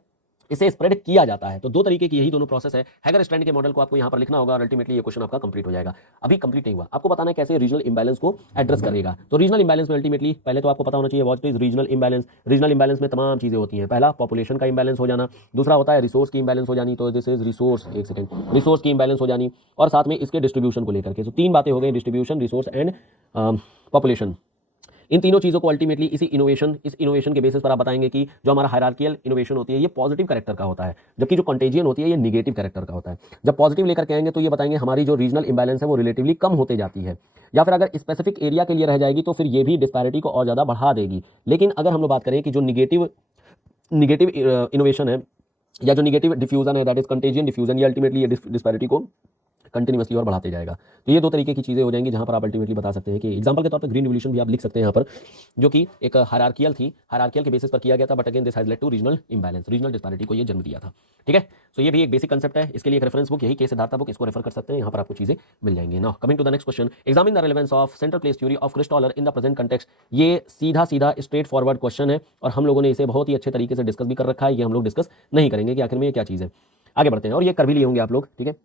इसे स्प्रेड किया जाता है। तो दो तरीके की यही दोनों प्रोसेस है। हैगर स्ट्रैंड के मॉडल को आपको यहां पर लिखना होगा और अल्टीमेटली ये क्वेश्चन आपका कंप्लीट हो जाएगा। अभी कंप्लीट नहीं हुआ, आपको बताना है कैसे रीजनल इंबैलेंस को एड्रेस करेगा। तो रीजनल इंबैलेंस में अल्टीमेटली पहले तो आपको पता होना चाहिए what is regional imbalance. Regional imbalance में तमाम चीजें होती हैं। पहला पॉपुलेशन का इंबैलेंस हो जाना, दूसरा होता है रिसोर्स की इंबैलेंस हो जानी, तो दिस इज रिसोर्स, एक सेकंड, रिसोर्स की इंबैलेंस हो जानी, और साथ में इसके डिस्ट्रीब्यूशन को लेकर के। तो 3 बातें हो गई, डिस्ट्रीब्यूशन, रिसोर्स एंड पॉपुलेशन। इन तीनों चीजों को अल्टीमेटली इस इनोवेशन के बेसिस पर आप बताएंगे कि जो हमारा हायरार्किकल इनोवेशन होती है ये पॉजिटिव कैरेक्टर का होता है, जबकि जो कंटेजियन होती है ये निगेटिव कैरेक्टर का होता है। जब पॉजिटिव लेकर के आएंगे तो ये बताएंगे हमारी जो रीजनल इंबैलेंस है वो रिलेटिवली कम होते जाती है, या फिर अगर स्पेसिफिक एरिया के लिए रह जाएगी तो फिर ये भी डिस्पैरिटी को और ज्यादा बढ़ा देगी। लेकिन अगर हम लोग बात करें कि जो निगेटिव इनोवेशन है या जो निगेटिव डिफ्यूजन है दैट इज कंटेजियन डिफ्यूजन, ये अल्टीमेटली ये डिस्पैरिटी को कंटिन्यूअसली और बढ़ाते जाएगा। तो ये दो तरीके की चीजें हो जाएंगी जहां पर आप अल्टीमेटली बता सकते हैं कि एग्जांपल के तौर पर ग्रीन रिवॉल्यूशन भी आप लिख सकते हैं यहाँ पर, जो कि एक हायरार्किकल थी, हायरार्किकल के बेसिस पर किया गया था, but again this has led to regional imbalance, regional disparity को ये जन्म दिया था। ठीक है, सो ये भी एक बेसिक कंसेप्ट है। इसके लिए एक रेफरेंस बुक यही के सिद्धार्था बुक, इसको रेफर कर सकते हैं, यहाँ पर आपको चीजें मिल जाएंगी। Now coming to the next question, examine the relevance of central place theory of Christaller in the present context. ये सीधा स्ट्रेट फॉरवर्ड क्वेश्चन है और हम लोगों ने इसे बहुत ही अच्छे तरीके से डिस्कस भी कर रखा है। ये हम लोग डिस्कस नहीं करेंगे कि आखिर में ये क्या चीज है। आगे बढ़ते हैं और ये कर भी लिए होंगे आप लोग। ठीक है,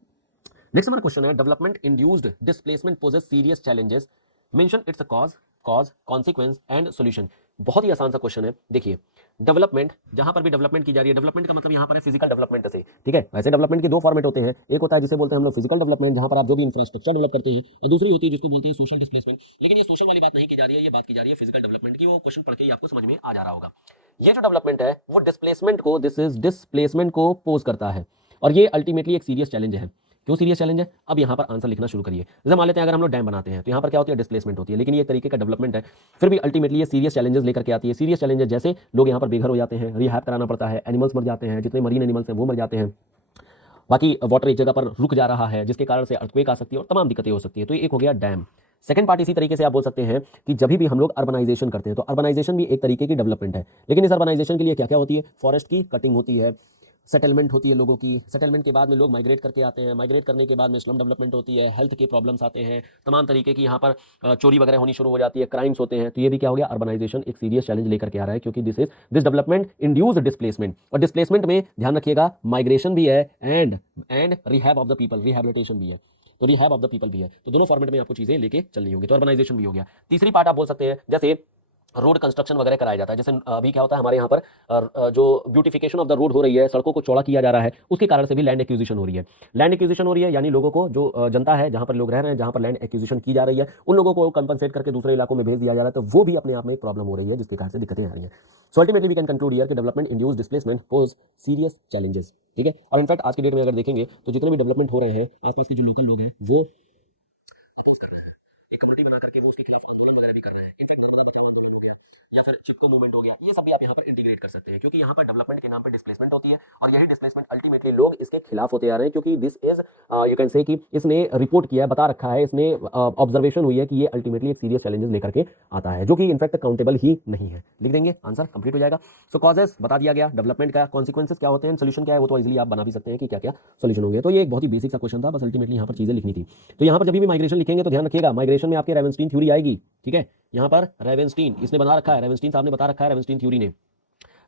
नेक्स्ट हमारा क्वेश्चन है, development induced displacement poses serious challenges, mention its cause, consequence and solution. बहुत ही आसान सा क्वेश्चन है। देखिए डेवलपमेंट, जहां पर भी डेवलपमेंट की जा रही है, डेवलपमेंट का मतलब यहां पर है फिजिकल डेवलपमेंट से। ठीक है, वैसे डेवलपमेंट के 2 फॉर्मेट होते हैं, एक होता है जिसे बोलते हैं हम लोग फिजिकल डेवलपमेंट, जहां पर आप जो भी इंफ्रास्ट्रक्चर डेवलप करते हैं, और दूसरी होती है जिसको बोलते हैं सोशल डिस्प्लेसमेंट। लेकिन ये सोशल वाली बात नहीं की जा रही है, ये बात की जा रही है फिजिकल डेवलपमेंट की। वो क्वेश्चन पढ़ के ही आपको समझ में आ जा रहा होगा। ये जो डेवलपमेंट है वो डिस्प्लेसमेंट को, दिस इज डिस्प्लेसमेंट को पोज करता है, और ये अल्टीमेटली एक सीरियस चैलेंज है। क्यों सीरियस चैलेंज है? अब यहाँ पर आंसर लिखना शुरू करिए। जैसे मान लेते हैं अगर हम लोग डैम बनाते हैं तो यहाँ पर क्या होती है, डिस्प्लेसमेंट होती है, लेकिन ये एक तरीके का डेवलपमेंट है। फिर भी अल्टीमेटली ये सीरियस चैलेंजेस लेकर के आती है। सीरियस चैलेंजेस जैसे लोग यहाँ पर बेघर हो जाते हैं, रिहैब कराना पड़ता है, एनिमल्स मर जाते हैं, जितने मरीन एनिमल्स हैं वो मर जाते हैं, बाकी वाटर एक जगह पर रुक जा रहा है जिसके कारण से अर्थक्वेक आ सकती है और तमाम दिक्कतें हो सकती है। तो ये एक हो गया डैम। सेकंड पार्ट इसी तरीके से आप बोल सकते हैं कि जब भी हम लोग अर्बनाइजेशन करते हैं तो अर्बनाइजेशन भी एक तरीके की डेवलपमेंट है। लेकिन इस अर्बनाइजेशन के लिए क्या क्या होती है, फॉरेस्ट की कटिंग होती है, सेटलमेंट होती है लोगों की, सेटलमेंट के बाद में लोग माइग्रेट करके आते हैं, माइग्रेट करने के बाद में स्लम डेवलपमेंट होती है, हेल्थ के प्रॉब्लम्स आते हैं, तमाम तरीके की यहाँ पर चोरी वगैरह होनी शुरू हो जाती है, क्राइम्स होते हैं। तो ये भी क्या हो गया, अर्बनाइजेशन एक सीरियस चैलेंज लेकर के आ रहा है, क्योंकि दिस डेवलपमेंट इंड्यूस डिस्प्लेसमेंट, और डिस्प्लेसमेंट में ध्यान रखिएगा माइग्रेशन भी है and rehab of the people, rehabilitation भी है। तो रिहैब ऑफ द पीपल भी है। तो दोनों फॉर्मेट में आपको चीजें लेके चलनी होगी। तो अर्बनाइजेशन भी हो गया। तीसरी पार्ट आप बोल सकते हैं जैसे रोड कंस्ट्रक्शन वगैरह कराया जाता है। जैसे अभी क्या होता है हमारे यहाँ पर जो ब्यूटिफिकेशन ऑफ द रोड हो रही है, सड़कों को चौड़ा किया जा रहा है, उसके कारण से भी लैंड एक्विजिशन हो रही है। लैंड एक्विजिशन हो रही है यानी लोगों को, जो जनता है जहां पर लोग रह रहे हैं, जहां पर लैंड एक्विजिशन की जा रही है, उन लोगों को कंपनसेट करके दूसरे इलाकों में भेज दिया जा रहा है। तो वो भी अपने आप में एक प्रॉब्लम हो रही है जिसके कारण से दिक्कतें आ रही है। So ultimately we can conclude here कि development induced displacement pose serious challenges. ठीक है, और इनफैक्ट आज की डेट में अगर देखेंगे तो जितने भी डेवलपमेंट हो रहे हैं, आसपास के जो लोकल लोग हैं वो अपोज कर रहे हैं, एक कम्युनिटी बना करके वो उसके खिलाफ आंदोलन वगैरह भी कर रहे हैं। इनफैक्ट नर्मदा बचाओ आंदोलन हो गया या फिर चिपको मूवमेंट हो गया, ये सब भी आप यहाँ पर इंटीग्रेट कर सकते हैं, क्योंकि यहाँ पर डेवलपमेंट के नाम पर डिस्प्लेसमेंट होती है और यही डिस्प्लेसमेंट अल्टीमेटली लोग इसके खिलाफ होते आ रहे हैं, क्योंकि this is you can say कि इसने रिपोर्ट किया है, बता रखा है, इसने ऑब्जर्वेशन हुई है कि ये अल्टीमेटली एक सीरियस चैलेंजेस लेकर के आता है, जो कि इनफैक्ट काउंटेबल ही नहीं है। लिख देंगे, आंसर कंप्लीट हो जाएगा। सो कॉजेस बता दिया गया, डेवलपमेंट का कॉन्सिक्वेंसेस क्या होते हैं, सोल्यूशन क्या है, वो तो इजीली आप बना भी सकते हैं कि क्या क्या सोल्यूशन होंगे। तो ये एक बहुत ही बेसिक सा क्वेश्चन था, बस अल्टीमेटली यहाँ पर चीजें लिखनी थी। तो यहाँ पर जब भी माइग्रेशन लिखेंगे तो ध्यान रखिएगा, माइग्रेशन में आपके रेवेंस्टीन थ्योरी आएगी। ठीक है, यहाँ पर रेवेंस्टीन इसने बना रखा है, रेवेंस्टीन साहब ने बता रखा है, रेवेंस्टीन थ्योरी ने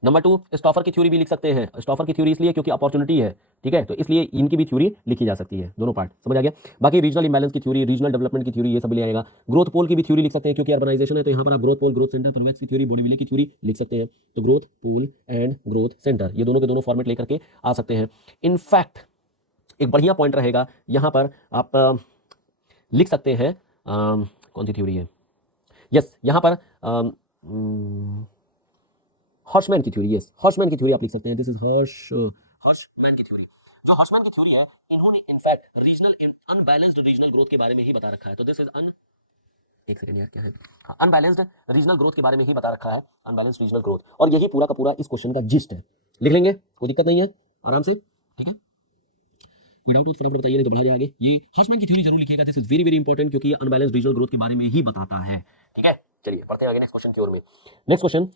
नंबर 2, स्टॉफर की थ्योरी भी लिख सकते हैं। स्टॉफर की थ्योरी इसलिए क्योंकि अपॉर्चुनिटी है, ठीक है, तो इसलिए इनकी भी थ्योरी लिखी जा सकती है, दोनों पार्ट समझ आ गया। बाकी रीजनल इंबैलेंस की थ्योरी, रीजनल डेवलपमेंट की थ्योरी, ये सब ले आएगा। ग्रोथ पोल की भी थ्योरी लिख सकते हैं क्योंकि अर्बनाइजेशन है, तो यहाँ पर आप ग्रोथ पोल, ग्रोथ सेंटर, परवेक्स की थ्योरी, बॉडीविले की थ्योरी लिख सकते हैं। तो growth pole and growth centre ये दोनों के दोनों फॉर्मेट लेकर के आ सकते हैं। इनफैक्ट एक बढ़िया पॉइंट रहेगा यहाँ पर, आप लिख सकते हैं कौन सी थ्योरी है, यस यहाँ पर हॉर्समैन की थ्योरी, यस हॉर्समैन की थ्योरी आप लिख सकते हैं। दिस इज हॉर्समैन की थ्योरी। जो हॉर्समैन की थ्योरी है, इन्होंने in fact regional unbalanced regional growth के बारे में ही बता रखा है। तो दिस इज एक सेकंड यार, क्या है, अनबैलेंस्ड रीजनल ग्रोथ के बारे में ही बता रखा है, अनबैलेंस्ड रीजनल ग्रोथ, और यही पूरा का पूरा इस क्वेश्चन का जिस्ट है। लिख लेंगे, कोई दिक्कत नहीं है, आराम से, ठीक है। कोई डाउट हो तो फटाफट बताइए, नहीं तो बढ़ा जाए आगे। ये हॉर्समैन की थ्योरी जरूर लिखिएगा, this is very very important क्योंकि ये अनबैलेंस्ड रीजनल ग्रोथ के बारे में ही बताता है, ठीक है। चलिए पढ़ते हैं आगे नेक्स्ट क्वेश्चन की ओर में। Next question,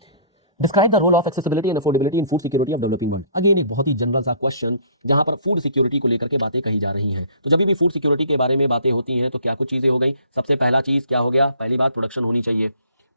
describe the role of accessibility and affordability in food security of developing world. Again एक बहुत ही जनरल सा क्वेश्चन जहां पर फूड सिक्योरिटी को लेकर के बातें कही जा रही हैं। तो जब भी फूड सिक्योरिटी के बारे में बातें होती हैं तो क्या कुछ चीजें हो गई। सबसे पहला चीज क्या हो गया, पहली बात प्रोडक्शन होनी चाहिए,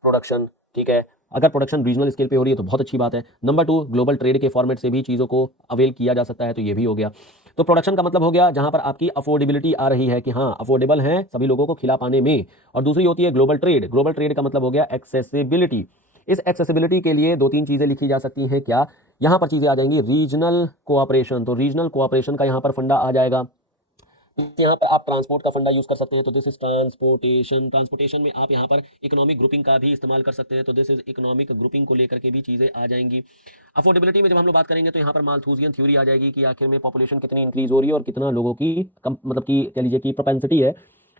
प्रोडक्शन, ठीक है। अगर प्रोडक्शन रीजनल स्केल पे हो रही है तो बहुत अच्छी बात है। नंबर 2, ग्लोबल ट्रेड के फॉर्मेट से भी चीज़ों को अवेल किया जा सकता है, तो ये भी हो गया। तो प्रोडक्शन का मतलब हो गया जहां पर आपकी अफोर्डेबिलिटी आ रही है कि हाँ अफोर्डेबल है सभी लोगों को खिला पाने में। और दूसरी होती है ग्लोबल ट्रेड। ग्लोबल ट्रेड का मतलब हो गया एक्सेसिबिलिटी। इस एक्सेसिबिलिटी के लिए 2-3 चीजें लिखी जा सकती हैं। क्या, यहां पर चीजें आ जाएंगी, रीजनल कोऑपरेशन। तो रीजनल कोऑपरेशन का यहां पर फंडा आ जाएगा। यहाँ पर आप ट्रांसपोर्ट का फंडा यूज कर सकते हैं, तो दिस इज ट्रांसपोर्टेशन। ट्रांसपोर्टेशन में आप यहाँ पर इकोनॉमिक ग्रुपिंग का भी इस्तेमाल कर सकते हैं, तो दिस इज इकोनॉमिक ग्रुपिंग को लेकर के भी चीजें आ जाएंगी। अफोर्डेबिलिटी में जब हम लोग बात करेंगे तो यहाँ पर माल्थूसियन थ्योरी आ जाएगी कि आखिर में पॉपुलेशन कितनी इंक्रीज हो रही है और कितना लोगों की मतलब कि कह लीजिए कि प्रोपेंसिटी है,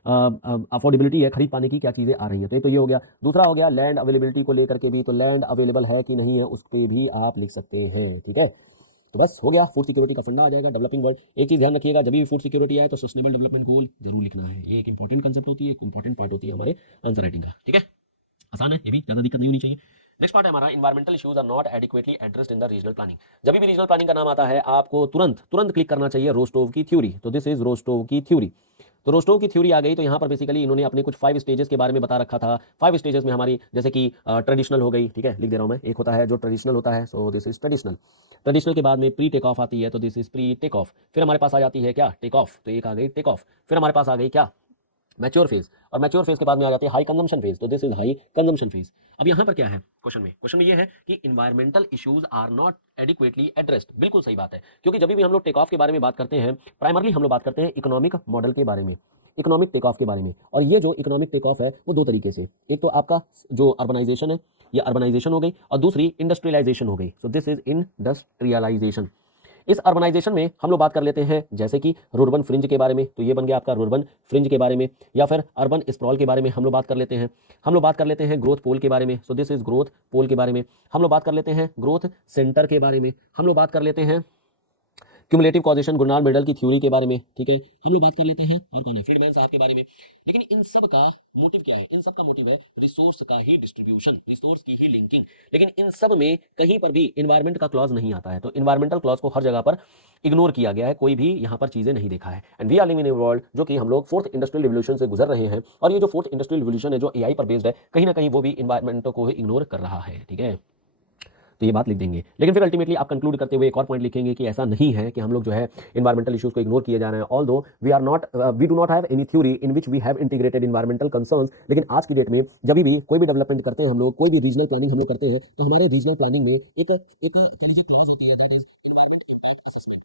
अफोर्डेबिलिटी है, खरीद पाने की क्या चीजें आ रही है। तो ये हो गया। दूसरा हो गया लैंड अवेलेबिलिटी को लेकर के भी, तो लैंड अवेलेबल है कि नहीं है उस पर भी आप लिख सकते हैं, ठीक है। तो बस हो गया, फूड सिक्योरिटी का फंडा आ जाएगा, डेवलपिंग वर्ल्ड। एक चीज ध्यान रखिएगा, जब भी फूड सिक्योरिटी आए तो सस्टेनेबल डेवलपमेंट गोल जरूर लिखना है। ये एक इंपॉर्टेंट कंसेप्ट होती है, एक इंपॉर्टेंट पार्ट होती है हमारे आंसर राइटिंग का, ठीक है। आसान है ये भी, ज्यादा दिक्कत नहीं होनी चाहिए। नेक्स्ट पार्ट है हमारा, environmental issues are not adequately addressed in the regional planning. जब भी रीजनल प्लानिंग का नाम आता है आपको तुरंत तुरंत क्लिक करना चाहिए रोस्टोव की थ्योरी। तो दिस इज रोस्टोव की थ्योरी। तो रोस्टोव की थ्योरी आ गई, तो यहाँ पर बेसिकली इन्होंने अपने कुछ 5 स्टेजेस के बारे में बता रखा था। 5 स्टेजेस में हमारी जैसे कि ट्रेडिशनल हो गई, ठीक है, लिख दे रहा हूँ मैं। एक होता है जो ट्रेडिशनल होता है, so this is traditional. Traditional के बाद में प्री टेक ऑफ आती है, तो this is pre take off. फिर हमारे पास आ जाती है क्या, टेक ऑफ, तो एक आ गई टेक ऑफ। फिर हमारे पास आ गई क्या, मैच्योर फेज। और मैच्योर फेज के बाद में आ जाती है हाई कंजम्पशन फेज, तो this is high consumption phase. अब यहाँ पर क्या है क्वेश्चन में ये है कि environmental issues are not adequately addressed. बिल्कुल सही बात है, क्योंकि जब भी हम लोग टेक ऑफ के बारे में बात करते हैं, प्राइमरली हम लोग बात करते हैं इकोनॉमिक मॉडल के बारे में, इकोनॉमिक टेक ऑफ के बारे में। और ये जो इकोनॉमिक टेक ऑफ है वो 2 तरीके से, एक तो आपका जो अर्बनाइजेशन है, ये अर्बनाइजेशन हो गई, और दूसरी इंडस्ट्रियलाइजेशन हो गई। So this is industrialisation. इस अर्बनाइजेशन में हम लोग बात कर लेते हैं जैसे कि रुर्बन फ्रिंज के बारे में, तो ये बन गया आपका रुर्बन फ्रिंज के बारे में, या फिर अर्बन स्प्रॉल के बारे में हम लोग बात कर लेते हैं। हम लोग बात कर लेते हैं ग्रोथ पोल के बारे में, सो दिस इज ग्रोथ पोल के बारे में। हम लोग बात कर लेते हैं ग्रोथ सेंटर के बारे में। हम लोग बात कर लेते हैं क्यूमुलेटिव कॉजेशन, गुरनाल मेडल की थ्योरी के बारे में, ठीक है। हम लोग बात कर लेते हैं और कौन है, फ्रीडमैन साहब के बारे में। लेकिन इन सब का मोटिव क्या है, इन सब का मोटिव है रिसोर्स का ही डिस्ट्रीब्यूशन, रिसोर्स की ही लिंकिंग। लेकिन इन सब में कहीं पर भी इन्वायरमेंट का क्लॉज नहीं आता है, तो इन्वायरमेंटल क्लॉज को हर जगह पर इग्नोर किया गया है, कोई भी यहाँ पर चीजें नहीं देखा है। And we are living in a world जो कि हम लोग 4th इंडस्ट्रियल रिवोल्यूशन से गुजर रहे हैं, और ये जो 4th इंडस्ट्रियल रिवोल्यूशन है जो एआई पर बेस्ड है, कहीं ना कहीं वो भी इन्वायरमेंट को इग्नोर कर रहा है, ठीक है। तो ये बात लिख देंगे। लेकिन फिर अल्टीमेटली आप कंक्लूड करते हुए एक और पॉइंट लिखेंगे कि ऐसा नहीं है कि हम लोग जो है इन्वायरमेंटल इश्यूज को इग्नोर किए जा रहे हैं। Although we do not have any theory in which we have integrated environmental concerns. लेकिन आज की डेट में जब भी कोई भी डेवलपमेंट करते हैं हम लोग, कोई भी रीजनल प्लानिंग हम लोग करते हैं, तो हमारे रीजनल प्लानिंग में एक कह लीजिए क्लॉज होती है, that is environment impact assessment.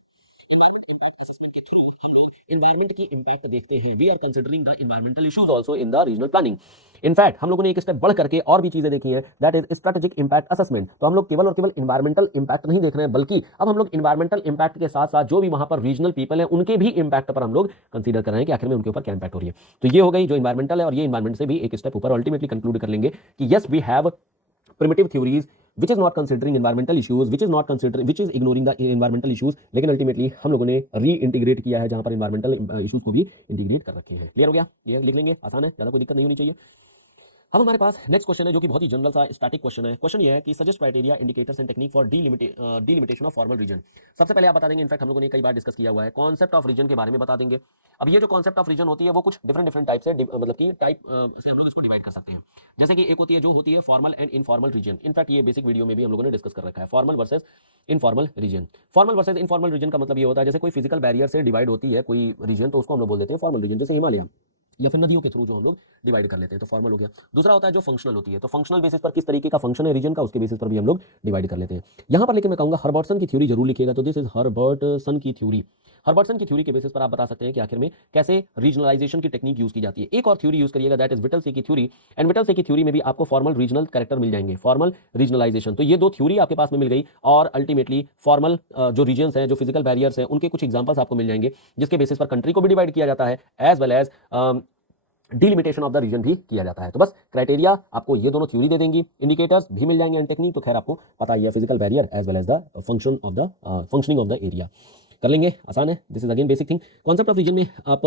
Environment impact assessment के थ्रू हम लोग एनवायरमेंट की इंपैक्ट देखते हैं। We are considering the environmental issues also in the regional planning. In fact हम लोगों ने एक स्टेप बढ़ करके और भी चीजें देखी हैं, that is strategic impact assessment. तो हम लोग केवल और केवल एनवायरमेंटल इंपैक्ट नहीं देख रहे हैं, बल्कि अब हम लोग एनवायरमेंटल इंपैक्ट के साथ साथ जो भी वहां पर रीजनल पीपल है उनके भी इंपैक्ट पर हम लोग कंसीडर कर रहे हैं कि आखिर में उनके ऊपर क्या इंपैक्ट हो रही है। तो ये हो गई जो एनवायरमेंटल है, और ये एनवायरमेंट से भी एक स्टेप ऊपर अल्टीमेटली कंक्लूड कर लेंगे कि yes we have primitive theories which is not considering environmental issues, which is ignoring the environmental issues, लेकिन अल्टीमेटली हम लोगों ने रीइंटीग्रेट किया है जहां पर environmental issues को भी इंटीग्रेट कर रखे हैं। क्लियर हो गया, ये लिख लेंगे, आसान है, ज्यादा कोई दिक्कत नहीं होनी चाहिए। अब हमारे पास नेक्स्ट क्वेश्चन है जो कि बहुत ही जनरल सा स्टैटिक क्वेश्चन है। क्वेश्चन ये है कि suggest criteria indicators and technique for delimitation of formal region. सबसे पहले आप बता देंगे, इनफैक्ट हम लोगों ने कई बार डिस्कस किया हुआ है, कॉन्सेप्ट ऑफ रीजन के बारे में बता देंगे। अब ये जो कॉन्सेप्ट ऑफ रीजन होती है वो कुछ डिफरेंट डिफरेंट टाइप से मतलब कि टाइप से हम लोग इसको डिवाइड कर सकते हैं। जैसे कि एक होती है जो होती है formal and informal region. In fact ये बेसिक वीडियो में भी हम लोगों ने डिस्कस कर रखा है, formal versus informal region. Formal versus informal region का मतलब ये होता है जैसे कोई फिजिकल बैरियर से डिवाइड होती है कोई रीजन, तो उसको हम लोग बोल देते हैं फॉर्मल रीजन, जैसे हिमालय या फिर नदियों के थ्रू जो हम लोग डिवाइड कर लेते हैं, तो फॉर्मल हो गया। दूसरा होता है जो फंक्शनल होती है, तो फंक्शनल बेसिस पर किस तरीके का फंक्शन है रीजन का, उसके बेसिस पर भी हम लोग डिवाइड कर लेते हैं। यहां पर लेकिन मैं कहूंगा हर्बर्टसन की थ्योरी जरूर लिखिएगा, तो दिस इज हर्बर्टसन की थ्योरी। हर्बर्टसन की थ्योरी के बेसिस पर आप बता सकते हैं कि आखिर में कैसे रीजनलाइजेशन की टेक्निक यूज की जाती है। एक और थ्योरी यूज करिएगा, दैट इज विटल से की थ्योरी, एंड विटल से की थ्योरी में भी आपको फॉर्मल रीजनल कैरेक्टर मिल जाएंगे, फॉर्मल रीजनलाइजेशन। तो ये दो थ्योरी आपके पास में मिल गई, और अल्टीमेटली फॉर्मल जो रीजन्स हैं, जो फिजिकल बैरियर्स हैं, उनके कुछ एग्जांपल्स आपको मिल जाएंगे, जिसके बेसिस पर कंट्री को भी डिवाइड किया जाता है, as well as delimitation of the region भी किया जाता है। तो बस क्राइटेरिया आपको ये दोनों थ्योरी दे देंगी, इंडिकेटर्स भी मिल जाएंगे, एंड टेक्निक तो खैर आपको पता ही है, physical barrier as well as the function of the functioning of the area. कर लेंगे, आसान है। This is again basic thing. Concept of region में आप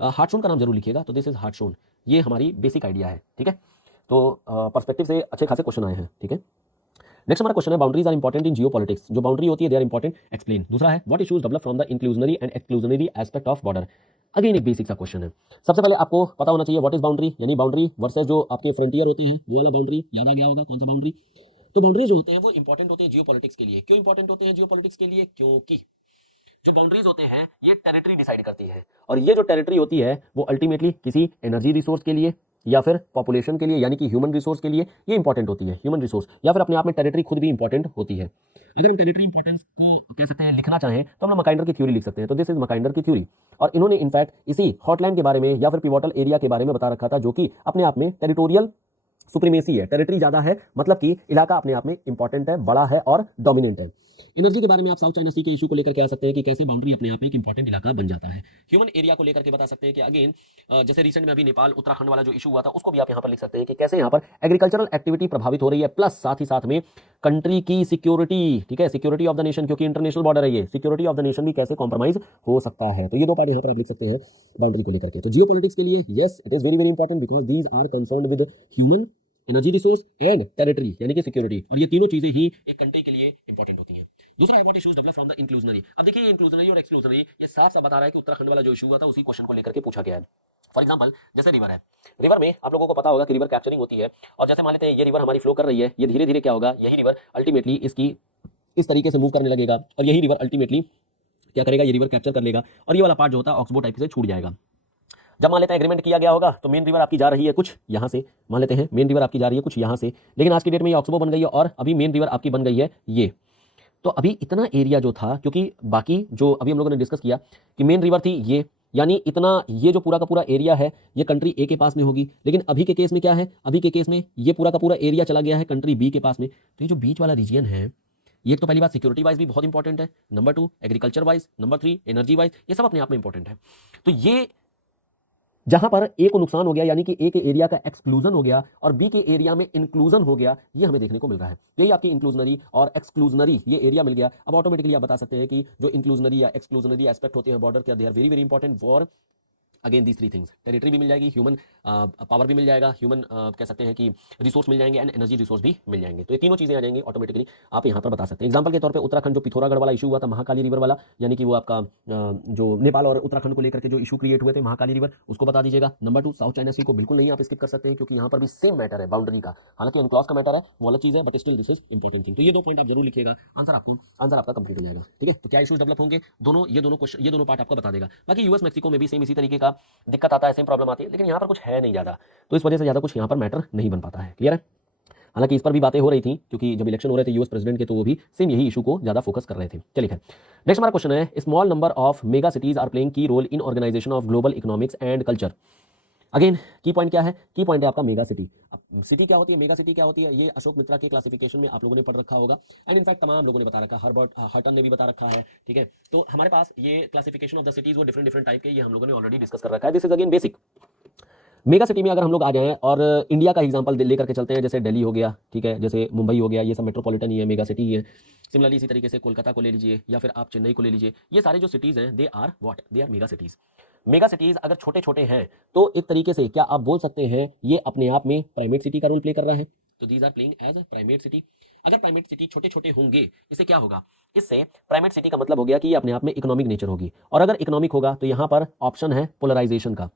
हार्टशोन का नाम जरूर लिखिएगा, तो दिस इज हार्टशोन, ये हमारी बेसिक आइडिया है, ठीक है। तो पर्सपेक्टिव से अच्छे खासे क्वेश्चन आए हैं, ठीक है। नेक्स्ट हमारा क्वेश्चन है boundaries are important in geopolitics. जो बाउंड्री होती है दे आर इंपॉर्टेंट, एक्सप्लेन। दूसरा है what issues develop from the inclusionary and exclusionary aspect of border. Again एक बेसिक सा क्वेश्चन है। सबसे पहले आपको पता होना चाहिए व्हाट इज बाउंड्री, यानी बाउंड्री वर्सेस जो आपके फ्रंटियर होते हैं वो वाला बाउंड्री याद आ गया होगा, कौन सा बाउंड्री। तो बाउंड्री जो होते हैं वो इंपॉर्टेंट होते हैं जियोपॉलिटिक्स के लिए। क्यों इंपॉर्टेंट होते हैं जियोपॉलिटिक्स के लिए? क्योंकि जो बाउंड्रीज होते हैं ये टेरिटरी डिसाइड करती है, और ये जो टेरिटरी होती है वो अल्टीमेटली किसी एनर्जी रिसोर्स के लिए या फिर पॉपुलेशन के लिए, यानी कि ह्यूमन रिसोर्स के लिए ये इंपॉर्टेंट होती है। ह्यूमन रिसोर्स या फिर अपने आप में टेरिटरी खुद भी इंपॉर्टेंट होती है। अगर हम टेरिटरी इंपॉर्टेंस को कह सकते हैं लिखना चाहें तो हम मकाइंडर की थ्योरी लिख सकते हैं, तो दिस इज मकाइंडर की थ्योरी। और इन्होंने इनफैक्ट इसी हॉटलैंड के बारे में या फिर पिवोटल एरिया के बारे में बता रखा था, जो कि अपने आप में टेरिटोरियल सुप्रीमेसी है, टेरिटरी ज्यादा है, मतलब कि इलाका अपने आप में इंपॉर्टेंट है, बड़ा है और डोमिनेंट है। एनर्जी के बारे में आप साउथ चाइना सी के इशू को लेकर के आ सकते हैं कि कैसे बाउंड्री अपने आप में एक इंपॉर्टेंट इलाका बन जाता है। ह्यूमन एरिया को लेकर के बता सकते हैं कि अगेन जैसे रिसेंट में अभी नेपाल उत्तराखंड वाला जो इशू हुआ था, उसको भी आप यहाँ पर लिख सकते हैं कि कैसे यहाँ पर एग्रीकल्चरल एक्टिविटी प्रभावित हो रही है, प्लस साथ ही साथ में कंट्री की सिक्योरिटी, ठीक है, सिक्योरिटी ऑफ द नेशन, क्योंकि इंटरनेशनल बॉर्डर है ये, सिक्योरिटी ऑफ द नेशन भी कैसे कॉम्प्रोमाइज हो सकता है। तो ये दो पार्ट यहाँ पर आप लिख सकते हैं बाउंड्री को लेकर के। तो जियोपॉलिटिक्स के लिए yes it is very very important because these are concerned with human energy resource and territory, यानी कि सिक्योरिटी, और ये तीनों चीजें ही एक कंट्री के लिए इंपॉर्टेंट होती हैं। दूसरा है what issues develop from the inclusionary. अब देखिए इंक्लूजनरी और एक्सक्लूजनरी ये साफ साफ बता रहा है कि उत्तराखंड वाला जो इशू हुआ था उसी क्वेश्चन को लेकर के पूछा गया है। फॉर एग्जांपल जैसे रिवर है, रिवर में आप लोगों को पता होगा कि रिवर कैप्चरिंग होती है, और जैसे मान लेते हैं ये रिवर हमारी फ्लो कर रही है, ये धीरे धीरे क्या होगा, यही रिवर अल्टीमेटली इसकी इस तरीके से मूव करने लगेगा, और यही रिवर अल्टीमेटली क्या करेगा, ये रिवर कैप्चर कर लेगा, और ये वाला पार्ट जो होता है ऑक्सबो टाइप से छूट जाएगा। जब मान लेते हैं एग्रीमेंट किया गया होगा तो मेन रिवर आपकी जा रही है कुछ यहाँ से, मान लेते हैं मेन रिवर आपकी जा रही है कुछ यहाँ से, लेकिन आज की डेट में ये ऑक्सबो बन गई है और अभी मेन रिवर आपकी बन गई है ये। तो अभी इतना एरिया जो था, क्योंकि बाकी जो अभी हम लोगों ने डिस्कस किया कि मेन रिवर थी ये, यानी इतना ये जो पूरा का पूरा एरिया है ये कंट्री ए के पास में होगी, लेकिन अभी के केस में क्या है, अभी के केस में ये पूरा का पूरा एरिया चला गया है कंट्री बी के पास में। तो ये जो बीच वाला रीजन है, ये तो पहली बात सिक्योरिटी वाइज भी बहुत इंपॉर्टेंट है, number 2 agriculture wise, number 3 energy wise, ये सब अपने आप में इंपॉर्टेंट है। तो ये जहां पर ए को नुकसान हो गया, यानी कि ए के एरिया का एक्सक्लूजन हो गया और बी के एरिया में इंक्लूजन हो गया, ये हमें देखने को मिल रहा है। यही आपकी इंक्लूजनरी और एक्सक्लूजनरी ये एरिया मिल गया। अब ऑटोमेटिकली आप बता सकते हैं कि जो इंक्लूजनरी या एक्सक्लूजनरी एस्पेक्ट होते हैं बॉर्डर के, they are very very important for again these 3 things. Territory भी मिल जाएगी, ह्यूमन पावर भी मिल जाएगा, ह्यूमन कह सकते हैं कि रिसोर्स मिल जाएंगे, एंड एनर्जी रिसोर्स भी मिल जाएंगे। तो ये तीनों चीजें आ जाएंगी ऑटोमेटिकली, आप यहाँ पर बता सकते हैं। एग्जांपल के तौर पे उत्तराखंड जो पिथौरागढ़ वाला इशू हुआ था, महाकाली रिवर वाला, यानी कि वो आपका जो नेपाल और उत्तराखंड को लेकर के जो इशू क्रिएट हुए थे महाकाली रिवर, उसको बता दीजिएगा। नंबर 2 साउथ चाइना सी को बिल्कुल नहीं आप स्किप कर सकते हैं, क्योंकि यहाँ पर भी सेम मैटर है बाउंड्री का, हालांकि एनक्लॉज का मैटर है वो अलग चीज है, but still this is important thing. तो ये 2 पॉइंट आप जरूर लिखिएगा, आंसर आपका कंप्लीट हो जाएगा, ठीक है। तो क्या इशूज डेवलप होंगे, दोनों ये दोनों क्वेश्चन, ये दोनों पार्ट आपको बता देगा। बाकी यूएस मैक्सिको में भी सेम इसी तरीके का दिक्कत आता है, सेम प्रॉब्लम आती है, लेकिन यहाँ पर कुछ है नहीं ज्यादा, तो इस वजह से ज्यादा कुछ यहाँ पर मैटर नहीं बन पाता है। क्लियर है? हालांकि इस पर भी बातें हो रही थी, क्योंकि जब इलेक्शन हो रहे थे यूएस प्रेसिडेंट के, तो वो भी सेम यही इशू को ज्यादा फोकस कर रहे थे। चलिए, नेक्स्ट हमारा क्वेश्चन है small number of mega cities are playing key role in organisation of global economics and culture. Again key point क्या है, की पॉइंट है आपका मेगा सिटी। अब सिटी क्या होती है, मेगा सिटी क्या होती है, ये अशोक मित्रा के क्लासिफिकेशन में आप लोगों ने पढ़ रखा होगा, एंड इनफैक्ट तमाम लोगों ने बता रखा है, हर्बर्ट हटन ने भी बता रखा है, ठीक है। तो हमारे पास ये क्लासिफिकेशन ऑफ द सिटीज वो डिफरेंट डिफरेंट टाइप के, ये हम लोगों ने ऑलरेडी डिस्कस कर रखा है। This is again basic. Mega city में अगर हम लोग आ जाएं और इंडिया का एग्जांपल लेकर के चलते हैं, जैसे दिल्ली हो गया, ठीक है, जैसे मुंबई हो गया, ये सब मेट्रोपॉलिटन ही है, मेगा सिटी ही है। सिमिलरली इसी तरीके से कोलकाता को ले लीजिए या फिर आप चेन्नई को ले लीजिए, ये सारे जो सिटीज़ हैं they are what, they are mega cities. Mega cities अगर छोटे छोटे हैं तो एक तरीके से क्या आप बोल सकते हैं ये अपने आप में प्राइमेट सिटी का रोल प्ले कर रहा है, तो these are playing as primate city. अगर प्राइमेट सिटी छोटे छोटे होंगे, इससे क्या होगा, इससे प्राइमेट सिटी का मतलब हो गया कि ये अपने आप में इकोनॉमिक नेचर होगी, और अगर इकोनॉमिक होगा तो यहाँ पर ऑप्शन है पोलराइजेशन का,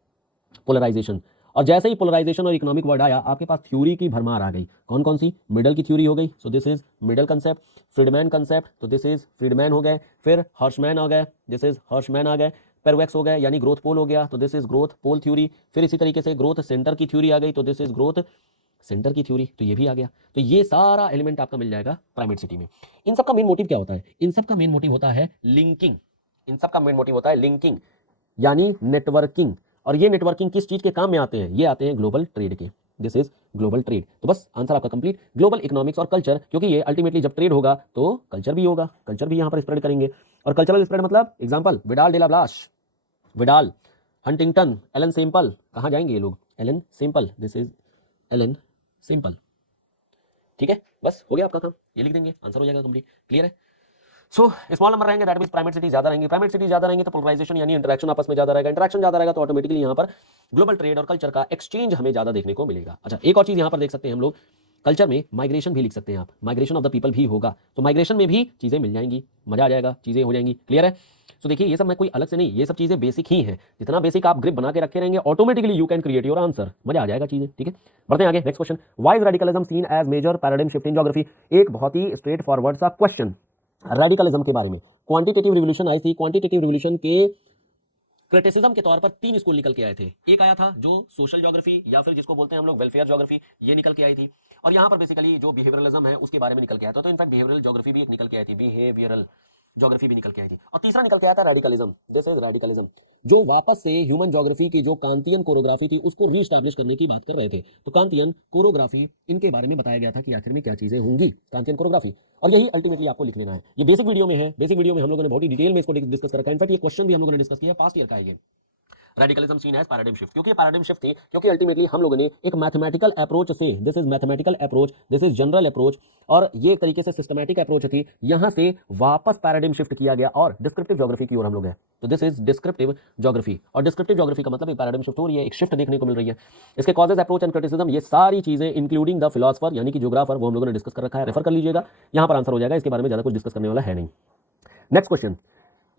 पोलराइजेशन। और जैसे ही पोलराइजेशन और इकोनॉमिक वर्ड आया, आपके पास थ्योरी की भरमार आ गई। कौन कौन सी, मिडल की थ्योरी हो गई, so this is middle concept. Friedmann concept, तो दिस इज फ्रीडमैन हो गए। फिर हर्शमैन आ गए, दिस इज हर्शमैन आ गए। पेरवेक्स हो गए, यानी ग्रोथ पोल हो गया, तो this is growth pole theory. फिर इसी तरीके से ग्रोथ सेंटर की थ्योरी आ गई, तो दिस इज ग्रोथ सेंटर की थ्योरी, तो ये भी आ गया। तो ये सारा एलिमेंट आपका मिल जाएगा प्राइमेट सिटी में। इन सब का मेन मोटिव क्या होता है, इन सब का मेन मोटिव होता है लिंकिंग। इन सब का मेन मोटिव होता है लिंकिंग, यानी नेटवर्किंग। और ये नेटवर्किंग किस चीज के काम में आते हैं, ये आते हैं ग्लोबल ट्रेड के। This is global trade. तो बस आंसर आपका कंप्लीट, ग्लोबल इकोनॉमिक्स और कल्चर, क्योंकि ये अल्टीमेटली जब ट्रेड होगा तो कल्चर भी होगा, कल्चर भी यहाँ पर स्प्रेड करेंगे। और कल्चरल स्प्रेड मतलब example Vidal de la Blache, Vidal, Huntington, Ellen Semple, कहाँ जाएंगे ये लोग, Ellen Semple, this is Ellen Semple. ठीक है, बस हो गया आपका काम, ये लिख देंगे, आंसर हो जाएगा कंप्लीट। क्लियर है। सो स्मॉल नंबर रहेंगे, दैट मींस प्राइमेट सिटी ज्यादा रहेंगी। प्राइमेट सिटी ज्यादा रहेंगे तो पोलराइजेशन यानी इंटरेक्शन आपस में ज्यादा रहेगा। इंटरेक्शन ज्यादा रहेगा तो ऑटोमेटिकली यहाँ पर ग्लोबल ट्रेड और कल्चर का एक्सचेंज हमें ज्यादा देखने को मिलेगा। अच्छा, एक और चीज यहाँ पर देख सकते हैं हम लोग, कल्चर में माइग्रेशन भी लिख सकते हैं आप, माइग्रेशन ऑफ द पीपल भी होगा, तो माइग्रेशन में भी चीजें मिल जाएंगी, मजा आ जाएगा, चीजें हो जाएंगी। क्लियर है। तो देखिए ये सब मैं कोई अलग से नहीं, ये सब चीजें बेसिक ही हैं। जितना बेसिक आप ग्रिप बना के रखे रहेंगे, automatically you can create your answer, मजा आ जाएगा चीजें। ठीक है, बढ़ते हैं आगे। Next question, why is radicalism seen as major paradigm shift in geography. एक बहुत ही स्ट्रेट फॉरवर्ड सा क्वेश्चन रेडिकलिज्म के बारे में। क्वांटिटेटिव रिवोल्यूशन आई थी, क्वांटिटेटिव रिवोल्यूशन के क्रिटिसिज्म के तौर पर 3 स्कूल निकल के आए थे। एक आया था जो सोशल ज्योग्राफी या फिर जिसको बोलते हैं हम लोग वेलफेयर ज्योग्राफी, ये निकल के आई थी। और यहाँ पर बेसिकली जो बिहेवियरलिज्म है उसके बारे में निकल के आया था। तो इनफैक्ट बिहेवियरल ज्योग्राफी भी एक निकल के आई थी, बिहेवियरल ज्योग्राफी भी निकल के आई थी। और तीसरा निकल के आया था रेडिकलिज्म, दिस इज रेडिकलिज्म, जो वापस से ह्यूमन ज्योग्राफी की जो कांतियन कोरियोग्राफी थी उसको रीस्टैब्लिश करने की बात कर रहे थे। तो कांतियन कोरियोग्राफी, इनके बारे में बताया गया था कि आखिर में क्या चीजें होंगी, कांतियन कोरियोग्राफी, और यही अल्टीमेटली आपको लिख लेना है। ये बेसिक वीडियो में है, बेसिक वीडियो में हम लोगों ने बहुत ही डिटेल में इसको डिस्कस कर रखा है। इनफैक्ट ये क्वेश्चन भी हम लोगों ने डिस्कस किया, पास्ट ईयर का है ये radicalism seen as paradigm shift. क्योंकि पैराडाइम शिफ्ट थी, क्योंकि अल्टीमेटली हम लोगों ने एक मैथमेटिकल अप्रोच से, this is mathematical approach, this is general approach, और ये एक तरीके से सिस्टमैटिक अप्रोच थी, यहां से वापस पैराडाइम शिफ्ट किया गया और डिस्क्रिप्टिव ज्योग्राफी की ओर हम लोग हैं। तो दिस इज डिस्क्रिप्टिव ज्योग्राफी, और डिस्क्रिप्टिव ज्योग्राफी का मतलब पैराडाइम शिफ्ट हो रही है, एक शिफ्ट देखने को मिल रही है। इसके कॉजेज, अप्रोच एंड क्रिटिसिज्म, ये सारी चीजें इंक्लूडिंग द फिलोसफर यानी कि ज्योग्राफर, वो हम लोगों ने डिस्कस कर रखा है, रेफर कर लीजिएगा, यहां पर आंसर हो जाएगा, इसके बारे में ज्यादा कुछ डिस्कस करने वाला है नहीं। Next question,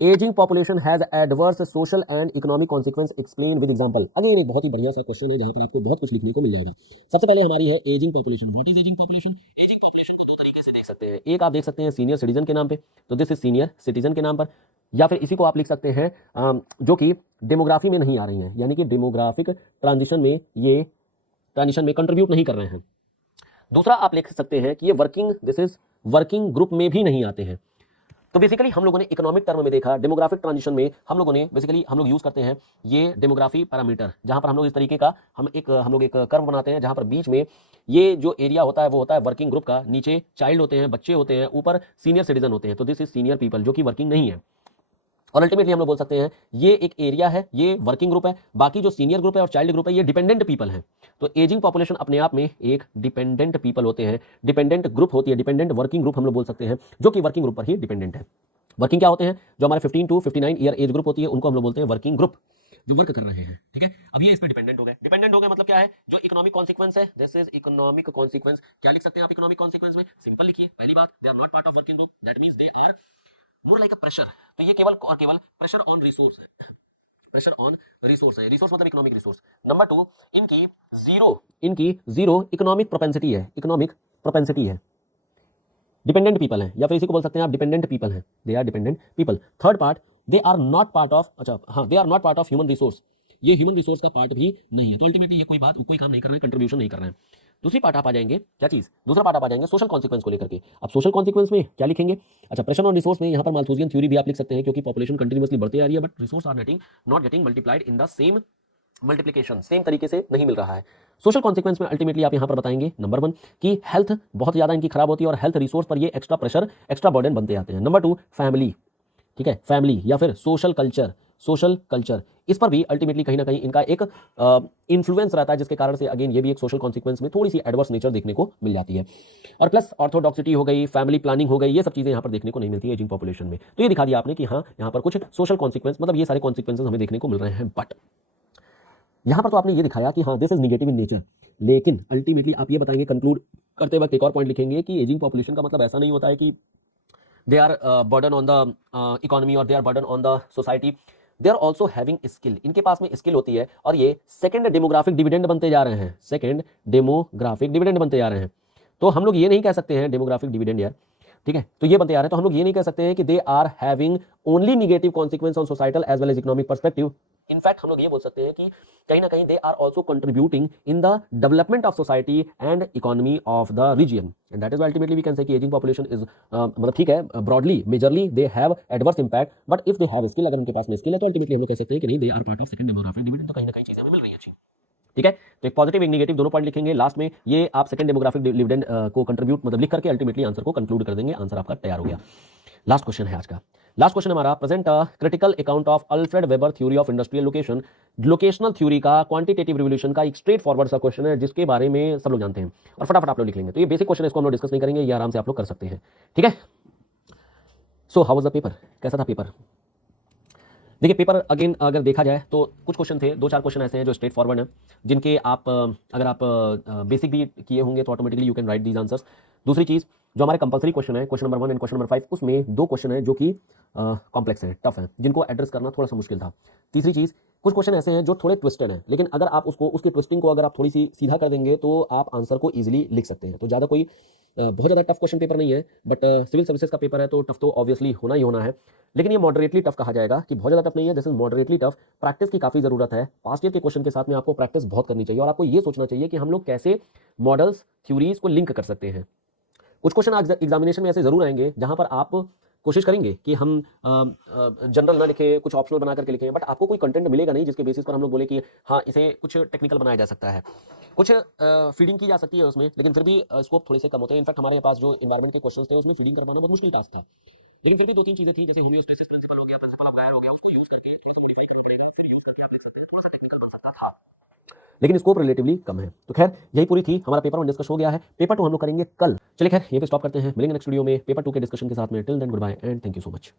ageing population has adverse social and economic consequence, explain with example. Again एक बहुत ही बढ़िया सा क्वेश्चन है जहां पर आपको बहुत कुछ लिखने को मिल जाएगा। सबसे पहले हमारी है ageing population. What is ageing population. Ageing population को दो तरीके से देख सकते हैं, एक आप देख सकते हैं सीनियर सिटीजन के नाम पे, तो दिस इज सीनियर सिटीजन के नाम पर, या फिर इसी को आप लिख सकते हैं जो कि डेमोग्राफी में नहीं आ रही हैं, यानी कि डेमोग्राफिक ट्रांजिशन में, ये ट्रांजिशन में कंट्रीब्यूट नहीं कर रहे हैं। दूसरा आप लिख सकते हैं कि ये working, this is working group में भी नहीं आते हैं। तो बेसिकली हम लोगों ने इकोनॉमिक टर्म में देखा, डेमोग्राफिक ट्रांजिशन में हम लोगों ने बेसिकली हम लोग यूज करते हैं ये डेमोग्राफी पैरामीटर, जहां पर हम लोग इस तरीके का हम लोग एक कर्व बनाते हैं, जहां पर बीच में ये जो एरिया होता है वो होता है वर्किंग ग्रुप का, नीचे चाइल्ड होते हैं, बच्चे होते हैं, ऊपर सीनियर सिटीजन होते हैं। तो दिस इज सीनियर पीपल जो कि वर्किंग नहीं है। और अल्टीमेटली हम लोग बोल सकते हैं ये एक एरिया है, ये वर्किंग ग्रुप है, बाकी जो सीनियर ग्रुप है और चाइल्ड ग्रुप है ये डिपेंडेंट पीपल हैं। तो एजिंग पॉपुलेशन अपने आप में एक डिपेंडेंट पीपल होते हैं, डिपेंडेंट ग्रुप होती है, डिपेंडेंट वर्किंग ग्रुप हम लोग बोल सकते हैं, जो कि वर्किंग ग्रुप पर ही डिपेंडेंट है। वर्किंग क्या होते हैं, जो हमारे 15 टू 59 ईयर एज ग्रुप होती है, उनको हम लोग बोलते हैं वर्किंग ग्रुप, जो वर्क कर रहे हैं। ठीक है, अब ये इस पे डिपेंडेंट हो गए। डिपेंडेंट हो गए मतलब क्या है, जो इकोनॉमिक कॉन्सिक्वेंस है, दिस इज इकोनॉमिक कॉन्सिक्वेंस। क्या लिख सकते हैं आप इकोनॉमिक कॉन्सिक्वेंस में, सिंपल लिखिए, पहली बात, they are not part of working group, that means they are more like a pressure. तो ये केवल और केवल प्रेशर ऑन रिसोर्स है, प्रेशर ऑन रिसोर्स है, रिसोर्स मतलब इकोनॉमिक रिसोर्स। नंबर 2, इनकी जीरो इकोनॉमिक प्रोपेंसिटी है, इकोनॉमिक प्रोपेंसिटी है, डिपेंडेंट पीपल है, या फिर इसी को बोल सकते हैं आप डिपेंडेंट पीपल है, they are dependent people. Third part, they are not part of, अच्छा हाँ, they are not part of human resource, ये ह्यूमन रिसोर्स का पार्ट भी नहीं है। तो अल्टीमेटली ये कोई काम नहीं कर रहे हैं, कंट्रीब्यूशन नहीं कर रहे हैं। दूसरी पार्ट आप आ जाएंगे, क्या चीज, दूसरा पार्ट आप आ जाएंगे सोशल कॉन्सिक्वेंस को लेकर के। अब सोशल कॉन्सिक्वेंस में क्या लिखेंगे, अच्छा प्रेशर ऑन रिसोर्स में यहाँ पर माल्थुसियन थ्योरी भी आप लिख सकते हैं, क्योंकि पॉपुलेशन कंटिन्यूअसली बढ़ती आ रही है, but resource are not getting multiplied in the same multiplication, same तरीके से नहीं मिल रहा है। सोशल कॉन्सिक्वेंस में अल्टीमेटली आप यहां पर बताएंगे नंबर 1 कि हेल्थ बहुत ज्यादा इनकी खराब होती है और हेल्थ रिसोर्स पर ये एक्स्ट्रा प्रेशर, एक्स्ट्रा बर्डन बनते आते हैं। नंबर 2, फैमिली, ठीक है, फैमिली या फिर सोशल कल्चर, सोशल कल्चर, इस पर भी अल्टीमेटली कहीं ना कहीं इनका एक इन्फ्लुएंस रहता है, जिसके कारण से अगेन ये भी एक सोशल कॉन्सिक्वेंस में थोड़ी सी एडवर्स नेचर देखने को मिल जाती है। और प्लस ऑर्थोडॉक्सिटी हो गई, फैमिली प्लानिंग हो गई, ये सब चीजें यहाँ पर देखने को नहीं मिलती है एजिंग पॉपुलेशन में। तो ये दिखा दिया आपने कि हाँ यहाँ पर कुछ सोशल कॉन्सिक्वेंस, मतलब ये सारे कॉन्सिक्वेंसेस हमें देखने को मिल रहे हैं। बट यहाँ पर तो आपने ये दिखाया कि हाँ this is negative in nature, लेकिन अल्टीमेटली आप ये बताएंगे कंक्लूड करते वक्त एक और पॉइंट लिखेंगे कि एजिंग पॉपुलेशन का मतलब ऐसा नहीं होता है कि they are burden on the economy और they are burden on the society, they are also having skill, इनके पास में स्किल होती है और ये सेकंड डेमोग्राफिक डिविडेंड बनते जा रहे हैं, सेकंड डेमोग्राफिक डिविडेंड बनते जा रहे हैं। तो हम लोग ये नहीं कह सकते हैं डेमोग्राफिक डिविडेंड यार, ठीक है, तो ये बनते जा रहे हैं, तो हम लोग ये नहीं कह सकते हैं कि they are having only negative consequence on societal as well as economic perspective. In fact हम लोग ये बोल सकते हैं कि कहीं ना कहीं they are also contributing in the development of society and economy of the region, and that is ultimately we can say कि एजिंग पॉपुलेशन इज मतलब ठीक है broadly majorly they have adverse impact, but if they have skill, अगर उनके पास में skill है तो ultimately हम लोग कह सकते हैं कि नहीं they are part of second demographic dividend. तो कहीं ना कहीं चीजें हमें मिल रही है अच्छी, ठीक है। तो एक पॉजिटिव एक नेगेटिव दोनों पॉइंट लिखेंगे, लास्ट में ये आप सेकंड डेमोग्राफिक डिविडेंड को कंट्रीब्यूट मतलब लिख करके अल्टीमेटली आंसर को कंक्लूड कर देंगे, आंसर आपका तैयार हो गया। लास्ट क्वेश्चन है आज का, लास्ट क्वेश्चन हमारा, present critical account of Alfred weber theory of industrial location, locational theory का क्वांटिटेटिव रिवोल्यूशन का एक स्ट्रेट फॉरवर्ड सा क्वेश्चन है जिसके बारे में सब लोग जानते हैं और फटाफट आप लोग लिख लेंगे। तो ये बेसिक क्वेश्चन है, इसको हम लोग डिस्कस नहीं करेंगे, ये आराम से आप लोग कर सकते हैं, ठीक है। So how was the paper, कैसा था पेपर? देखिए पेपर अगेन अगर देखा जाए तो कुछ क्वेश्चन थे, दो चार क्वेश्चन ऐसे हैं जो स्ट्रेट फॉरवर्ड हैं, जिनके आप अगर आप बेसिक भी किए होंगे तो automatically you can right these answers. दूसरी चीज़ जो हमारे कंपलसरी क्वेश्चन है, question number 1 and question number 5, उसमें दो क्वेश्चन है जो कि कॉम्प्लेक्स हैं, टफ हैं, जिनको एड्रेस करना थोड़ा सा मुश्किल था। तीसरी चीज़ कुछ क्वेश्चन ऐसे हैं जो थोड़े ट्विस्टेड हैं, लेकिन अगर आप उसको उसकी ट्विस्टिंग को अगर आप थोड़ी सी सीधा कर देंगे तो आप आंसर को ईजिली लिख सकते हैं। तो ज़्यादा कोई बहुत ज़्यादा टफ क्वेश्चन पेपर नहीं है, बट सिविल सर्विसेज का पेपर है तो टफ तो ऑब्वियसली होना ही होना है, लेकिन ये मॉडरेटली टफ कहा जाएगा कि बहुत ज़्यादा टफ नहीं है, this is moderately tough. Practice की काफ़ी ज़रूरत है, पास्ट ईयर के क्वेश्चन के साथ में आपको प्रैक्टिस बहुत करनी चाहिए और आपको ये सोचना चाहिए कि हम लोग कैसे मॉडल्स थ्योरीज को लिंक कर सकते हैं। कुछ क्वेश्चन आज एग्जामिनेशन में ऐसे जरूर आएंगे जहां पर आप कोशिश करेंगे कि हम जनरल ना लिखें, कुछ ऑप्शनल बना करके लिखें, बट आपको कोई कंटेंट मिलेगा नहीं जिसके बेसिस पर हम लोग बोले कि हाँ इसे कुछ टेक्निकल बनाया जा सकता है, कुछ फीडिंग की जा सकती है उसमें, लेकिन फिर भी स्कोप थोड़े से कम होते हैं। इनफैक्ट हमारे पास जो इन्वायरमेंट के क्वेश्चन थे उसमें फीडिंग कर पाना बहुत मुश्किल टास्क था, लेकिन फिर भी दो तीन चीजें थी, जैसे होम्योस्टेसिस प्रिंसिपल हो गया, प्रिंसिपल ऑफ गायर हो गया, उसको यूज करके सिंपलीफाई करना पड़ेगा, फिर यूज करके आप लिख सकते हैं, थोड़ा सा टेक्निकल बन सकता था, लेकिन स्कोप रिलेटिवली कम है। तो खैर यही पूरी थी, हमारा पेपर 1 डिस्कस हो गया है, पेपर 2 हम लोग करेंगे कल। चलिए खैर यहीं पे स्टॉप करते हैं, मिलेंगे नेक्स्ट वीडियो में पेपर 2 के डिस्कशन के साथ में। Till then goodbye and thank you so much.